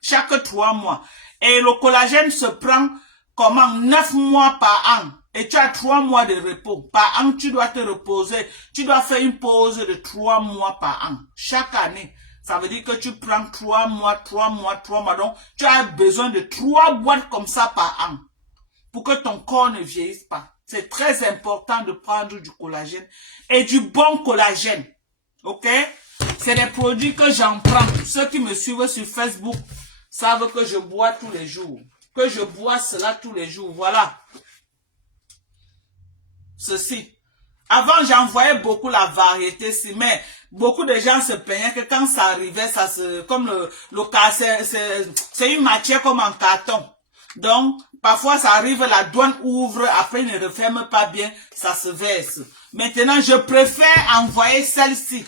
Chaque 3 mois. Et le collagène se prend comment 9 mois par an. Et tu as 3 mois de repos. Par an, tu dois te reposer. Tu dois faire une pause de 3 mois par an. Chaque année. Ça veut dire que tu prends 3 mois. Donc, tu as besoin de 3 boîtes comme ça par an. Pour que ton corps ne vieillisse pas. C'est très important de prendre du collagène. Et du bon collagène. Ok? C'est des produits que j'en prends. Ceux qui me suivent sur Facebook savent que je bois tous les jours. que je bois cela tous les jours. Voilà. Ceci. Avant, j'envoyais beaucoup la variété, mais beaucoup de gens se plaignaient que quand ça arrivait, ça se, comme le cas, c'est une matière comme en carton. Donc, parfois, ça arrive, la douane ouvre, après, il ne referme pas bien, ça se verse. Maintenant, je préfère envoyer celle-ci,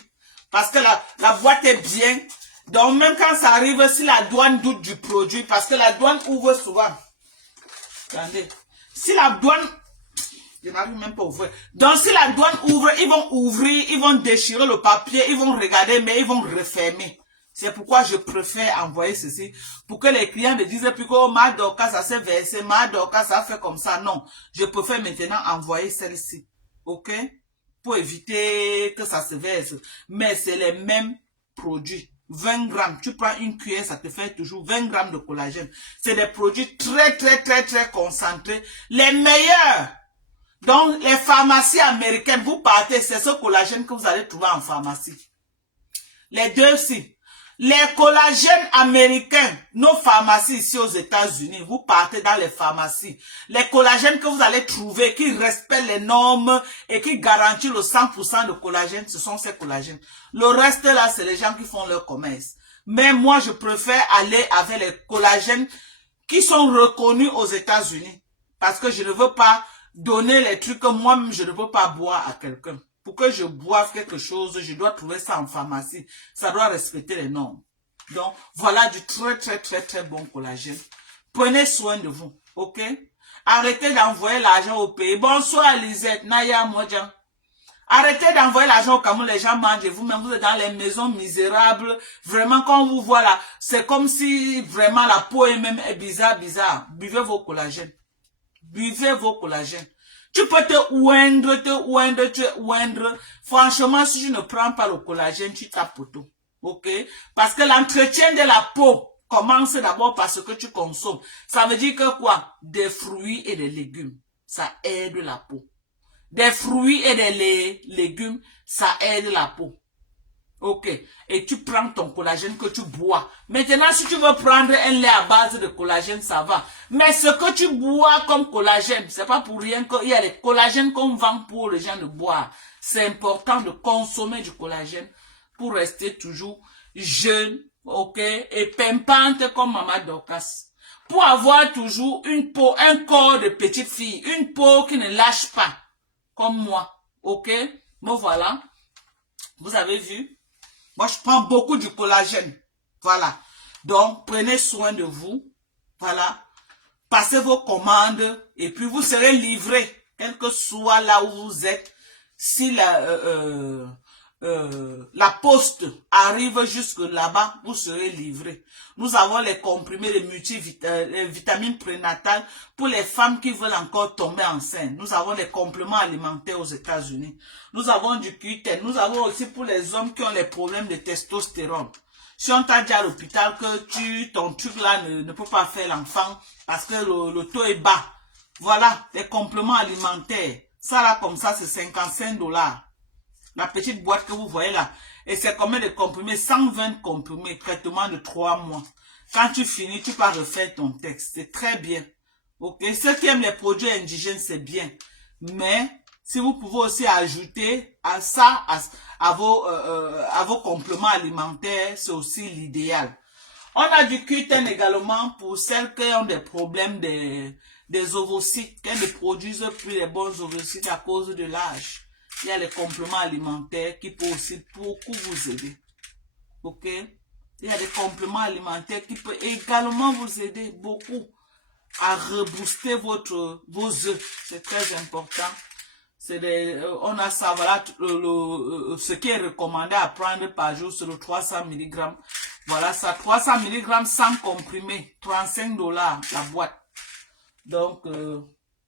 parce que la boîte est bien. Donc, même quand ça arrive, si la douane doute du produit, parce que la douane ouvre souvent. Attendez. Si la douane... Je n'arrive même pas à ouvrir. Donc, si la douane ouvre, ils vont ouvrir, ils vont déchirer le papier, ils vont regarder, mais ils vont refermer. C'est pourquoi je préfère envoyer ceci, pour que les clients ne disent plus que oh, ma Dorcas, ça s'est versé, ma Dorcas, ça fait comme ça. Non, je préfère maintenant envoyer celle-ci. OK? Pour éviter que ça se verse. Mais c'est les mêmes produits. 20 grammes, tu prends une cuillère, ça te fait toujours 20 grammes de collagène. C'est des produits très concentrés. Les meilleurs. Donc, les pharmacies américaines, vous partez, c'est ce collagène que vous allez trouver en pharmacie. Les deux aussi. Les collagènes américains, nos pharmacies ici aux États-Unis, vous partez dans les pharmacies. Les collagènes que vous allez trouver, qui respectent les normes et qui garantissent le 100% de collagène, ce sont ces collagènes. Le reste là, c'est les gens qui font leur commerce. Mais moi, je préfère aller avec les collagènes qui sont reconnus aux États-Unis. Parce que je ne veux pas donner les trucs que moi-même, je ne veux pas boire à quelqu'un. Pour que je boive quelque chose, je dois trouver ça en pharmacie. Ça doit respecter les normes. Donc, voilà du très bon collagène. Prenez soin de vous, ok? Arrêtez d'envoyer l'argent au pays. Bonsoir Lisette, Naya Modjan. Arrêtez d'envoyer l'argent au Cameroun, les gens mangent. Vous-même, vous êtes dans les maisons misérables. Vraiment, quand on vous voit là, c'est comme si vraiment la peau elle-même est bizarre. Buvez vos collagènes. Buvez vos collagènes. Tu peux te oindre. Franchement, si tu ne prends pas le collagène, tu tapes poteau. Ok? Parce que l'entretien de la peau commence d'abord par ce que tu consommes. Ça veut dire que quoi? Des fruits et des légumes. Ça aide la peau. Des fruits et des légumes, ça aide la peau. Ok. Et tu prends ton collagène que tu bois. Maintenant, si tu veux prendre un lait à base de collagène, ça va. Mais ce que tu bois comme collagène, c'est pas pour rien qu'il y a les collagènes qu'on vend pour les gens de boire. C'est important de consommer du collagène pour rester toujours jeune, ok, et pimpante comme Maman Dorcas. Pour avoir toujours une peau, un corps de petite fille, une peau qui ne lâche pas, comme moi, ok. Bon, voilà. Vous avez vu? Moi, je prends beaucoup du collagène. Voilà. Donc, prenez soin de vous. Voilà. Passez vos commandes et puis vous serez livré, quel que soit là où vous êtes. Si la poste arrive jusque là-bas, vous serez livré. Nous avons les comprimés de les vitamines prénatales pour les femmes qui veulent encore tomber enceintes. Nous avons les compléments alimentaires aux États-Unis. Nous avons du Q10. Nous avons aussi pour les hommes qui ont les problèmes de testostérone. Si on t'a dit à l'hôpital que ton truc là ne peut pas faire l'enfant parce que le taux est bas. Voilà, les compléments alimentaires. Ça là comme ça c'est 55 $. La petite boîte que vous voyez là. Et c'est combien de comprimés? 120 comprimés, traitement de 3 mois. Quand tu finis, tu peux refaire ton texte. C'est très bien. Ok, ceux qui aiment les produits indigènes, c'est bien. Mais, si vous pouvez aussi ajouter à ça, à vos compléments alimentaires, c'est aussi l'idéal. On a du Q10 également pour celles qui ont des problèmes des ovocytes, qui ne produisent plus les bons ovocytes à cause de l'âge. Il y a les compléments alimentaires qui peuvent aussi beaucoup vous aider. Ok? Il y a des compléments alimentaires qui peuvent également vous aider beaucoup à rebooster vos œufs. C'est très important. On a ça, voilà, ce qui est recommandé à prendre par jour, c'est le 300 mg. Voilà ça, 300 mg sans comprimé, 35 $ la boîte. Donc,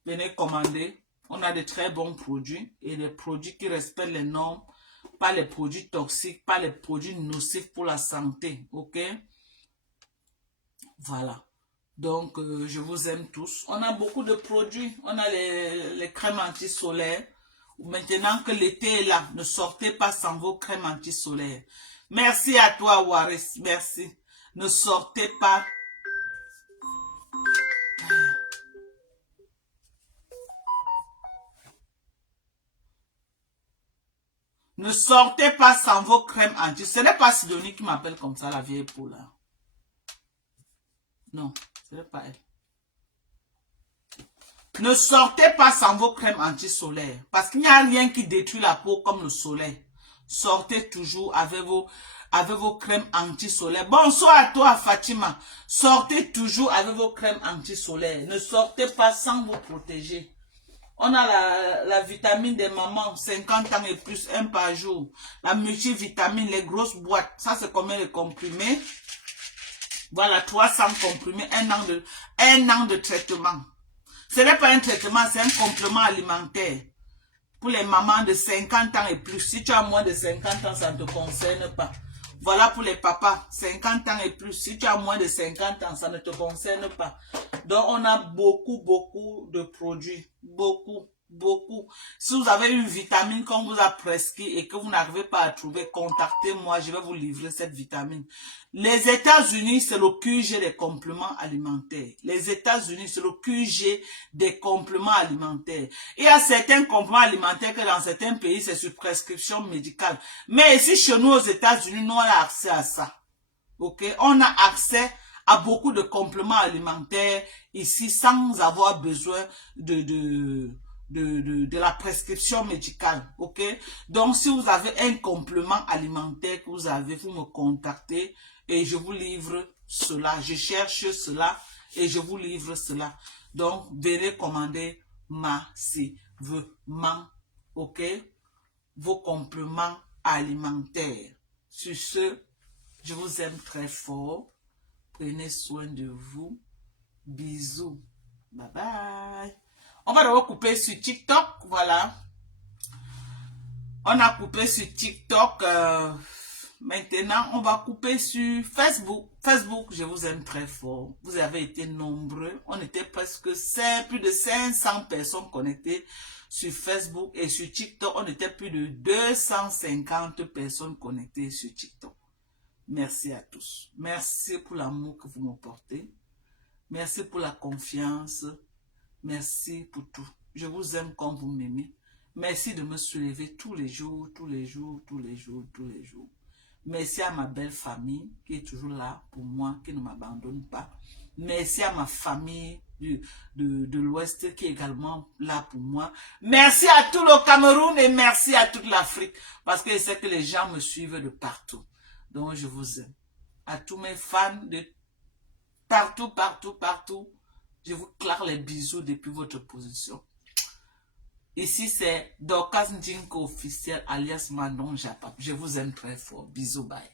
venez commander. On a de très bons produits et des produits qui respectent les normes, pas les produits toxiques, pas les produits nocifs pour la santé, ok? Voilà. Donc, je vous aime tous. On a beaucoup de produits. On a les crèmes anti-solaires. Maintenant que l'été est là, ne sortez pas sans vos crèmes anti-solaires. Merci à toi, Waris. Merci. Ne sortez pas Ne sortez pas sans vos crèmes anti. Ce n'est pas Sidonie qui m'appelle comme ça, la vieille poule. Là. Non, ce n'est pas elle. Ne sortez pas sans vos crèmes anti-solaires. Parce qu'il n'y a rien qui détruit la peau comme le soleil. Sortez toujours avec vos crèmes anti-solaires. Bonsoir à toi, Fatima. Sortez toujours avec vos crèmes anti-solaires. Ne sortez pas sans vous protéger. On a la vitamine des mamans, 50 ans et plus, 1 par jour. La multivitamine, les grosses boîtes. Ça, c'est combien de comprimés? Voilà, 300 comprimés, un an de traitement. Ce n'est pas un traitement, c'est un complément alimentaire. Pour les mamans de 50 ans et plus. Si tu as moins de 50 ans, ça ne te concerne pas. Voilà pour les papas, 50 ans et plus. Si tu as moins de 50 ans, ça ne te concerne pas. Donc, on a beaucoup de produits. Beaucoup. Si vous avez une vitamine qu'on vous a prescrit et que vous n'arrivez pas à trouver, contactez-moi, je vais vous livrer cette vitamine. Les États-Unis, c'est le QG des compléments alimentaires. Les États-Unis, c'est le QG des compléments alimentaires. Il y a certains compléments alimentaires que dans certains pays, c'est sur prescription médicale. Mais ici, chez nous, aux États-Unis, nous, on a accès à ça. Ok? On a accès à beaucoup de compléments alimentaires ici sans avoir besoin de la prescription médicale, ok? Donc, si vous avez un complément alimentaire que vous avez, vous me contactez et je vous livre cela. Je cherche cela et je vous livre cela. Donc, venez commander massivement, ok? Vos compléments alimentaires. Sur ce, je vous aime très fort. Prenez soin de vous. Bisous. Bye bye. On va d'abord couper sur TikTok, voilà. On a coupé sur TikTok. Maintenant, on va couper sur Facebook. Facebook, je vous aime très fort. Vous avez été nombreux. On était presque plus de 500 personnes connectées sur Facebook. Et sur TikTok, on était plus de 250 personnes connectées sur TikTok. Merci à tous. Merci pour l'amour que vous me portez. Merci pour la confiance. Merci pour tout. Je vous aime comme vous m'aimez. Merci de me soulever tous les jours. Merci à ma belle famille qui est toujours là pour moi, qui ne m'abandonne pas. Merci à ma famille de l'Ouest qui est également là pour moi. Merci à tout le Cameroun et merci à toute l'Afrique. Parce que je sais que les gens me suivent de partout. Donc je vous aime. À tous mes fans de partout. Je vous claque les bisous depuis votre position. Ici, c'est Dorcas Ndinko officiel alias Manon Japap. Je vous aime très fort. Bisous, bye.